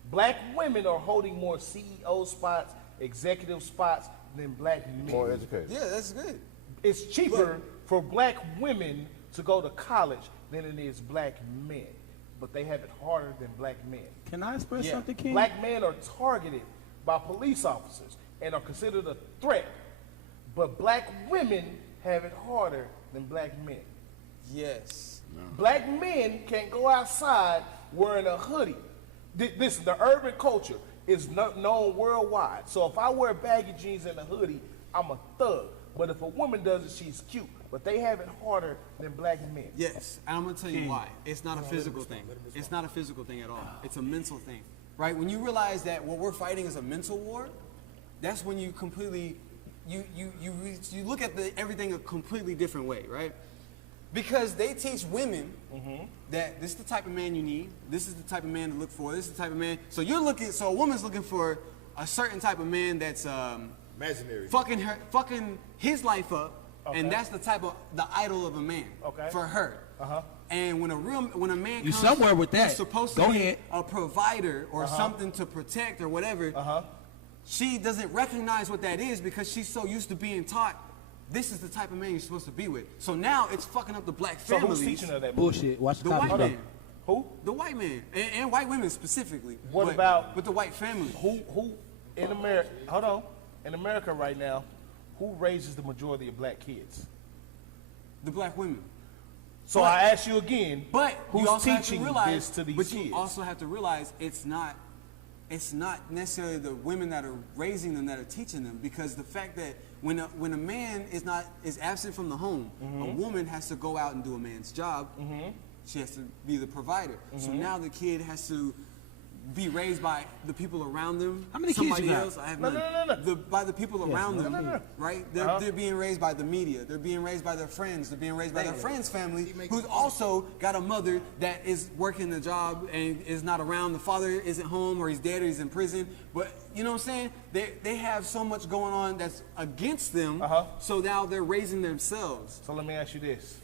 Black women are holding more CEO spots, executive spots than black men. More educated. Yeah, that's good. It's cheaper for black women to go to college than it is black men. But they have it harder than black men. Can I express something, King? Black men are targeted by police officers and are considered a threat. But black women have it harder than black men. Yes. Black men can't go outside wearing a hoodie. This the urban culture is known worldwide. So if I wear baggy jeans and a hoodie, I'm a thug. But if a woman does it, she's cute. But they have it harder than black men. Yes, and I'm gonna tell you why. It's not a physical thing. It's not a physical thing at all. It's a mental thing, right? When you realize that what we're fighting is a mental war, that's when you completely you look at everything a completely different way, right? Because they teach women that this is the type of man you need. This is the type of man to look for. This is the type of man. So a woman's looking for a certain type of man that's imaginary, fucking his life up, and that's the idol of a man for her. And when a man comes, somewhere with that. Who's supposed to be a provider or something to protect or whatever, she doesn't recognize what that is because she's so used to being taught. This is the type of man you're supposed to be with. So now it's fucking up the black families. So who's teaching her that bullshit? Watch the white man. Who? The white man and white women specifically. What about with the white family? Who in America? Hold on. In America right now, who raises the majority of black kids? The black women. So I ask you again. But who's teaching this to these kids? But you also have to realize it's not necessarily the women that are raising them that are teaching them, because the fact that when a man is absent from the home, a woman has to go out and do a man's job. She has to be the provider. So now the kid has to be raised by the people around them. How many kids somebody you got? else. I have No, none. no, no, no. By the people around them, no. right? They're being raised by the media. They're being raised by their friends. They're being raised by their friends' family, who's also got a mother that is working a job and is not around. The father isn't home, or he's dead, or he's in prison. But you know what I'm saying? They have so much going on that's against them. So now they're raising themselves. So let me ask you this.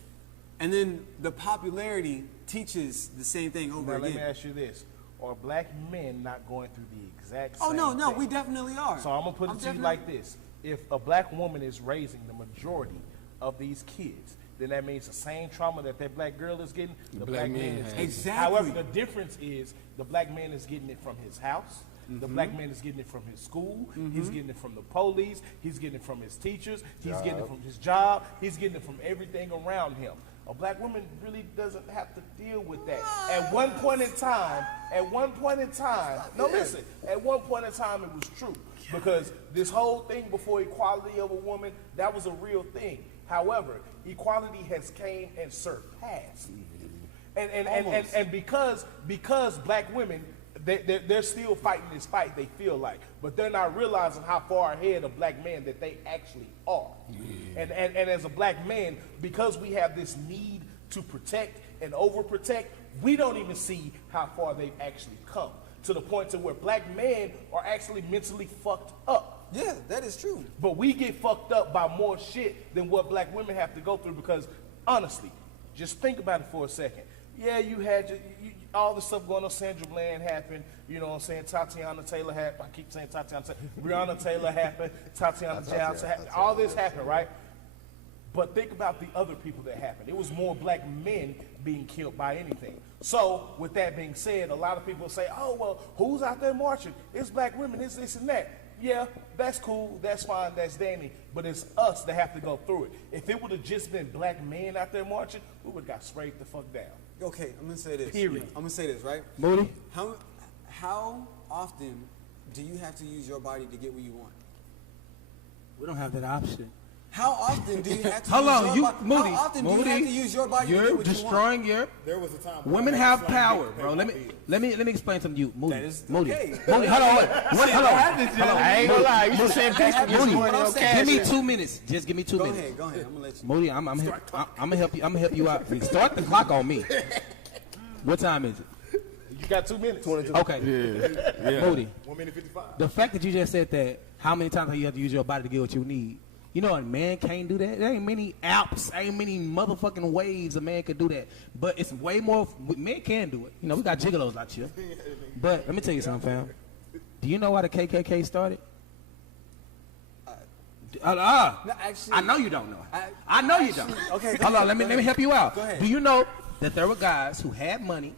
And then the popularity teaches the same thing over Now, again. let me ask you this. Are black men not going through the exact Oh same no, thing? we definitely are. So I'm going to put it to you like this. If a black woman is raising the majority of these kids, then that means the same trauma that black girl is getting, the black man is getting. Exactly. However, the difference is the black man is getting it from his house. The black man is getting it from his school. He's getting it from the police. He's getting it from his teachers. He's getting it from his job. He's getting it from everything around him. A black woman really doesn't have to deal with that. At one point in time, no, listen, at one point in time it was true. Because this whole thing before equality of a woman, that was a real thing. However, equality has came and surpassed. And because black women, they're still fighting this fight, they feel like, but they're not realizing how far ahead of black men that they actually are. And as a black man, because we have this need to protect and overprotect, we don't even see how far they've actually come, to the point to where black men are actually mentally fucked up. Yeah, that is true. But we get fucked up by more shit than what black women have to go through, because honestly, just think about it for a second. Yeah, you had all the stuff going on. Sandra Bland happened. You know what I'm saying? Tatiana Taylor happened. I keep saying Tatiana Taylor. Breonna Taylor happened. Tatiana Johnson happened. All this happened, right? But think about the other people that happened. It was more black men being killed by anything. So, with that being said, a lot of people say, oh, well, who's out there marching? It's black women, it's this and that. Yeah, that's cool, that's fine, that's dandy, but it's us that have to go through it. If it would have just been black men out there marching, we would have got sprayed the fuck down. Okay, I'm gonna say this. Period. I'm gonna say this, right? Moody? How often do you have to use your body to get what you want? We don't have that option. How often do you have to Hold use on, your you, body? Moody, How often do Moody, you have to use your body to you're get what destroying your. There was a time Women have power, bro. Let me explain something to you, Moody. That is Moody, okay. Moody, hold on, hold on. I ain't gonna lie. You should send pictures this Moody, morning on cash. give me 2 minutes. Just give me 2 Go minutes. ahead, I'm gonna let you. Moody, I'm gonna help you. I'm gonna help you out. Start the clock on me. What time is it? You got 2 minutes. Okay. Yeah. Moody, 1 minute 55. the fact that you just said that, how many times have you have to use your body to get what you need? You know, a man can't do that. There ain't many apps, ain't many motherfucking ways a man could do that. But it's way more, men can do it. You know, we got gigolos out here. But let me tell you something, fam. Do you know why the KKK started? No, actually, I know you don't know. I know you don't. Okay, Hold on, let me help you out. Go ahead. Do you know that there were guys who had money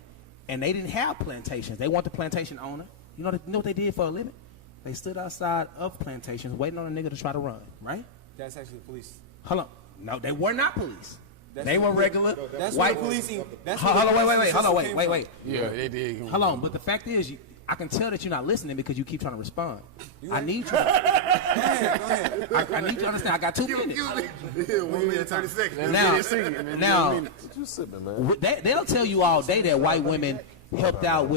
and they didn't have plantations? They want the plantation owner. You know what they did for a living? They stood outside of plantations waiting on a nigga to try to run, right? That's actually police. Hold on. No, they were not police. That's They were what- regular That's white what policing. That's Hold where on, the wait. policing Hold on, system wait. came Yeah, they did. Hold on, but the fact is, I can tell that you're not listening because you keep trying to respond. I need you. from. Go ahead. I need you to understand. I got 2 minutes. 1 minute 30 seconds. Now, You sipping, man. they'll tell you all day that white women helped out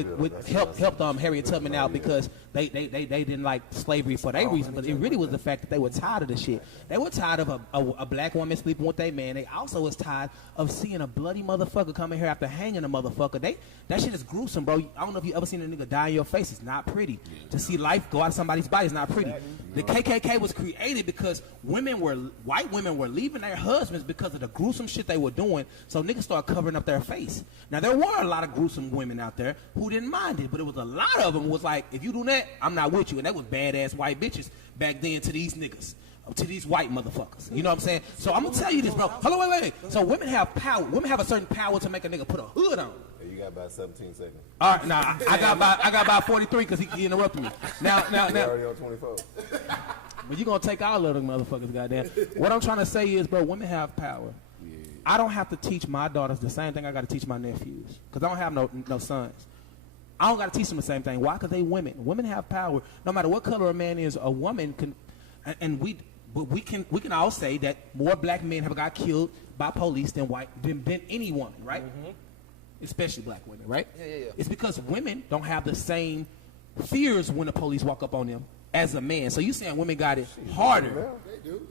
helped Harriet Tubman out because they didn't like slavery for their reason, but it really was the fact that they were tired of the shit. They were tired of a black woman sleeping with their man. They also was tired of seeing a bloody motherfucker coming here after hanging a motherfucker. That shit is gruesome, bro. I don't know if you ever seen a nigga die in your face. It's not pretty. To see life go out of somebody's body is not pretty. The KKK was created because white women were leaving their husbands because of the gruesome shit they were doing, so niggas started covering up their face. Now, there were a lot of gruesome women out there who didn't mind it, but it was a lot of them was like, if you do that, I'm not with you. And that was badass white bitches back then to these niggas, to these white motherfuckers. You know what I'm saying? So I'm going to tell you this, bro. Hold on, wait. So women have power. Women have a certain power to make a nigga put a hood on. Hey, you got about 17 seconds. All right, now I got about 43 because he interrupted me. Now, You're already on 24. but you gonna take all of them motherfuckers, goddamn. What I'm trying to say is, bro, women have power. I don't have to teach my daughters the same thing I got to teach my nephews because I don't have no sons. I don't got to teach them the same thing. Why? Because they women. Women have power. No matter what color a man is, a woman can, and we can all say that more black men have got killed by police than any woman, right? especially black women, right? Yeah. It's because women don't have the same fears when the police walk up on them as a man. So you saying women got it harder? They do.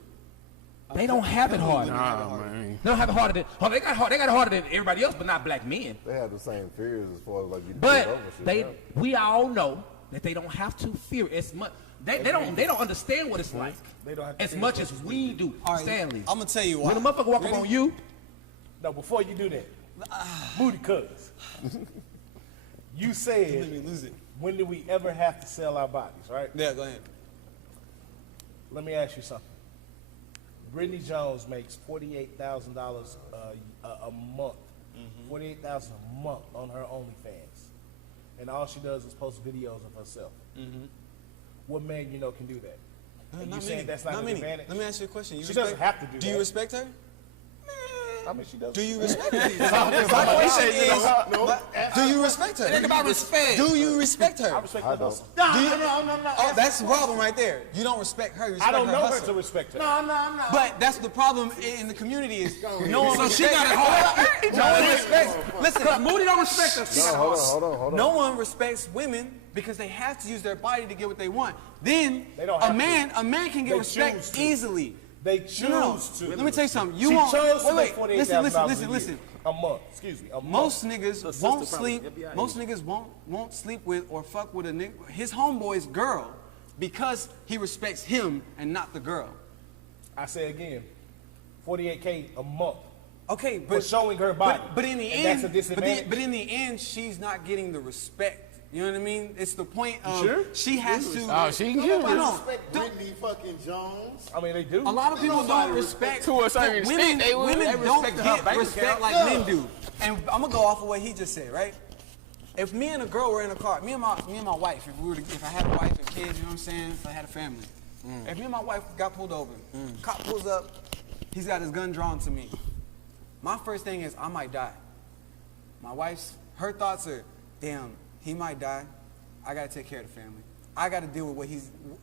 They don't have it harder. Nah, man. They don't have it harder than. Oh, they got it harder than everybody else, but not black men. They have the same fears as far as like getting But pulled over shit. we all know that they don't have to fear as much. They don't understand what it's like They don't have to as fear much as as we do. All right, Stanley, I'm gonna tell you why. when a motherfucker walk up Ready? on you, No, before you do that, Moody Cuz, you Let me said, lose it. when do we ever have to sell our bodies, right? Yeah, go ahead. Let me ask you something. Brittany Jones makes $48,000 a month, $48,000 a month on her OnlyFans, and all she does is post videos of herself. What man you know can do that? And you saying that's not an many. advantage? Let me ask you a question. She doesn't have to do Do you that. respect her? I mean, she does. Do you respect her? My question is, do you respect her? think about respect. Do you respect her? I respect I her don't. hustle. Do you, oh, that's the problem right there. You don't respect her. You respect I don't know her hustle. to respect her. No. But that's the problem in the community is no one so respects she got it hard. No one respects. Listen, Moody don't respect her. She No, got it hard. hold on. no one respects women because they have to use their body to get what they want. Then They don't a have man can get They respect choose to. easily. They choose No. to. Let me tell you something. You She won't. chose to Wait, make wait. $48,000 Listen. a month. Excuse me. A Most month. niggas won't sleep. Most niggas won't sleep with or fuck with a nigga, his homeboy's girl, because he respects him and not the girl. I say again, $48K a month. Okay, For but showing her body. But in the And end, that's a disadvantage. but in the end, she's not getting the respect. You know what I mean? It's the point of sure? she has to. Oh, she can get No, no, Respect don't- Brittany fucking Jones. I mean, they do. A lot of people don't respect. To a certain women. extent, they will. Women They don't respect her get bank respect account. like men do. And I'm gonna go off of what he just said, right? If me and a girl were in a car, me and my wife, if I had a wife and kids, you know what I'm saying? If I had a family, if me and my wife got pulled over, cop pulls up, he's got his gun drawn to me. My first thing is I might die. My wife's her thoughts are, damn, he might die. I gotta take care of the family. I gotta deal with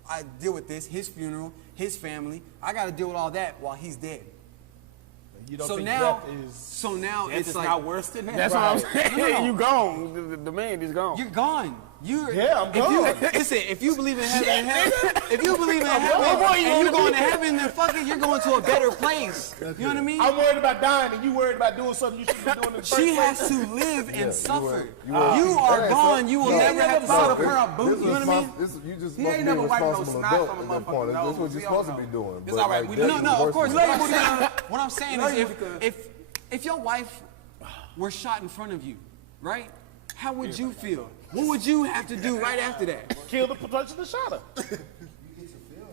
I deal with this, his funeral, his family. I gotta deal with all that while he's dead. You don't So think now, death is... it's like not worse than that. That's what I'm saying. No. You gone. The man is gone. you're gone. Yeah, I'm gone. Listen, if you believe in heaven and hell, if you believe in heaven and you're going to heaven, then fuck it, you're going to a better place. You know what I mean? I'm worried about dying and you worried about doing something you shouldn't be doing in the first She place. has to live and suffer. you You are- are gone. You will He ain't never have to never sit bought up her a This boot. is You know what I mean? You just He supposed to ain't be a never wiped no responsible snot adult from a at that motherfucker's point. That's what nose. you're We supposed all to be know. doing. It's But, all right, like, we that's know. No, the of course. worst thing. What I'm saying is, if your wife were shot in front of you, right? How would you feel? What would you have to do right after that? Kill the person that shot her.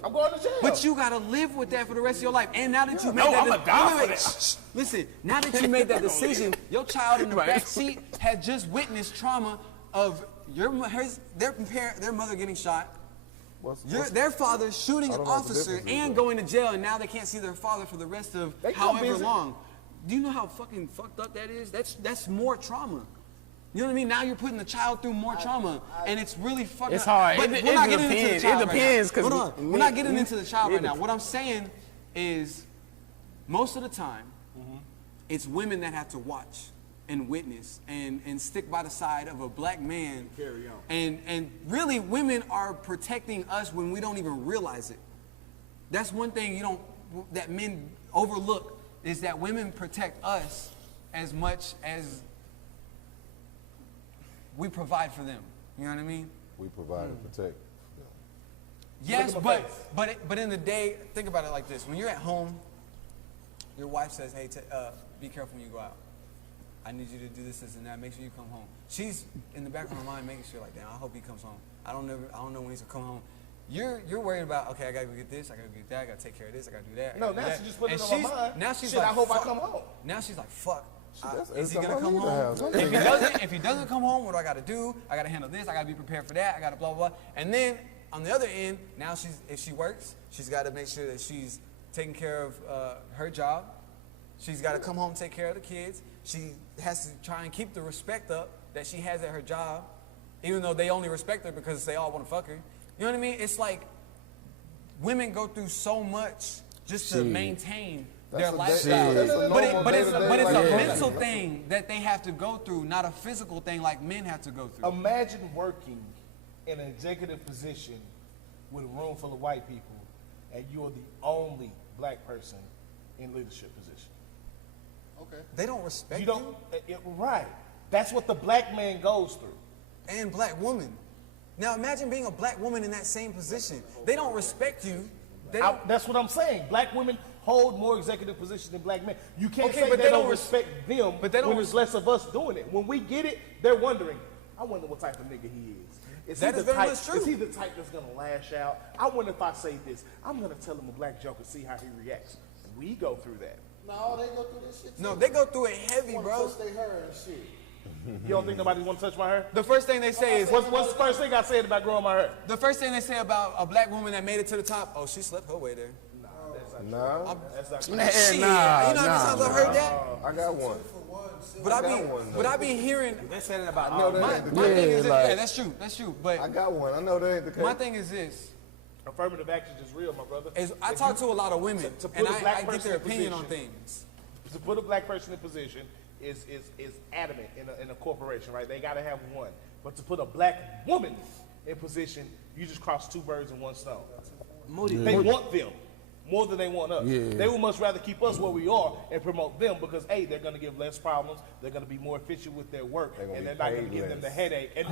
I'm going to jail. But you gotta live with that for the rest of your life. And now that you made No, that, I'ma die for wait. that. Shh. Listen, now that you made that decision, your child in the back seat had just witnessed trauma of their mother getting shot, their father shooting I an don't know what the officer difference is, and though. going to jail, and now they can't see their father for the rest of They come however visit. long. Do you know how fucking fucked up that is? That's more trauma. You know what I mean? Now you're putting the child through more trauma, and it's really fucking. It's hard. But It we're not getting into the depends. child It depends, right now. 'cause Hold on. we- We're not getting into the child it right now. What I'm saying is, most of the time, it's women that have to watch and witness and stick by the side of a black man. Carry on. And really, women are protecting us when we don't even realize it. That's one thing that men overlook, is that women protect us as much as we provide for them. You know what I mean? We provide and protect. Yes, Look at my but in the day, think about it like this: when you're at home, your wife says, "Hey, be careful when you go out. I need you to do this and that. Make sure you come home." She's in the back of her mind making sure, like, "Damn, I hope he comes home. I don't know when he's gonna come home." You're worried about, okay, I gotta go get this, I gotta go get that, I gotta take care of this, I gotta do that. I No, gotta do now that. she just put it And on her she's- mind. Now she's Shit, like, I hope I fuck. come home. Now she's like, fuck. That's Is he something gonna I come need to home? have. If he doesn't come home, what do I gotta do? I gotta handle this. I gotta be prepared for that. I gotta blah blah blah. And then on the other end, now if she works, she's got to make sure that she's taking care of her job. She's got to come home and take care of the kids. She has to try and keep the respect up that she has at her job, even though they only respect her because they all want to fuck her. You know what I mean? It's like women go through so much just to maintain their a lifestyle. day- that's a normal But it's day-to-day a life. mental thing that they have to go through, not a physical thing like men have to go through. Imagine working in an executive position with a room full of white people, and you're the only black person in leadership position. Okay. They don't respect You don't, right. That's what the black man goes through. and black woman. Now imagine being a black woman in that same position. They don't respect you. They don't, That's what I'm saying. Black women hold more executive positions than black men. You can't Okay, say but they, they don't don't respect them but they don't when there's less of us doing it. When we get it, they're wondering, I wonder what type of nigga he is. That is very type, much true. Is he the type that's going to lash out? I wonder if I say this, I'm going to tell him a black joke and see how he reacts. We go through that. No, they go through this shit too. no, they go through it heavy, Wanna bro. touch their hair and shit. You don't think nobody want to touch my hair? The first thing they say is, What's the first thing I said about growing my hair? the first thing they say about a black woman that made it to the top, oh, she slept her way there. Nah, That's not true. Shit, you know how many times I heard that? I got one. But I got one, but though. I be hearing. They said it about I know that ain't the My thing case. is this, Like, yeah, that's true. That's true. But I got one. I know that ain't the case. my thing is this: Affirmative action is real, my brother. is I If talk you- to a lot of women, to put and a black I get person their in opinion on position- things. To put a black person in position is adamant in a corporation, right? They got to have one. But to put a black woman in position, you just cross two birds in one stone. They want them more than they want us. Yeah. They would much rather keep us where we are and promote them because, A, they're going to give less problems, they're going to be more efficient with their work, They're gonna and be they're not going paid to give them the less. headache. And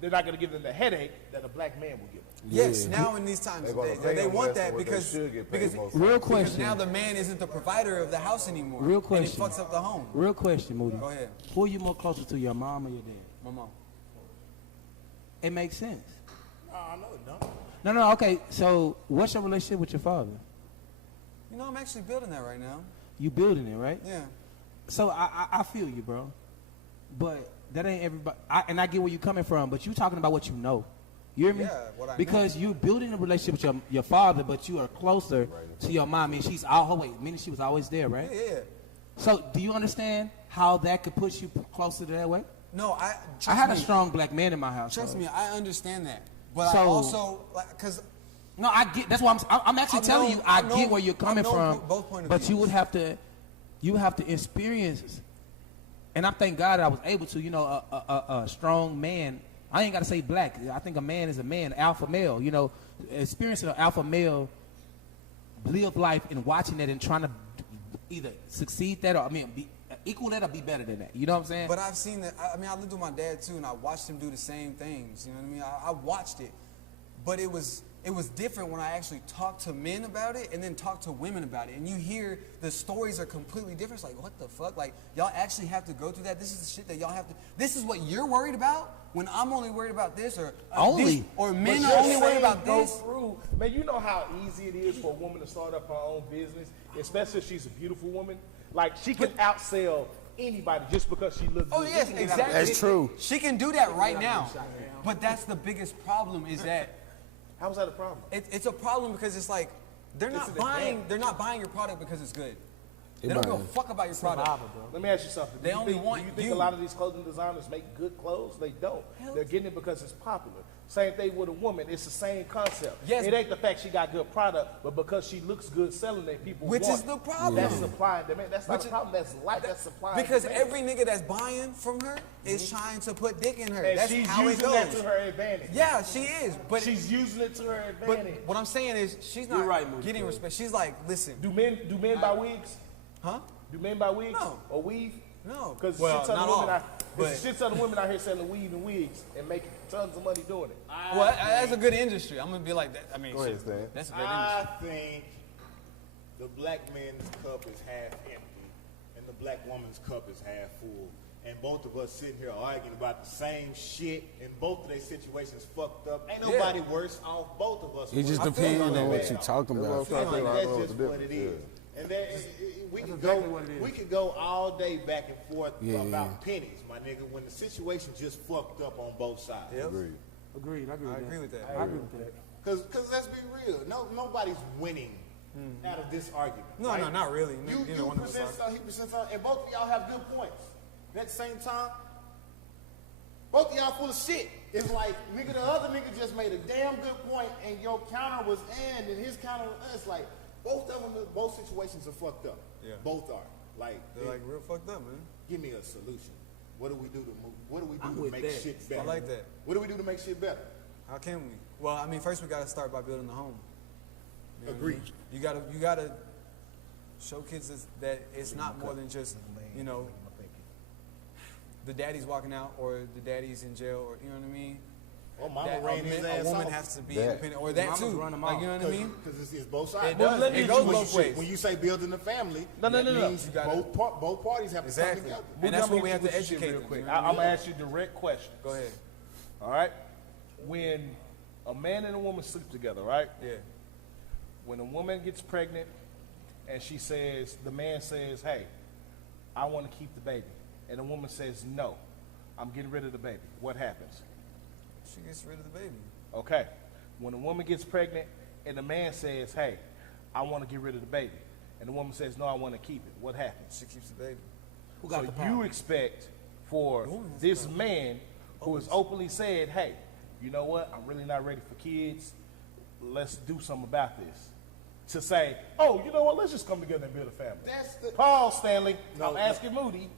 they're not going to give them the headache that a black man will give them. Yes, now in these times, They're gonna they pay want them less that than what they because should get paid because, most Real because question. now the man isn't the provider of the house anymore. Real And question. it fucks up the home. Real question, Moody. Go ahead, Who are you more closer to, your mom or your dad? my mom. It makes sense. No, I know it don't. No, okay. So, what's your relationship with your father? You know, I'm actually building that right now. You building it, right? Yeah. So I feel you, bro. But that ain't everybody. And I get where you're coming from. But you talking about what you know. You hear me? Yeah, what I because you're building a relationship with your father, but you are closer to your mom. And she's always, meaning she was always there, right? Yeah. So do you understand how that could push you closer to that way? No, I trust had me, a strong black man in my house. Trust so. me, I understand that. But I So- also, like, because No, I get. That's why I'm actually telling you. I get where you're coming from. both point of But views. you have to experience. And I thank God I was able to. You know, a strong man. I ain't got to say black. I think a man is a man, alpha male. You know, experiencing an alpha male live life and watching it and trying to either succeed that or be equal that or be better than that. You know what I'm saying? But I've seen that. I mean, I lived with my dad too, and I watched him do the same things. You know what I mean? I watched it, but it was different when I actually talked to men about it and then talked to women about it. And you hear the stories are completely different. It's like, what the fuck? Like, y'all actually have to go through that? This is the shit that y'all have to. This is what you're worried about when I'm only worried about this, or Only. or men But are you're only worried saying about go this. through, man, you know how easy it is for a woman to start up her own business, especially if she's a beautiful woman. Like, she can outsell anybody just because she looks Oh good. yes, She can get exactly. out- That's true. She can do that right now, but that's the biggest problem. Is that How is that a problem? it's a problem because it's like they're not buying your product because it's good. They don't give a fuck about your product. Let me ask you something. They do you only think, want do you think you. a lot of these clothing designers make good clothes? They don't. They're getting it because it's popular. Same thing with a woman. It's the same concept. Yes. It ain't the fact she got good product, but because she looks good selling it, people Which want is the it. problem. That's supply and demand. That's not Which a is- problem. That's life. That's supply and Because demand. every nigga that's buying from her is trying to put dick in her. And That's she's how it using that goes. to her advantage. Yeah, she is. But She's using it to her but advantage. what I'm saying is she's not right, Moody. getting respect. She's like, listen, Do men buy wigs? huh? Do men buy wigs? No. Or weave? No. Because Well, shit ton not of women all, out but- there's a shit ton of women out here selling weave and wigs and making tons of money doing it. Well, that's a good industry. I'm gonna be like that. I mean, Go ahead, shit, Stan. that's a great industry. I think the black man's cup is half empty and the black woman's cup is half full. And both of us sitting here arguing about the same shit, and both of their situations fucked up. Ain't nobody worse off. Both of us. It just worse. depends I feel on like what that. you're talking That's about. what I'm trying to Like, figure out that's what's just the what it difference. is. And then we could exactly go, what it is. we could go all day back and forth Yeah, about yeah. pennies, my nigga. When the situation just fucked up on both sides. Yep. Agreed. Agreed. I agree I with agree that. with that. I agree with that. Cause let's be real. Nobody's winning out of this argument. No, right? no, not really. You Neither one of us present are. something, he presents something, and both of y'all have good points. And at the same time, both of y'all full of shit. It's like, nigga, the other nigga just made a damn good point, and your counter was and his counter was. It's like, both situations are fucked up. Yeah. Both are. Like, They're like real fucked up, man. give me a solution. What do we do to move? What do we I'm do to with make that. shit better? I like that. What do we do to make shit better? How can we? Well, I mean, first we gotta start by building the home. You know what I Agreed. mean? You gotta show kids that it's not more than just, you know, the daddy's walking out or the daddy's in jail or, you know what I mean? Oh, mama That ran his ass a woman off. has to be That. independent, or that Mama's too. run 'em Like, off. you know what I mean? Because it's both sides. It does. It goes When both you- ways. When you say building a family, No. that means You gotta- both parties have to come Exactly. together. And that's what we have to Let me get educate real them. quick. You know what I I'm mean? gonna ask you direct questions. Go ahead. All right. When a man and a woman sleep together, right? Yeah. When a woman gets pregnant and she says, the man says, hey, I want to keep the baby. And the woman says, no, I'm getting rid of the baby. What happens? She gets rid of the baby. Okay. When a woman gets pregnant and the man says, hey, I want to get rid of the baby. And the woman says, no, I want to keep it. What happens? She keeps the baby. Who got So the problem? you expect for The woman has this the problem. man who has openly said, hey, you know what, I'm really not ready for kids, let's do something about this, to say, oh, you know what, let's just come together and build a family. That's the. Paul Stanley, No, I'm no. asking Moody.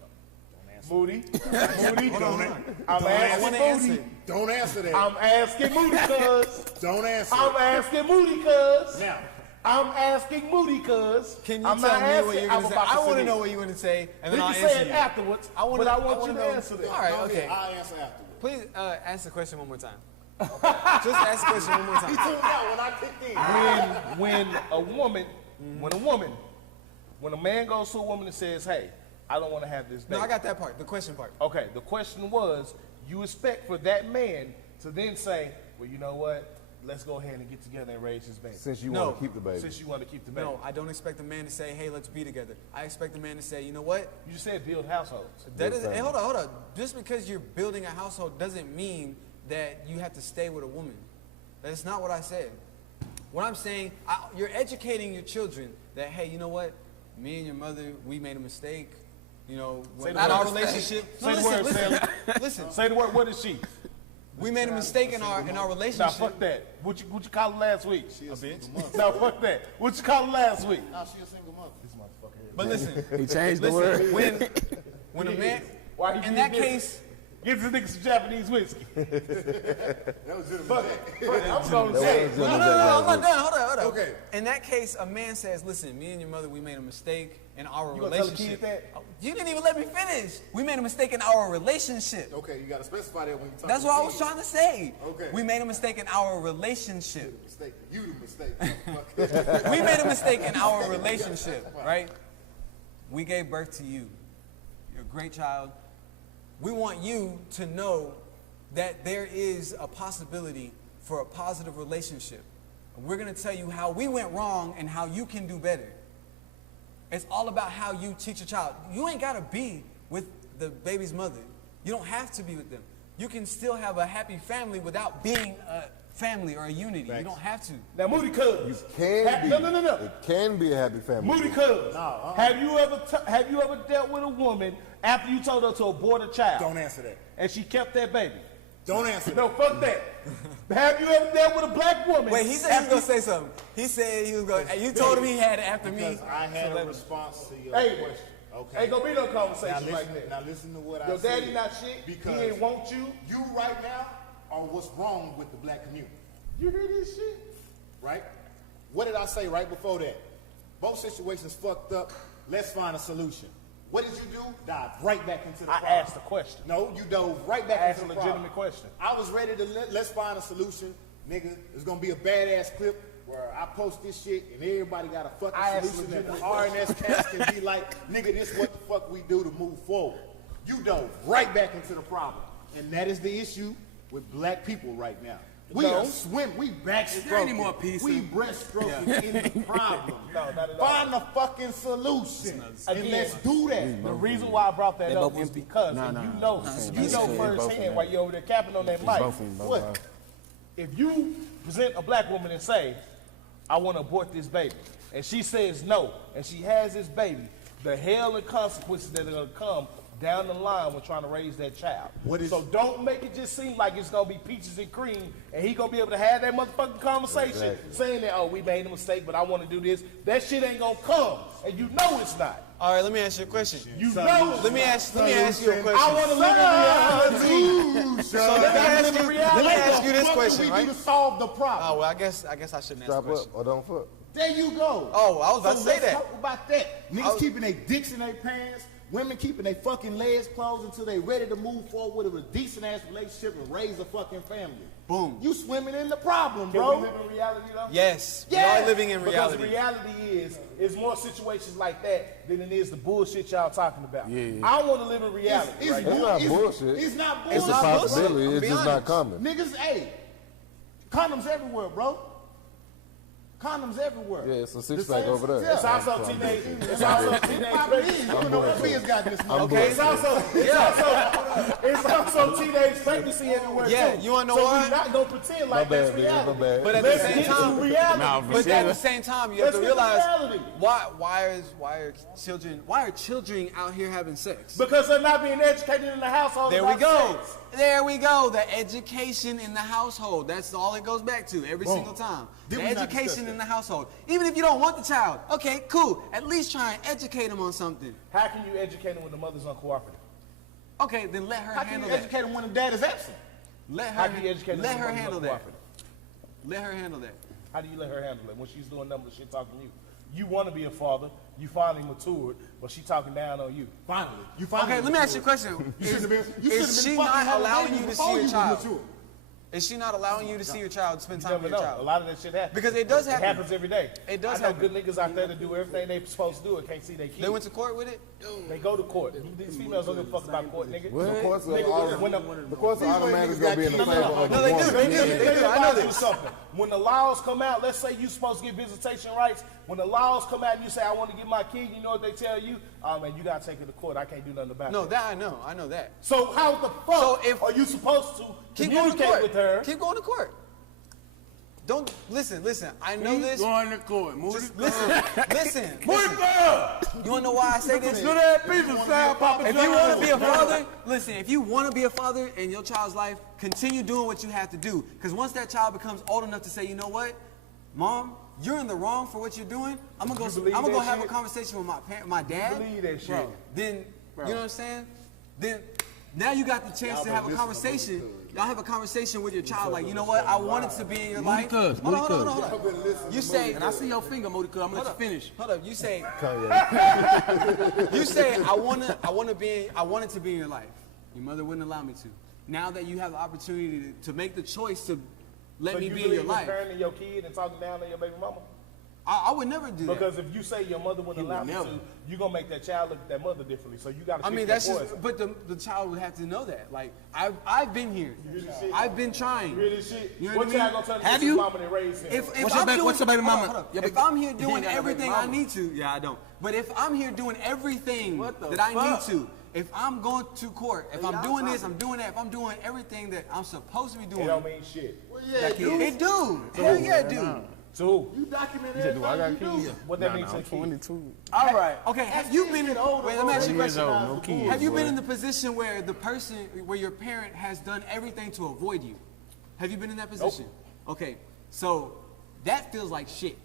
Moody, Hold on, hold on. I'm Don't asking answer. Moody. Don't answer that. I'm asking Moody cuz. Don't answer. I'm asking Moody cuz. Now, I'm asking Moody cuz. Can you I'm tell not me asking, what you're I'm gonna say? about I want to say know this. what you're gonna say, and We then I'll can answer say it you. afterwards, I wanna- but I I want wanna you know- to answer that. All right, go okay. ahead. I'll answer afterwards. Please ask the question one more time. Just ask the question one more He time. tuned out when I kicked in. When a man goes to a woman and says, hey, I don't want to have this baby. No, I got that part. The question part. Okay, the question was, you expect for that man to then say, well, you know what? Let's go ahead and get together and raise this baby. Since you No. want to keep the baby. Since you want to keep the baby. No, I don't expect a man to say, "Hey, let's be together." I expect a man to say, "You know what? You just said build households. That is, family. hey, hold on. Just because you're building a household doesn't mean that you have to stay with a woman. That's not what I said. What I'm saying, you're educating your children that, hey, you know what? Me and your mother, we made a mistake. You know, Say the in our word. relationship. Say the word, Stanley. Listen. Say the word, what is she? We made a mistake in our Now, relationship. fuck that. What you call her last week? She a bitch. Now, fuck that. What you call her last week? Now she a single mother. This motherfucker here. But listen, He changed the word. listen, when a man, Why he in being that different? case, Give this nigga some Japanese whiskey. That was Fuck it. it. I'm going to That say. was no, Jimmy I'm not done. Hold on. Okay. In that case, a man says, "Listen, me and your mother, we made a mistake in our You gonna tell the relationship." kid that? You didn't even let me finish. We made a mistake in our relationship. Okay, you got to specify that when you talk. That's to what I was kids. trying to say. Okay. We made a mistake in our relationship. Mistake. You the mistake. motherfucker. We made a mistake in our relationship, right? We gave birth to you. You're a great child. We want you to know that there is a possibility for a positive relationship. And we're going to tell you how we went wrong and how you can do better. It's all about how you teach a child. You ain't got to be with the baby's mother. You don't have to be with them. You can still have a happy family without being a family or a unity. You don't have to. Now, Moody Cuz. Can be. No. It can be a happy family. Moody Cuz. Have you ever dealt with a woman after you told her to abort a child? Don't answer that. And she kept that baby? Don't answer that. No, fuck that. Have you ever dealt with a black woman? Wait, he said he was going to say something. He said he was going to. You told him he had it after me. Because I had a response to your Hey, question. Okay. ain't gonna be no Now conversation listen, like that. now listen to what I Your said. daddy not shit. Because He ain't want you. You right now are what's wrong with the black community, You hear this shit? right? What did I say right before that? Both situations fucked up. Let's find a solution. What did you do? Dive right back into the I problem. asked a question. No, you dove right back I asked into a the legitimate problem. question. I was ready to let's find a solution, nigga. It's gonna be a badass clip where I post this shit and everybody got a I fucking asked solution that the legitimate R.N.S. cast can be like, nigga, this what the fuck we do to move forward. You dove right back into the problem, and that is the issue with black people right now. We are we backstroking. there any more peace We in- breaststroking in the problem. No, not at all. Find the fucking solution, and Again, let's do that. The reason why I brought that They up both is empty. because Nah, and nah, you nah. know, Nah, it's you both know of them. Both of firsthand them. while you're over there capping on that mic. both of them, both What? of them. If you present a black woman and say, I want to abort this baby, and she says no, and she has this baby, the hell and consequences that are going to come down the line when trying to raise that child. What is- So don't make it just seem like it's gonna be peaches and cream, and he gonna be able to have that motherfucking conversation saying that, oh, we made a mistake, but I want to do this. That shit ain't gonna come, and you know it's not. All right, let me ask you a question. You know it's Let me not. ask you a question. I want to live in reality. So let me ask you this What question, can we do right? to solve the problem? Oh well, I guess I shouldn't ask the Strap question. up or don't fuck. There you go. Oh, I was about to say let's that. talk about that. Niggas was- keeping their dicks in their pants, women keeping their fucking legs closed until they ready to move forward with a decent ass relationship and raise a fucking family. Boom. You swimming in the problem, Can bro. we live in reality though? Yes, Yeah, we are living in reality. Because reality is more situations like that than it is the bullshit y'all talking about. I want to live in reality. It's right? It's not bullshit. It's not bullshit. It's a not bullshit. possibility. It's Be just not honest. coming. Niggas, hey, condoms everywhere, bro. Condoms everywhere. Yeah, it's a The six-pack same- over there. yeah. It's also teenage. It's also teenage pregnancy. You don't know what Pia's got this month. Okay. It's also teenage pregnancy everywhere Yeah, too. you wanna know so why? we're not gonna pretend My like that's bad, nigga. reality. My bad. But at the Let's same get time, to reality. but at the same time, you have Let's to get to realize reality. why are children out here having sex? Because they're not being educated in the household. There we about go. sex. There we go. The education in the household. That's all it goes back to every single time. Did The we not discuss education that? in the household. Even if you don't want the child, okay, cool. At least try and educate them on something. How can you educate them when the mother's uncooperative? Okay, then let her How can handle you that. educate them when the dad is absent? Let How her, can you educate them let when her the mother's handle that. uncooperative? Let her handle that. How do you let her handle it when she's doing number shit talking to you? You want to be a father, you finally matured, but she talking down on you. Finally. You finally. Okay, let me ask you a question. You shouldn't have been. You Is shouldn't she have been fucking not allowing having you to babies see before your you was child? mature. Is she not allowing you to see your child, spend You time never with your know. A child? lot of that shit happens. Because it does happen. It happens every day. It does I know happen. good niggas out there that do everything they supposed to do and can't see their kids. They went to court with it? They go to court. These females don't give a fuck about court, nigga. The courts are Nigga, already- the courts are automatically gonna be in the favor of the No, they do. woman. They do. They do. I know you this. something. When the laws come out, let's say you supposed to get visitation rights. When the laws come out and you say, I want to get my kid, you know what they tell you? Oh, man, you got to take her to court. I can't do nothing about No, it. that I know. I know that. So how the fuck So if- are you supposed to Keep going to communicate court. with her? Keep going to court. Don't listen. I know this. Going to court. Move Just it. listen. Move it up. You wanna know why I say this? Do that pizza sound, Papa If you want to John. be a father, listen. If you want to be a father in your child's life, continue doing what you have to do. Because once that child becomes old enough to say, you know what, Mom, you're in the wrong for what you're doing. I'm gonna believe go that have a shit? conversation with my dad. believe that shit? Bro, then you know what I'm saying? Then now you got the chance to have a conversation. Y'all have a conversation with your child, like, you know what? I wanted to be in your life. cuz, Hold on, Moody hold on, hold on. You say, And I see your finger, Moody, cuz I'm gonna let you finish. hold up. You say, Kanye. you say, I wanted to be in your life. Your mother wouldn't allow me to. Now that you have the opportunity to make the choice to let So me you be in your believe in life, parenting your kid and talking down on your baby mama? I would never do that. Because if you say your mother wouldn't allow me to, you're going to make that child look at that mother differently. So you got to I mean, that's just, but the child would have to know that. Like, I've been here. I've been trying. Really shit. You know what what I child mean? going to Have tell his you? mama that raised him? If What's your I'm baby- doing, what's your baby hold on, mama? hold on. Your If baby- I'm here He doing ain't got no baby everything I mama. need to, yeah, I don't. But if I'm here doing everything that I need to, if I'm going to court, if I'm doing this, I'm doing that, if I'm doing everything that I'm supposed to be It doing, don't mean shit. Well, yeah, dude. it do. Hell yeah, it do. So You document He said, do I got everything you kids? do. what that Nah, means I'm to the kid? 22. All right. Okay. Have you been in? Wait, let me ask you a 20 years question. old, no kids. Have you been boy. in the position where where your parent has done everything to avoid you? Have you been in that position? Okay, so that feels like shit.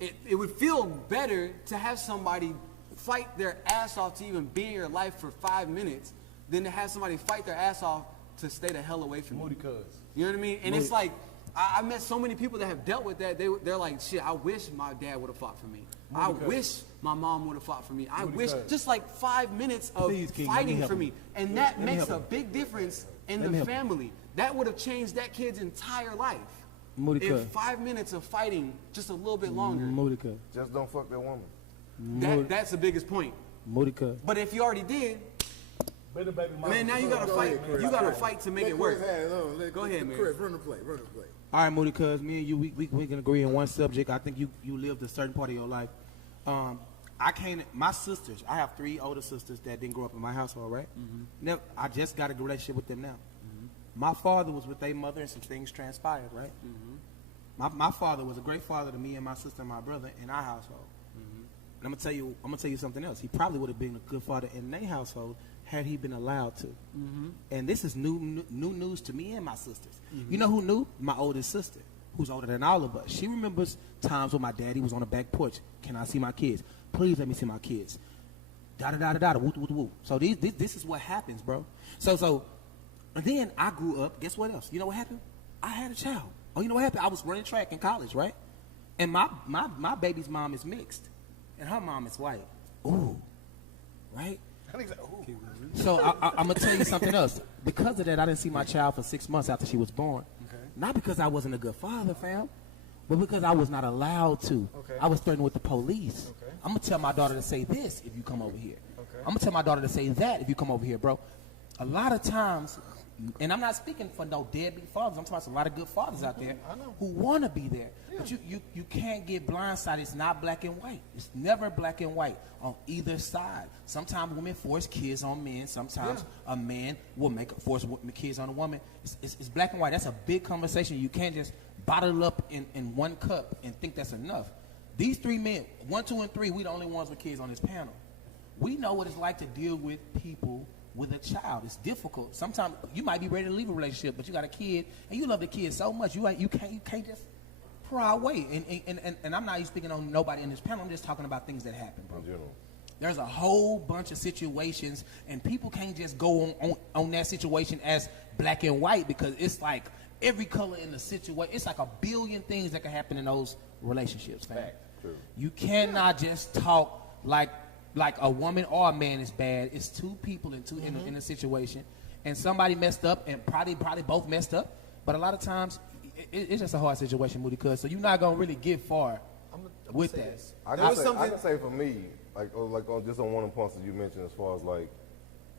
It would feel better to have somebody fight their ass off to even be in your life for 5 minutes than to have somebody fight their ass off to stay the hell away from you. Moody cuz. You know what I mean? And it's like, I met so many people that have dealt with that. They're like, shit, I wish my dad would have fought for me. I wish my mom would have fought for me. I wish, just like 5 minutes of Please, King, let me fighting help for him. me. And that Let me makes help a him. big difference in Let me the help him. family. That would have changed that kid's entire life. Moody If cuz. 5 minutes of fighting just a little bit longer, Moody cuz. Just don't fuck that woman. that's the biggest point. Moody cuz. But if you already did, Better baby mama. man, now you gotta fight. You gotta fight to make it work. Go ahead, man. Chris, run the play. All right, Moody, cuz me and you, we can agree on one subject. I think you lived a certain part of your life. My sisters, I have 3 older sisters that didn't grow up in my household, right? Now, I just got a good relationship with them now. My father was with their mother and some things transpired, right? My father was a great father to me and my sister and my brother in our household. And I'm gonna tell you something else. He probably would have been a good father in their household had he been allowed to. And this is new news to me and my sisters. You know who knew? My oldest sister, who's older than all of us. She remembers times when my daddy was on the back porch. Can I see my kids? Please let me see my kids. Da-da-da-da-da, woo-woo-woo. So this is what happens, bro. So and then I grew up. Guess what else? You know what happened? I had a child. Oh, you know what happened? I was running track in college, right? And my baby's mom is mixed. And her mom is white. Ooh. Right? So I'm going to tell you something else. Because of that, I didn't see my child for 6 months after she was born. Okay. Not because I wasn't a good father, fam, but because I was not allowed to. Okay. I was threatened with the police. Okay. I'm going to tell my daughter to say this if you come over here. Okay. I'm going to tell my daughter to say that if you come over here, bro. A lot of times, and I'm not speaking for no deadbeat fathers. I'm talking about a lot of good fathers out there who want to be there. Yeah. But you can't get blindsided. It's not black and white. It's never black and white on either side. Sometimes women force kids on men. Sometimes a man will force kids on a woman. It's black and white. That's a big conversation. You can't just bottle it up in one cup and think that's enough. These three men, 1, 2, and 3, we the only ones with kids on this panel. We know what it's like to deal with people with a child. It's difficult. Sometimes you might be ready to leave a relationship, but you got a kid and you love the kid so much you can't just pry away. And I'm not even speaking on nobody in this panel. I'm just talking about things that happen, bro. In general. There's a whole bunch of situations, and people can't just go on that situation as black and white, because it's like every color in the situation. It's like a billion things that can happen in those relationships, man. True. You cannot just talk like a woman or a man is bad. It's two people in a situation, and somebody messed up, and probably both messed up. But a lot of times, it's just a hard situation, Moody, cuz. So you're not gonna really get far with that. I can say for me, just on one of the points that you mentioned, as far as like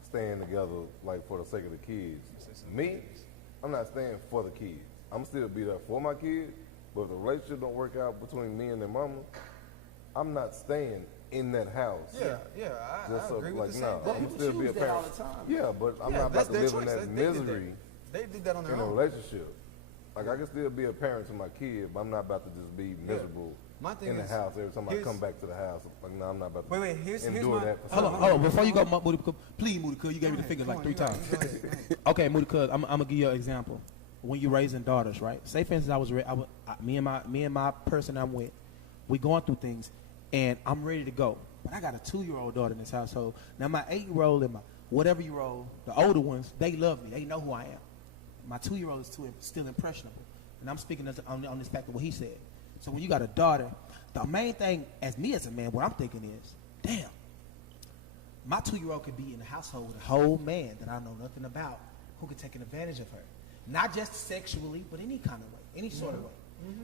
staying together, like for the sake of the kids. Me, I'm not staying for the kids. I'm still be there for my kids. But if the relationship don't work out between me and their mama, I'm not staying in that house. I agree with the same thing. But I'm people still be a choose that parent. all the time. Yeah, but I'm not that's about to their live in choice. that They did misery They did that on their in a own. relationship. Like I can still be a parent to my kid, but I'm not about to just be miserable My thing in the is, house every time I here's- come back to the house. Like no, I'm not about to here's endure my... that. For Hold somebody. on. Before you go, Moody, please, Moody, cuz you gave me the fingers like 3 times. Okay, Moody, cuz I'm gonna give you an example. When you're raising daughters, right? Say, for instance, me and my person I'm with, we going through things, and I'm ready to go. But I got a 2-year-old daughter in this household. Now my 8-year-old and my whatever-year-old, the older ones, they love me. They know who I am. My 2-year-old is still impressionable, and I'm speaking on this fact of what he said. So when you got a daughter, the main thing as a man, what I'm thinking is, damn, my 2-year-old could be in the household with a whole man that I know nothing about, who could take advantage of her. Not just sexually, but any kind of way, any sort of way.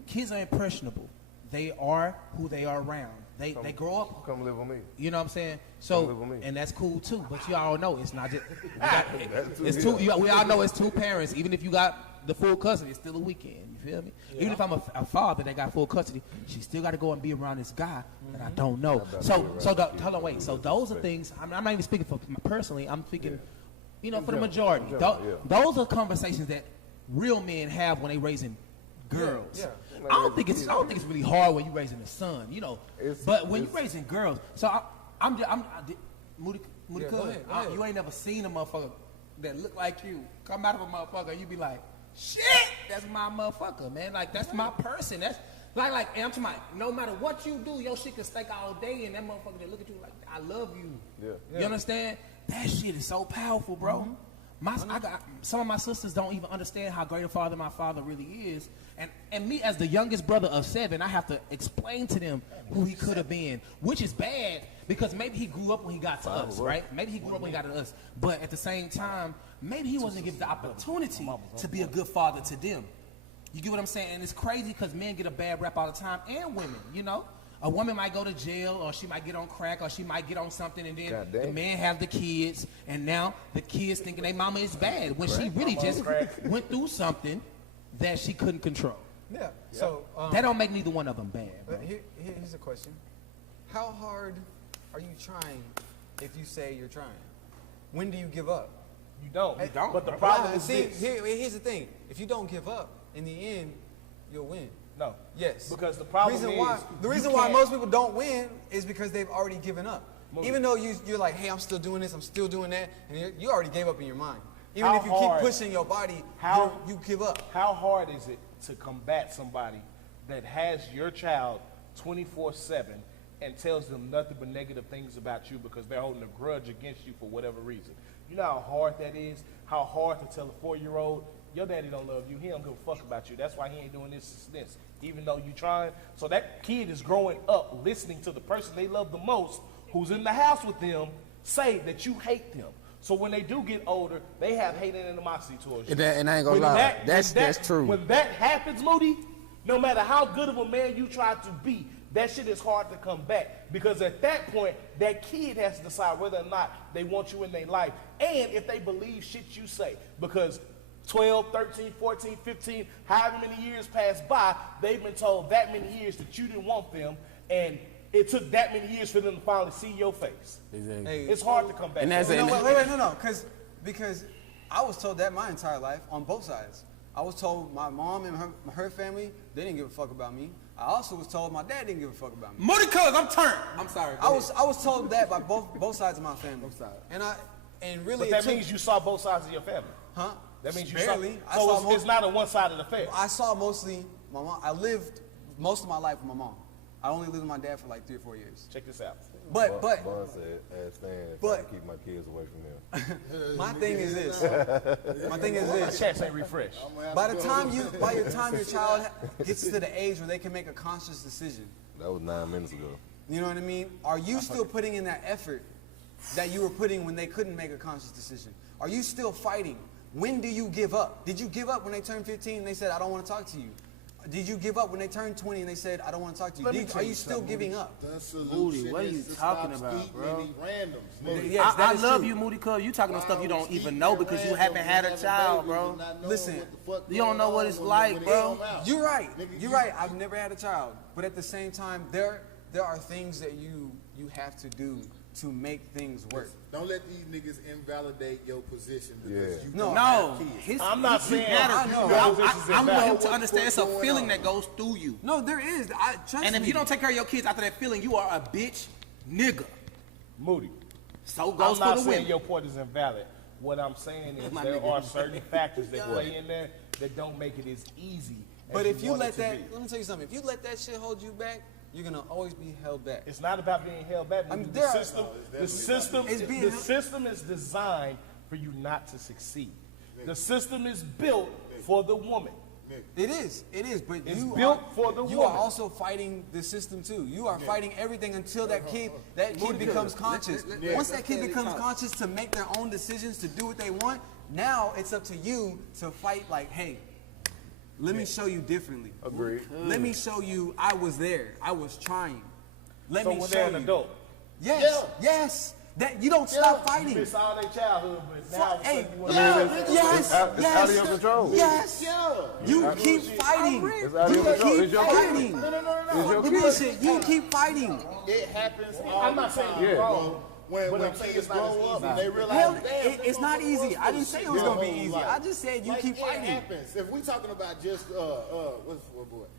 Kids are impressionable. They are who they are around. They grow up. Come live with me. You know what I'm saying? Come live with me. And that's cool too. But you all know it's not just. too, It's two. We all know it's 2 parents. Even if you got the full custody, it's still a weekend. You feel me? Yeah. Even if I'm a father that got full custody, she still got to go and be around this guy that I don't know. Hold on, wait. So those are things. I'm not even speaking for personally. I'm speaking, for the majority. Those are conversations that real men have when they raising girls. Yeah. I don't think it's really hard when you're raising a son, but when you're raising girls, so Moody, go ahead. you ain't never seen a motherfucker that look like you come out of a motherfucker and you be like, shit, that's my motherfucker, man. Like that's my person. That's like and I'm talking about, no matter what you do, your shit can stink all day and that motherfucker that look at you like, I love you. Yeah. You understand? That shit is so powerful, bro. Some of my sisters don't even understand how great a father my father really is. And me as the youngest brother of 7, I have to explain to them who he could have been, which is bad because maybe he grew up when he got to us, right? Maybe he grew up when he got to us. But at the same time, maybe he wasn't given the opportunity to be a good father to them. You get what I'm saying? And it's crazy because men get a bad rap all the time, and women, A woman might go to jail, or she might get on crack, or she might get on something, and then the man have the kids, and now the kids thinking their mama is bad when she really just went through something that she couldn't control. Yeah. So that don't make neither one of them bad. Here's a question: how hard are you trying if you say you're trying? When do you give up? You don't. don't. But the problem is See, this. here's the thing: if you don't give up, in the end, you'll win. No. Yes. Because the problem the is reason why most people don't win is because they've already given up. Even though you're like, hey, I'm still doing this, I'm still doing that, and you already gave up in your mind. Even if you keep pushing your body, you give up. How hard is it to combat somebody that has your child 24/7 and tells them nothing but negative things about you because they're holding a grudge against you for whatever reason? You know how hard that is? How hard to tell a 4-year-old, your daddy don't love you, he don't give a fuck about you, that's why he ain't doing this, even though you trying. So that kid is growing up listening to the person they love the most, who's in the house with them, say that you hate them. So when they do get older, they have hate and animosity towards you. And I ain't gonna lie, that's true. When that happens, Moody, no matter how good of a man you try to be, that shit is hard to come back. Because at that point, that kid has to decide whether or not they want you in their life. And if they believe shit you say. Because 12, 13, 14, 15, however many years pass by, they've been told that many years that you didn't want them. And it took that many years for them to finally see your face. Exactly. Hey, it's hard to come back. And no, because I was told that my entire life on both sides. I was told my mom and her family, they didn't give a fuck about me. I also was told my dad didn't give a fuck about me. Moody cuz, I'm turned. I'm sorry. I was told that by both sides of my family. Both sides. And really, but that means you saw both sides of your family. Huh? That means barely. You saw. So it's not a one-sided affair. I saw mostly my mom. I lived most of my life with my mom. I only lived with my dad for like 3 or 4 years. Check this out. But Bond said, as fans, I keep my kids away from him. My thing is this. My chats ain't refreshed. By the time your child gets to the age where they can make a conscious decision. That was 9 minutes ago. You know what I mean? Are you still putting in that effort that you were putting when they couldn't make a conscious decision? Are you still fighting? When do you give up? Did you give up when they turned 15 and they said, I don't want to talk to you? Did you give up when they turned 20 and they said, I don't want to talk to you? Are you still giving up? Moody, what are you talking about, bro? Yes, I love you, Moody, cuz you talking on stuff you don't even know because you haven't had a child, bro. Listen, you don't know what it's like, bro. You're right. You're right. I've never had a child. But at the same time, there are things that you have to do to make things work. Don't let these niggas invalidate your position because you no. I'm not saying I'm willing to understand it's a feeling that goes through you. No, there is. Trust and if me. you don't take care of your kids after that feeling, you are a bitch nigga. Moody. So goes I'm not for the saying women. your point is invalid. What I'm saying is there are certain factors that play in there that don't make it as easy. But if you let that, let me tell you something. If you let that shit hold you back, you're gonna always be held back. It's not about being held back. I mean, the system is designed for you not to succeed. The system is built for the woman. It is, but it's built for the woman. You are also fighting the system too. You are fighting everything until that kid becomes conscious. Once that kid becomes conscious to make their own decisions, to do what they want, now it's up to you to fight like, hey, let me show you differently. Agreed. Let me show you I was there. I was trying. Let me when show they're you. an adult. Yes. That you don't stop fighting. You miss all their childhood, but now yes. It's out of your control. Yes. You keep fighting. It's out of your control. It's your kid. No. Listen, you keep fighting. It happens all I'm not the saying time, you're bro. wrong. When kids grow up and they realize, Hell, damn, it's not easy. I didn't say it was gonna be easy. I just said you keep It fighting. happens. If we talking about just what's the word?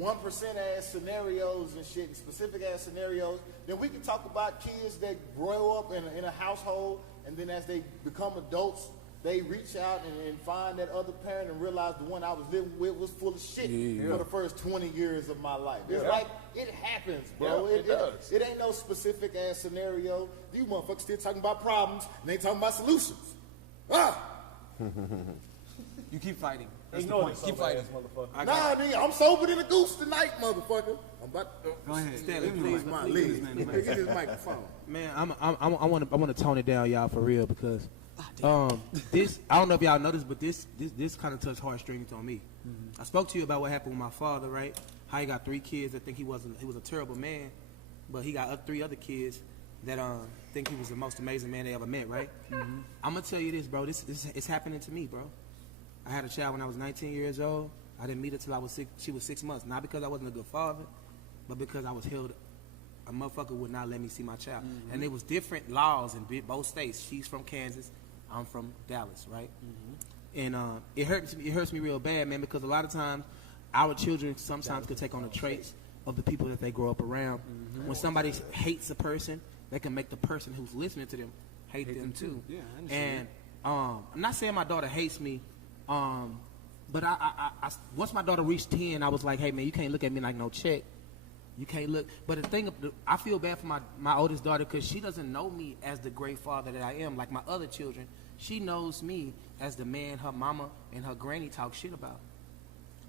1% ass scenarios and shit, specific ass scenarios, then we can talk about kids that grow up in a household and then as they become adults, they reach out and find that other parent and realize the one I was living with was full of shit for the first 20 years of my life. It's like, it happens, bro. Yeah, it does. It ain't no specific ass scenario. You motherfuckers still talking about problems and they ain't talking about solutions. You keep fighting. That's the Ignore point. this Keep fighting. motherfucker. Nah, nigga, I'm sober than a goose tonight, motherfucker. I'm about to Go ahead. Stanley, Give me please, the mic. my Give me legs. this man the mic. Get this microphone. Man, I want to tone it down, y'all, for real, because this, I don't know if y'all noticed, but this kind of touched heartstrings on me. I spoke to you about what happened with my father, right? How he got 3 kids that think he was a terrible man, but he got 3 other kids that think he was the most amazing man they ever met, right? I'm gonna tell you this, bro. This it's happening to me, bro. I had a child when I was 19 years old. I didn't meet her till she was 6 months. Not because I wasn't a good father, but because I was held. A motherfucker would not let me see my child. And there was different laws in both states. She's from Kansas. I'm from Dallas, right? And it hurts me real bad, man, because a lot of times our children sometimes could take on the traits of the people that they grow up around. When somebody hates a person, they can make the person who's listening to them hate them too. Yeah, I understand. And I'm not saying my daughter hates me, but I once my daughter reached 10, I was like, hey man, you can't look at me like no check. You can't look. But the thing, I feel bad for my oldest daughter because she doesn't know me as the great father that I am. Like my other children, she knows me as the man her mama and her granny talk shit about.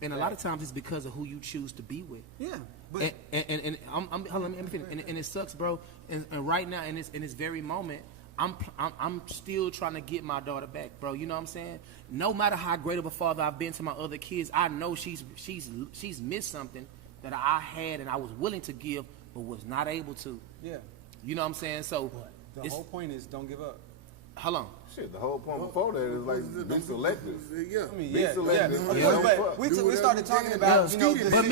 And a lot of times it's because of who you choose to be with. Yeah, but and hold on, let me finish. And it sucks, bro. And right now, in this very moment, I'm still trying to get my daughter back, bro. You know what I'm saying? No matter how great of a father I've been to my other kids, I know she's missed something that I had and I was willing to give, but was not able to. yeah, You know what I'm saying? So the whole point is don't give up. hold on. Shit, the whole point before that is like be selective. Yeah. I mean, Be yeah, selective. yeah. Of Yeah. course, Yeah. but we Do started whatever talking you about, can. you know, But But the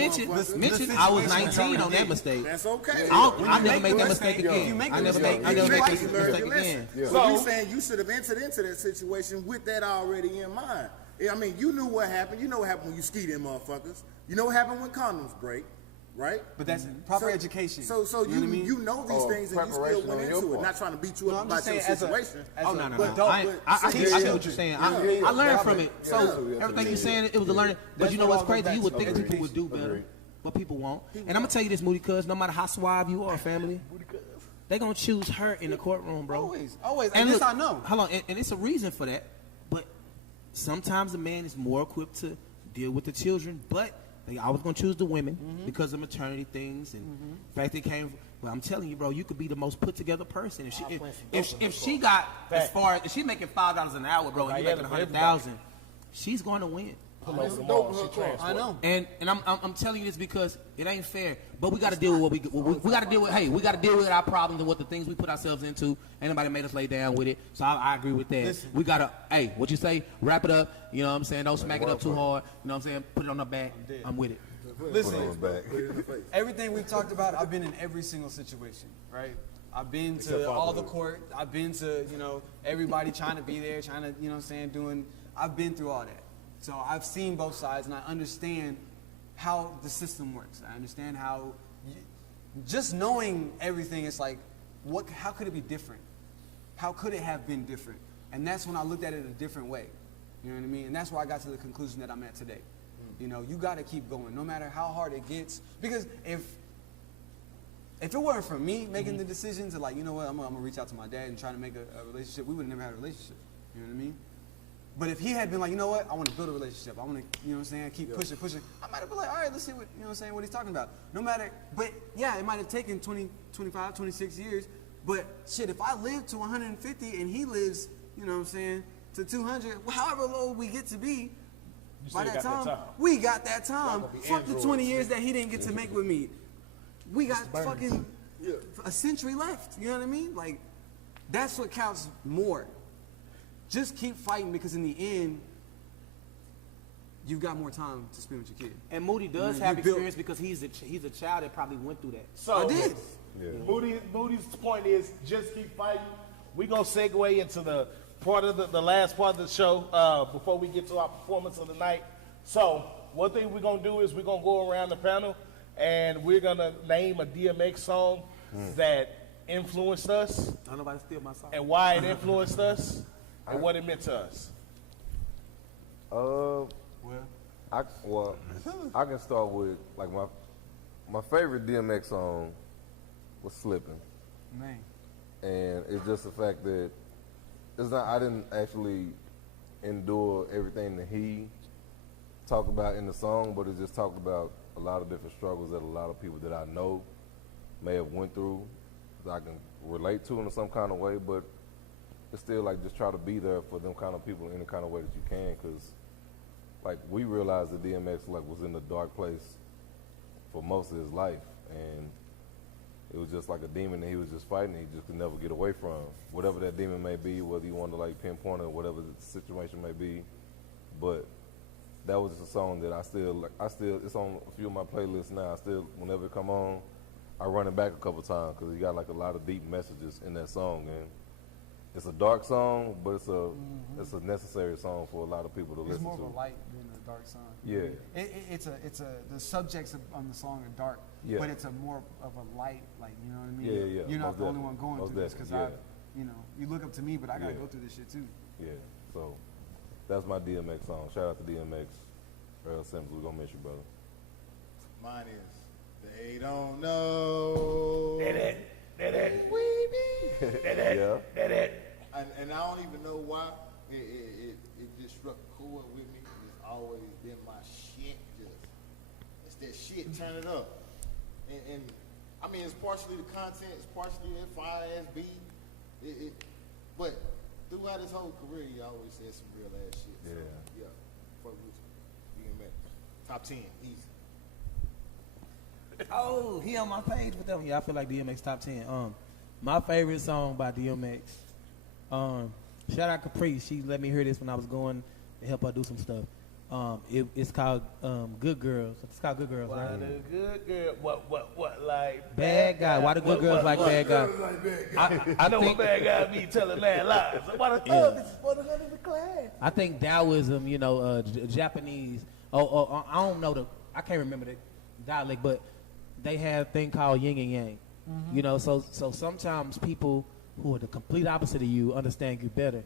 mention, I was 19 on that mistake. That's okay. I never make make the that mistake mistake, again. you make I the never mistake, make you that learn mistake your again. lesson. Yeah. So you saying you should have entered into that situation with that already in mind. I mean, you knew what happened. You know what happened when you ski them motherfuckers. You know what happened when condoms break, right? But that's proper education. So You know what I mean? you know these Oh, things and you still preparation went on your into it. part. Not trying to beat you No, up I'm about just your saying situation. Oh no, no, But no! I teach get you. what you're saying. Yeah. I learned from it. So Yeah. everything you're saying, it was a learning. But That's you know what what's all goes crazy? back You would to think Agreed. people would do better, Agreed. but people won't. And I'm gonna tell you this, Moody, cuz no matter how suave you are, family, they gonna choose her in the courtroom, bro. Always. And this look, I know. Hold on, and it's a reason for that. But sometimes a man is more equipped to deal with the children, but they always gonna choose the women because of maternity things and the fact they came. Well, I'm telling you, bro, you could be the most put together person. If she got as far as if she making $5 an hour, bro, and you making 100,000, she's going to win. I know. And I'm telling you this because it ain't fair. But we got to deal with what we got to deal with. Hey, we got to deal with our problems and what the things we put ourselves into. Ain't nobody made us lay down with it. So I agree with that. Listen. We got to, hey, what you say? Wrap it up. You know what I'm saying? Don't smack it up too hard. You know what I'm saying? Put it on the back. I'm with it. Listen, Put it on his back. everything we've talked about, I've been in every single situation, right? I've been to all the court. I've been to, you know, everybody trying to be there, trying to, you know what I'm saying, I've been through all that. So I've seen both sides and I understand how the system works. I understand how, just knowing everything, it's like, how could it be different? How could it have been different? And that's when I looked at it a different way. You know what I mean? And that's where I got to the conclusion that I'm at today. You know, you got to keep going, no matter how hard it gets. Because if it weren't for me making the decision to, like, you know what, I'm gonna reach out to my dad and try to make a relationship, we would have never had a relationship. You know what I mean? But if he had been like, you know what, I want to build a relationship, I want to, you know what I'm saying, keep pushing, I might have been like, all right, let's see what, you know what I'm saying, what he's talking about. No matter, but yeah, it might have taken 20, 25, 26 years, but shit, if I live to 150 and he lives, you know what I'm saying, to 200, however low we get to be, by that time, we got that time. Fuck the 20 years that he didn't get to make with me. We got fucking a century left. You know what I mean? Like, that's what counts more. Just keep fighting because in the end, you've got more time to spend with your kid. And Moody does have experience because he's a child that probably went through that. So I did. Yeah. Moody's point is just keep fighting. We're going to segue into the part of the last part of the show before we get to our performance of the night. So one thing we're going to do is we're going to go around the panel and we're going to name a DMX song that influenced us Don't nobody steal my song. and why it influenced us and what it meant to us. I can start with like my favorite DMX song was Slippin'. Man. And it's just the fact that I didn't actually endure everything that he talked about in the song, but it just talked about a lot of different struggles that a lot of people that I know may have went through that I can relate to in some kind of way, but it's still like just try to be there for them kind of people in any kind of way that you can, because like we realized that DMX like was in a dark place for most of his life, and it was just like a demon that he was just fighting. He just could never get away from whatever that demon may be, whether you want to like pinpoint it or whatever the situation may be. But that was just a song that I still it's on a few of my playlists now. I still, whenever it come on, I run it back a couple times because he got like a lot of deep messages in that song, and it's a dark song, but it's a necessary song for a lot of people to It's listen more to. of a light than a dark song. Yeah. The subjects on the song are dark, Yeah. but it's a more of a light, like, you know what I mean? Yeah, yeah, You're not most the only one definitely. going Most through this, because definitely, you look up to me, but I gotta Yeah. go through this shit too. Yeah, so that's my DMX song. Shout out to DMX. Earl Sims, we're gonna miss you, brother. Mine is they don't know. That Yeah. And I don't even know why it just struck a chord with me. It's always been my shit. It's that shit. Turn it up. And I mean, it's partially the content. It's partially that fire ass beat. But throughout his whole career, he always said some real ass shit. So, Yeah. yeah. Fuck with you. DMX. Top 10, easy. Oh, he on my page with them. Yeah, I feel like DMX top 10. My favorite song by DMX. Shout out Capri. She let me hear this when I was going to help her do some stuff. It's called Good Girls. It's called Good Girls, Why right? the good girl? What like Bad guy. Why the good girls like bad guy? I know think what bad guy be telling mad lies. Why the this is for the hood of the class. I think Taoism, Japanese. I don't know I can't remember the dialect, but they have a thing called yin and yang. So sometimes people who are the complete opposite of you understand you better.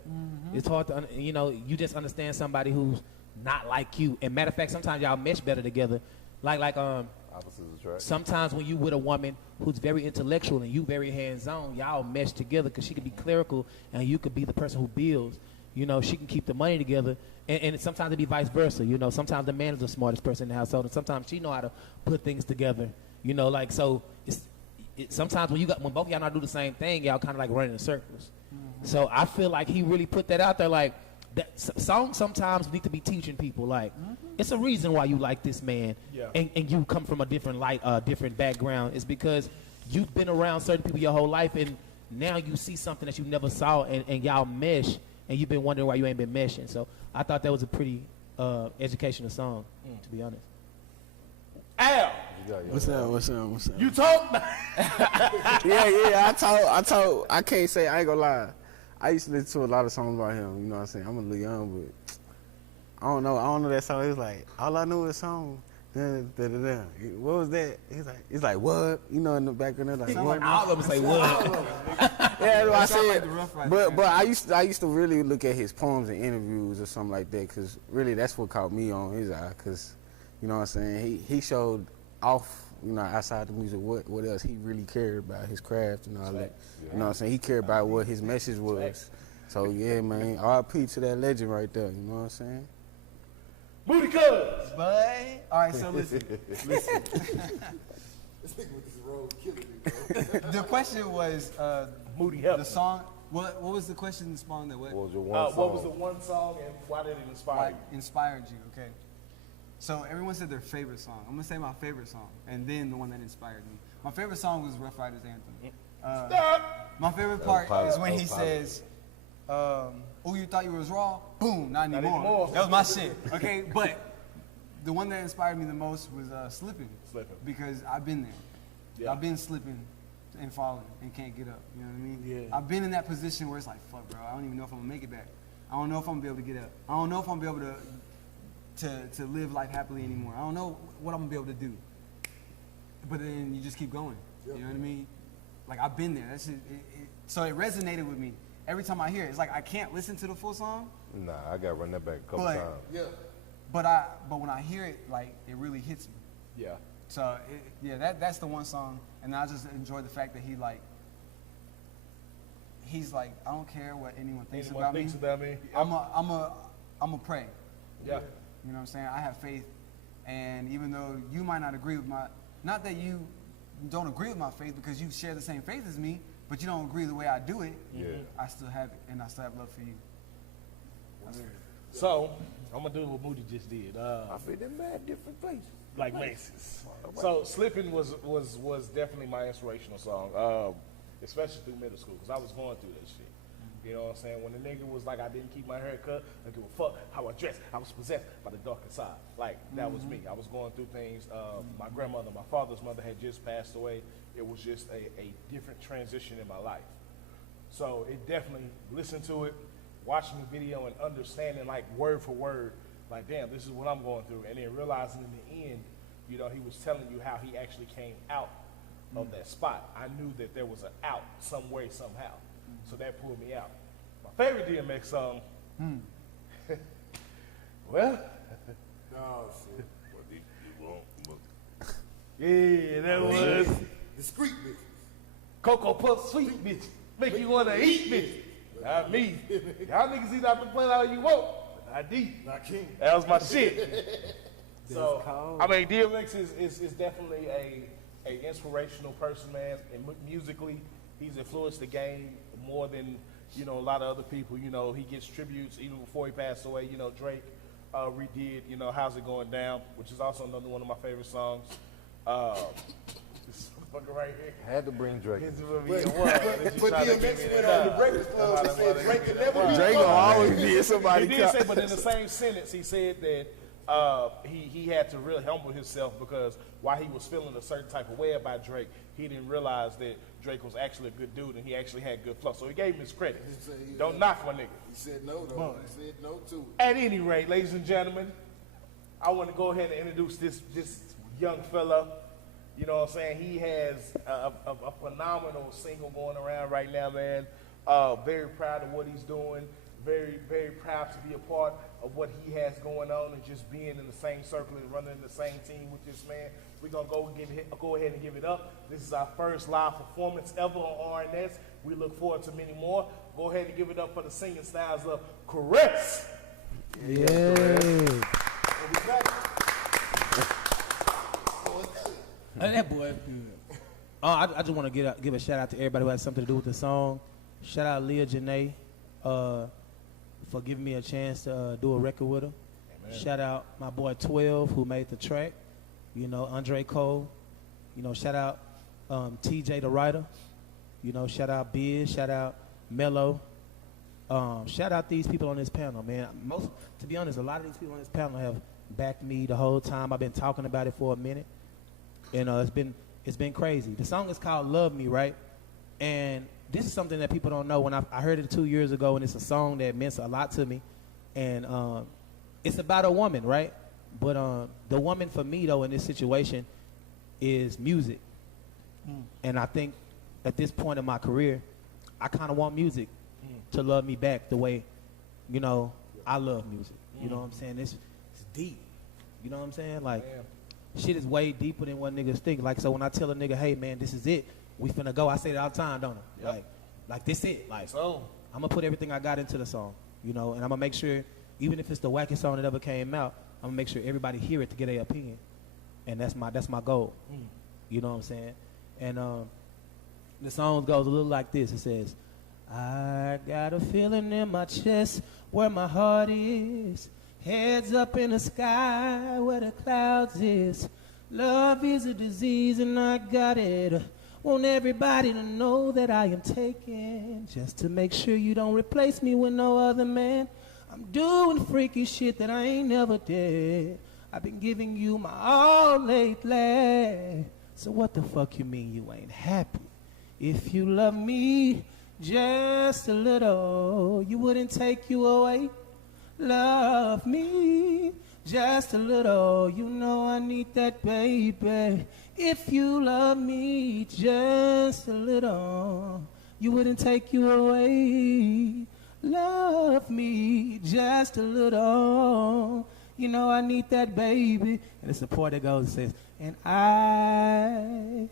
It's hard to, you just understand somebody who's not like you. And matter of fact, sometimes y'all mesh better together. Opposites attract. Sometimes when you with a woman who's very intellectual and you very hands-on, y'all mesh together because she could be clerical and you could be the person who builds. She can keep the money together, and sometimes it be vice versa. Sometimes the man is the smartest person in the household, and sometimes she know how to put things together. So sometimes when both of y'all not do the same thing, y'all kind of like running in circles. So I feel like he really put that out there, like that songs sometimes need to be teaching people, like it's a reason why you like this man, and you come from a different different background. It's because you've been around certain people your whole life, and now you see something that you never saw, and y'all mesh, and you've been wondering why you ain't been meshing. So I thought that was a pretty educational song, to be honest. Al, What's up? you talk. Yeah, I told. I can't say, I ain't gonna lie. I used to listen to a lot of songs about him, you know what I'm saying? I'm a little young, but I don't know that song. It was like, all I knew was song. Da-da-da-da. What was that? It's like, what? In the background, they're like, what? All of them say what? Yeah, that's what I said. like the Rough Riders, But man. I used to really look at his poems and interviews or something like that, because really that's what caught me on his eye, because, you know what I'm saying, he showed off, outside the music, what else he really cared about, his craft and all that. You know what I'm saying? He cared about what his message was. So yeah, man, R.I.P. to that legend right there, you know what I'm saying? Booty cuz. But all right, so listen. This nigga with this road killing me, bro. The question was Moody help. the song. What was the question spawned that? What was your one song? What was the one song and why did it inspire What you? inspired you? Okay. So everyone said their favorite song. I'm gonna say my favorite song, and then the one that inspired me. My favorite song was Rough Riders Anthem. My favorite part is when he says, "Oh, you thought you was raw? Boom, not anymore." That was my shit. Okay, but the one that inspired me the most was Slipping. Slipping. Because I've been there. Yeah. I've been slipping and falling and can't get up. You know what I mean? Yeah. I've been in that position where it's like, fuck, bro. I don't even know if I'm gonna make it back. I don't know if I'm gonna be able to get up. I don't know if I'm gonna be able to live life happily anymore. I don't know what I'm gonna be able to do. But then you just keep going. You know what I mean? Like, I've been there. That's so it resonated with me. Every time I hear it, it's like I can't listen to the full song. Nah, I got to run that back a couple But- times. Yeah. But when I hear it, like, it really hits me. Yeah. So that's the one song, and I just enjoy the fact that he's like, I don't care what anyone thinks Anyone about thinks me. about me? I'm a pray. Yeah. You know what I'm saying? I have faith, and even though you might not agree with not that you don't agree with my faith because you share the same faith as me, but you don't agree the way I do it. Yeah. I still have it, and I still have love for you. So I'm gonna do what Moody just did. I've been in mad different places. Like Macy's. So Slipping was definitely my inspirational song, especially through middle school, because I was going through that shit. You know what I'm saying? When the nigga was like, I didn't keep my hair cut, I give a fuck how I dress. I was possessed by the darker side. Like, that was me. I was going through things. My grandmother, my father's mother had just passed away. It was just a different transition in my life. So it definitely, listen to it, watching the video and understanding like word for word, like damn, this is what I'm going through. And then realizing in the end, you know, he was telling you how he actually came out of that spot. I knew that there was an out some way, somehow. So that pulled me out. My favorite DMX song, well, Oh, shit. yeah, that was Discreet bitches. Cocoa Puff Sweet bitch. Make you want to eat bitch. Not me. Y'all niggas eat out the plate all you want, but not D. Not King. That was my shit. So, I mean, DMX is definitely a inspirational person, man. And musically, he's influenced the game more than, you know, a lot of other people. You know, he gets tributes even before he passed away. You know, Drake redid, you know, How's It Going Down, which is also another one of my favorite songs. This motherfucker right here. Had to bring Drake. But DMX went on the Breakfast Club and said Drake could never be Drake gonna always be somebody. He did say, but in the same sentence, he said that he had to really humble himself because while he was feeling a certain type of way about Drake, he didn't realize that Drake was actually a good dude and he actually had good flow. So he gave him his credit. Don't knock my nigga. He said no, though. He said no to it. At any rate, ladies and gentlemen, I want to go ahead and introduce this young fella. You know what I'm saying? He has a phenomenal single going around right now, man. Very proud of what he's doing. Very, very proud to be a part of what he has going on and just being in the same circle and running the same team with this man. We're going to go ahead and give it up. This is our first live performance ever on R.N.S. We look forward to many more. Go ahead and give it up for the singing styles of Caress. Yeah. That boy good. I just want to give a shout out to everybody who has something to do with the song. Shout out Leah Janae for giving me a chance to do a record with her. Amen. Shout out my boy 12 who made the track. You know, Andre Cole. You know, shout out TJ the writer. You know, shout out Biz. Shout out Mello. Shout out these people on this panel, man. To be honest, a lot of these people on this panel have backed me the whole time. I've been talking about it for a minute. And it's been crazy. The song is called Love Me, right? And this is something that people don't know. When I heard it 2 years ago, and it's a song that meant a lot to me. And it's about a woman, right? But the woman for me, though, in this situation is music. And I think at this point in my career, I kind of want music to love me back the way, you know, I love music. You know what I'm saying? It's deep. You know what I'm saying? Like, shit is way deeper than what niggas think. Like, so when I tell a nigga, hey, man, this is it, we finna go, I say it all the time, don't I? Yep. Like this it. Like, so I'm going to put everything I got into the song, you know, and I'm going to make sure, even if it's the wackest song that ever came out, I'm going to make sure everybody hear it to get their opinion. And that's my goal. You know what I'm saying? And the song goes a little like this. It says, I got a feeling in my chest where my heart is. Heads up in the sky where the clouds is. Love is a disease and I got it. Want everybody to know that I am taken. Just to make sure you don't replace me with no other man. I'm doing freaky shit that I ain't never did. I've been giving you my all lately. So what the fuck you mean you ain't happy? If you love me just a little, you wouldn't take you away. Love me just a little, you know I need that, baby. If you love me just a little, you wouldn't take you away. Love me just a little, you know I need that, baby. And it's a part that goes and says, and I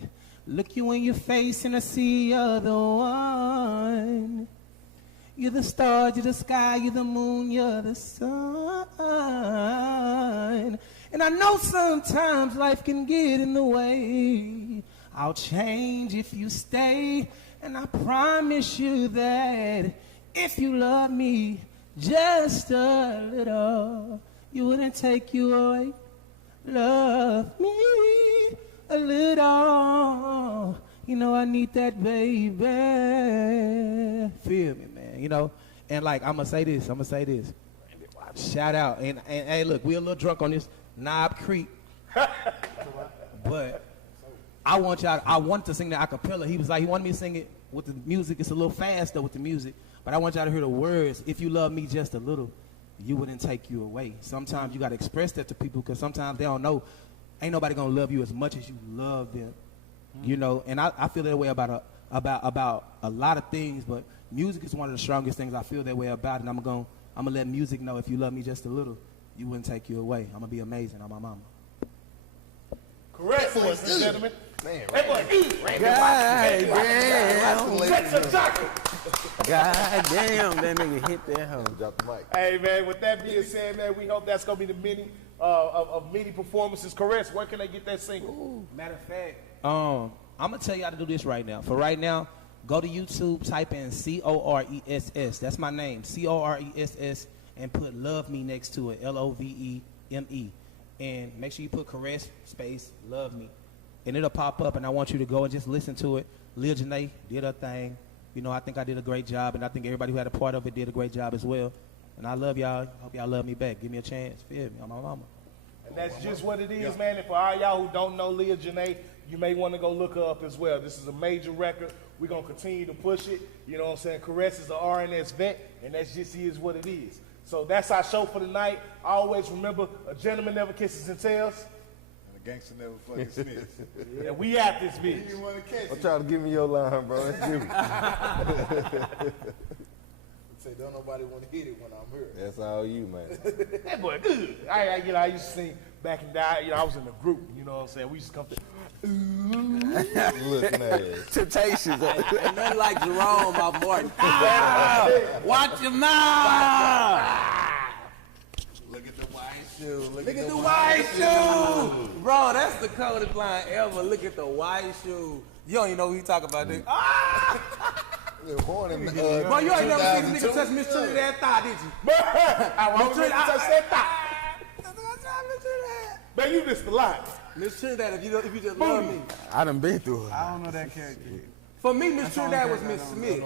look you in your face and I see you're the one. You're the stars, you're the sky, you're the moon, you're the sun. And I know sometimes life can get in the way. I'll change if you stay. And I promise you that if you love me just a little, you wouldn't take you away. Love me a little. You know I need that, baby. Feel me, man. You know, and like I'm gonna say this. Shout out and hey, look, we a little drunk on this Knob Creek, but I wanted to sing the acapella. He was like, he wanted me to sing it with the music. It's a little faster with the music, but I want y'all to hear the words. If you love me just a little, you wouldn't take you away. Sometimes you got to express that to people because sometimes they don't know. Ain't nobody gonna love you as much as you love them, you know. And I feel that way about a lot of things, but music is one of the strongest things I feel that way about. And I'm gonna let music know if you love me just a little, you wouldn't take you away. I'm gonna be amazing on my mama. Correct, ladies and gentlemen. Man, That boy, God damn, that nigga hit that hoe. Drop the mic. Hey, man, with that being said, man, we hope that's going to be the many of many performances. Caress, where can they get that single? Matter of fact, I'm gonna tell y'all to do this right now. For right now, go to YouTube, type in CORESS. That's my name, CORESS, and put "Love Me" next to it, LOVEME, and make sure you put Caress space Love Me, and it'll pop up. And I want you to go and just listen to it. Lil Janae did her thing. You know, I think I did a great job, and I think everybody who had a part of it did a great job as well. And I love y'all. Hope y'all love me back. Give me a chance. Feel me? I'm my mama. And that's just what it is, man. And for all y'all who don't know Leah Janae, you may want to go look her up as well. This is a major record. We're going to continue to push it. You know what I'm saying? Caress is an R.N.S vet, and that's just is what it is. So that's our show for tonight. Always remember, a gentleman never kisses and tells. And a gangster never fucking snitch. And we at this You bitch. didn't want to catch I'm it. trying to give me your line, bro. Let's give it. Say, don't nobody want to hit it when I'm here. That's all you, man. That boy good. I used to sing back in the, I was in the group, you know what I'm saying? We used to come to, Looking at it. Temptations. ain't nothing like Jerome off Martin. Watch your mouth. Look at the white shoe. Look at the white shoe. Bro, that's the coldest line ever. Look at the white shoe. You don't even know who you talking about, nigga. Born in Bro, you ain't never seen this nigga touch Miss Trinidad thigh, did you? I want to touch that thigh. Man, you missed a lot. Miss Trinidad, if you just love me. I done been through it. I don't know that character. For me, Miss Trinidad was Miss Smith.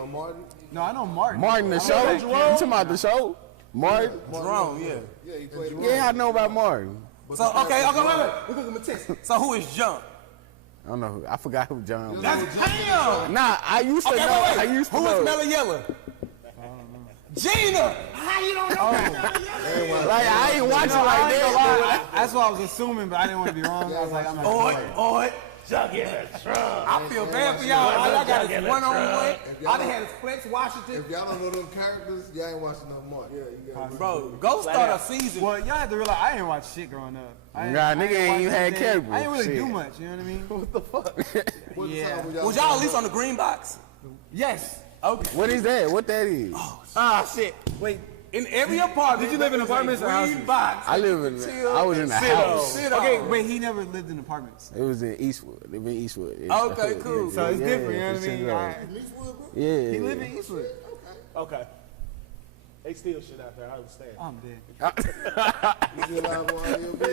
No, I know Martin. Martin, the show? You talking about the show? Martin? Jerome, yeah. Yeah, he played Yeah, I know about Martin. So, okay, wait. We're going to test. So, who is Jump? I don't know who. I forgot who John was. That's damn. Nah, I used to Okay, know. wait. I used to Who know. is Melon Yellow? Gina. How you don't know? Like, I ain't watching like that. That's what I was assuming, but I didn't want to be wrong. I was like, I'm not. Oi. Jug in the trunk. I feel bad for y'all. All I got is one-on-one. I done had his Flex Washington. If y'all don't know them characters, y'all ain't watching no more. Yeah, you got Bro, go start a season. Well, y'all have to realize I ain't watch shit growing up. Nah, nigga ain't even had cable. I ain't really Shit. do much. You know what I mean? What the fuck? Yeah. Was y'all at least on the green box? Yes. Okay. What is that? What that is? Ah, shit. Wait. In every apartment. Did you live in apartments or houses? Green box. I live in. I was in the house. Okay, but he never lived in apartments. It was in Eastwood. It was in Eastwood. Okay, cool. So it's different, you know what I for mean? sure. Yeah. He lived in Eastwood. Okay. They steal shit out there, I understand. I'm dead. You live on LB.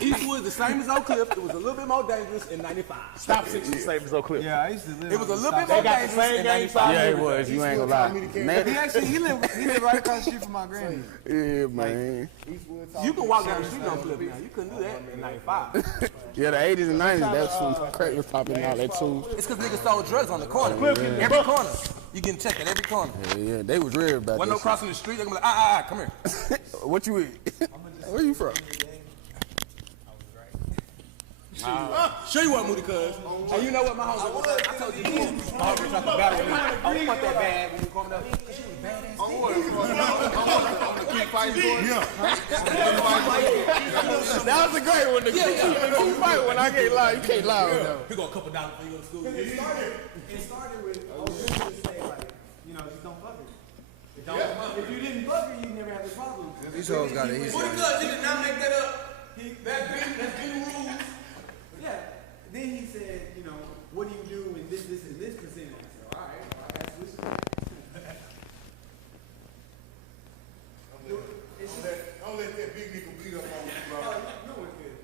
Eastwood the same as Oak Cliff. It was a little bit more dangerous in 95. Stop 60 the same as Oak Cliff. Yeah, I used to live. It was a on little bit South more They got the dangerous same in game 95. Yeah, it was. You ain't gonna lie. Side. He actually he lived right across the street from my granny. Yeah, man. You can walk down the street on Cliff now. You couldn't do that in 95. Yeah, the 80s and 90s, that's when crack was popping and all that too. It's because niggas sold drugs on the corner. Every corner. You getting checked at every corner. Yeah, they was real about Wasn't no this. crossing the street. They gonna be like, come here. What you eat? Where you from? Sure you want Moody, cuz. And you know what, my homie was? I told you, my homie tried to battle with me. Oh, you want that bad when you come up? She was badass. That was a great one. The keep fight when I can't lie. You can't lie on that. He got a couple dollars before you go to school. It started with I was going to say like, just don't fuck her. If you didn't fuck her, you never had the problem. These hoes got a history. Moody, cuz, you did not make that up. That's been rules. Yeah. Then he said, what do you do when this, and this casino? I said, all right, that's this. Don't let that big nigga beat up on you, bro. No one could.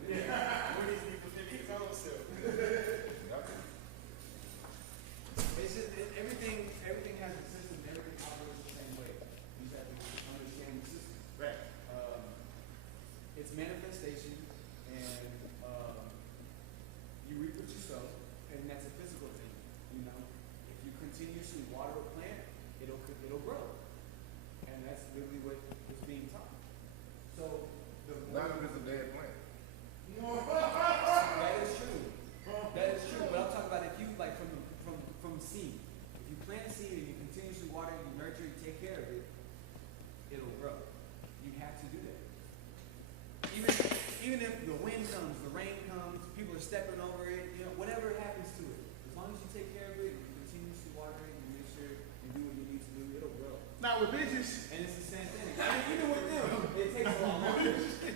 It's just everything has a system. Everything operates the same way. You just have to understand the system. Right. It's manifestation, and you reap what you sow, and that's a physical thing. it'll grow. And that's literally what is being taught. So the None of it's a dead plant. that is true. That is true. But I'm talking about if you like from seed. If you plant a seed and you continuously water it, you nurture it, you take care of it, it'll grow. You have to do that. Even if the wind comes, the rain comes, people are stepping over it, you know, whatever happens to it, as long as you take care of it, you continuously water it, you make sure you do what you need to do, it'll grow. Now with bitches, And it's the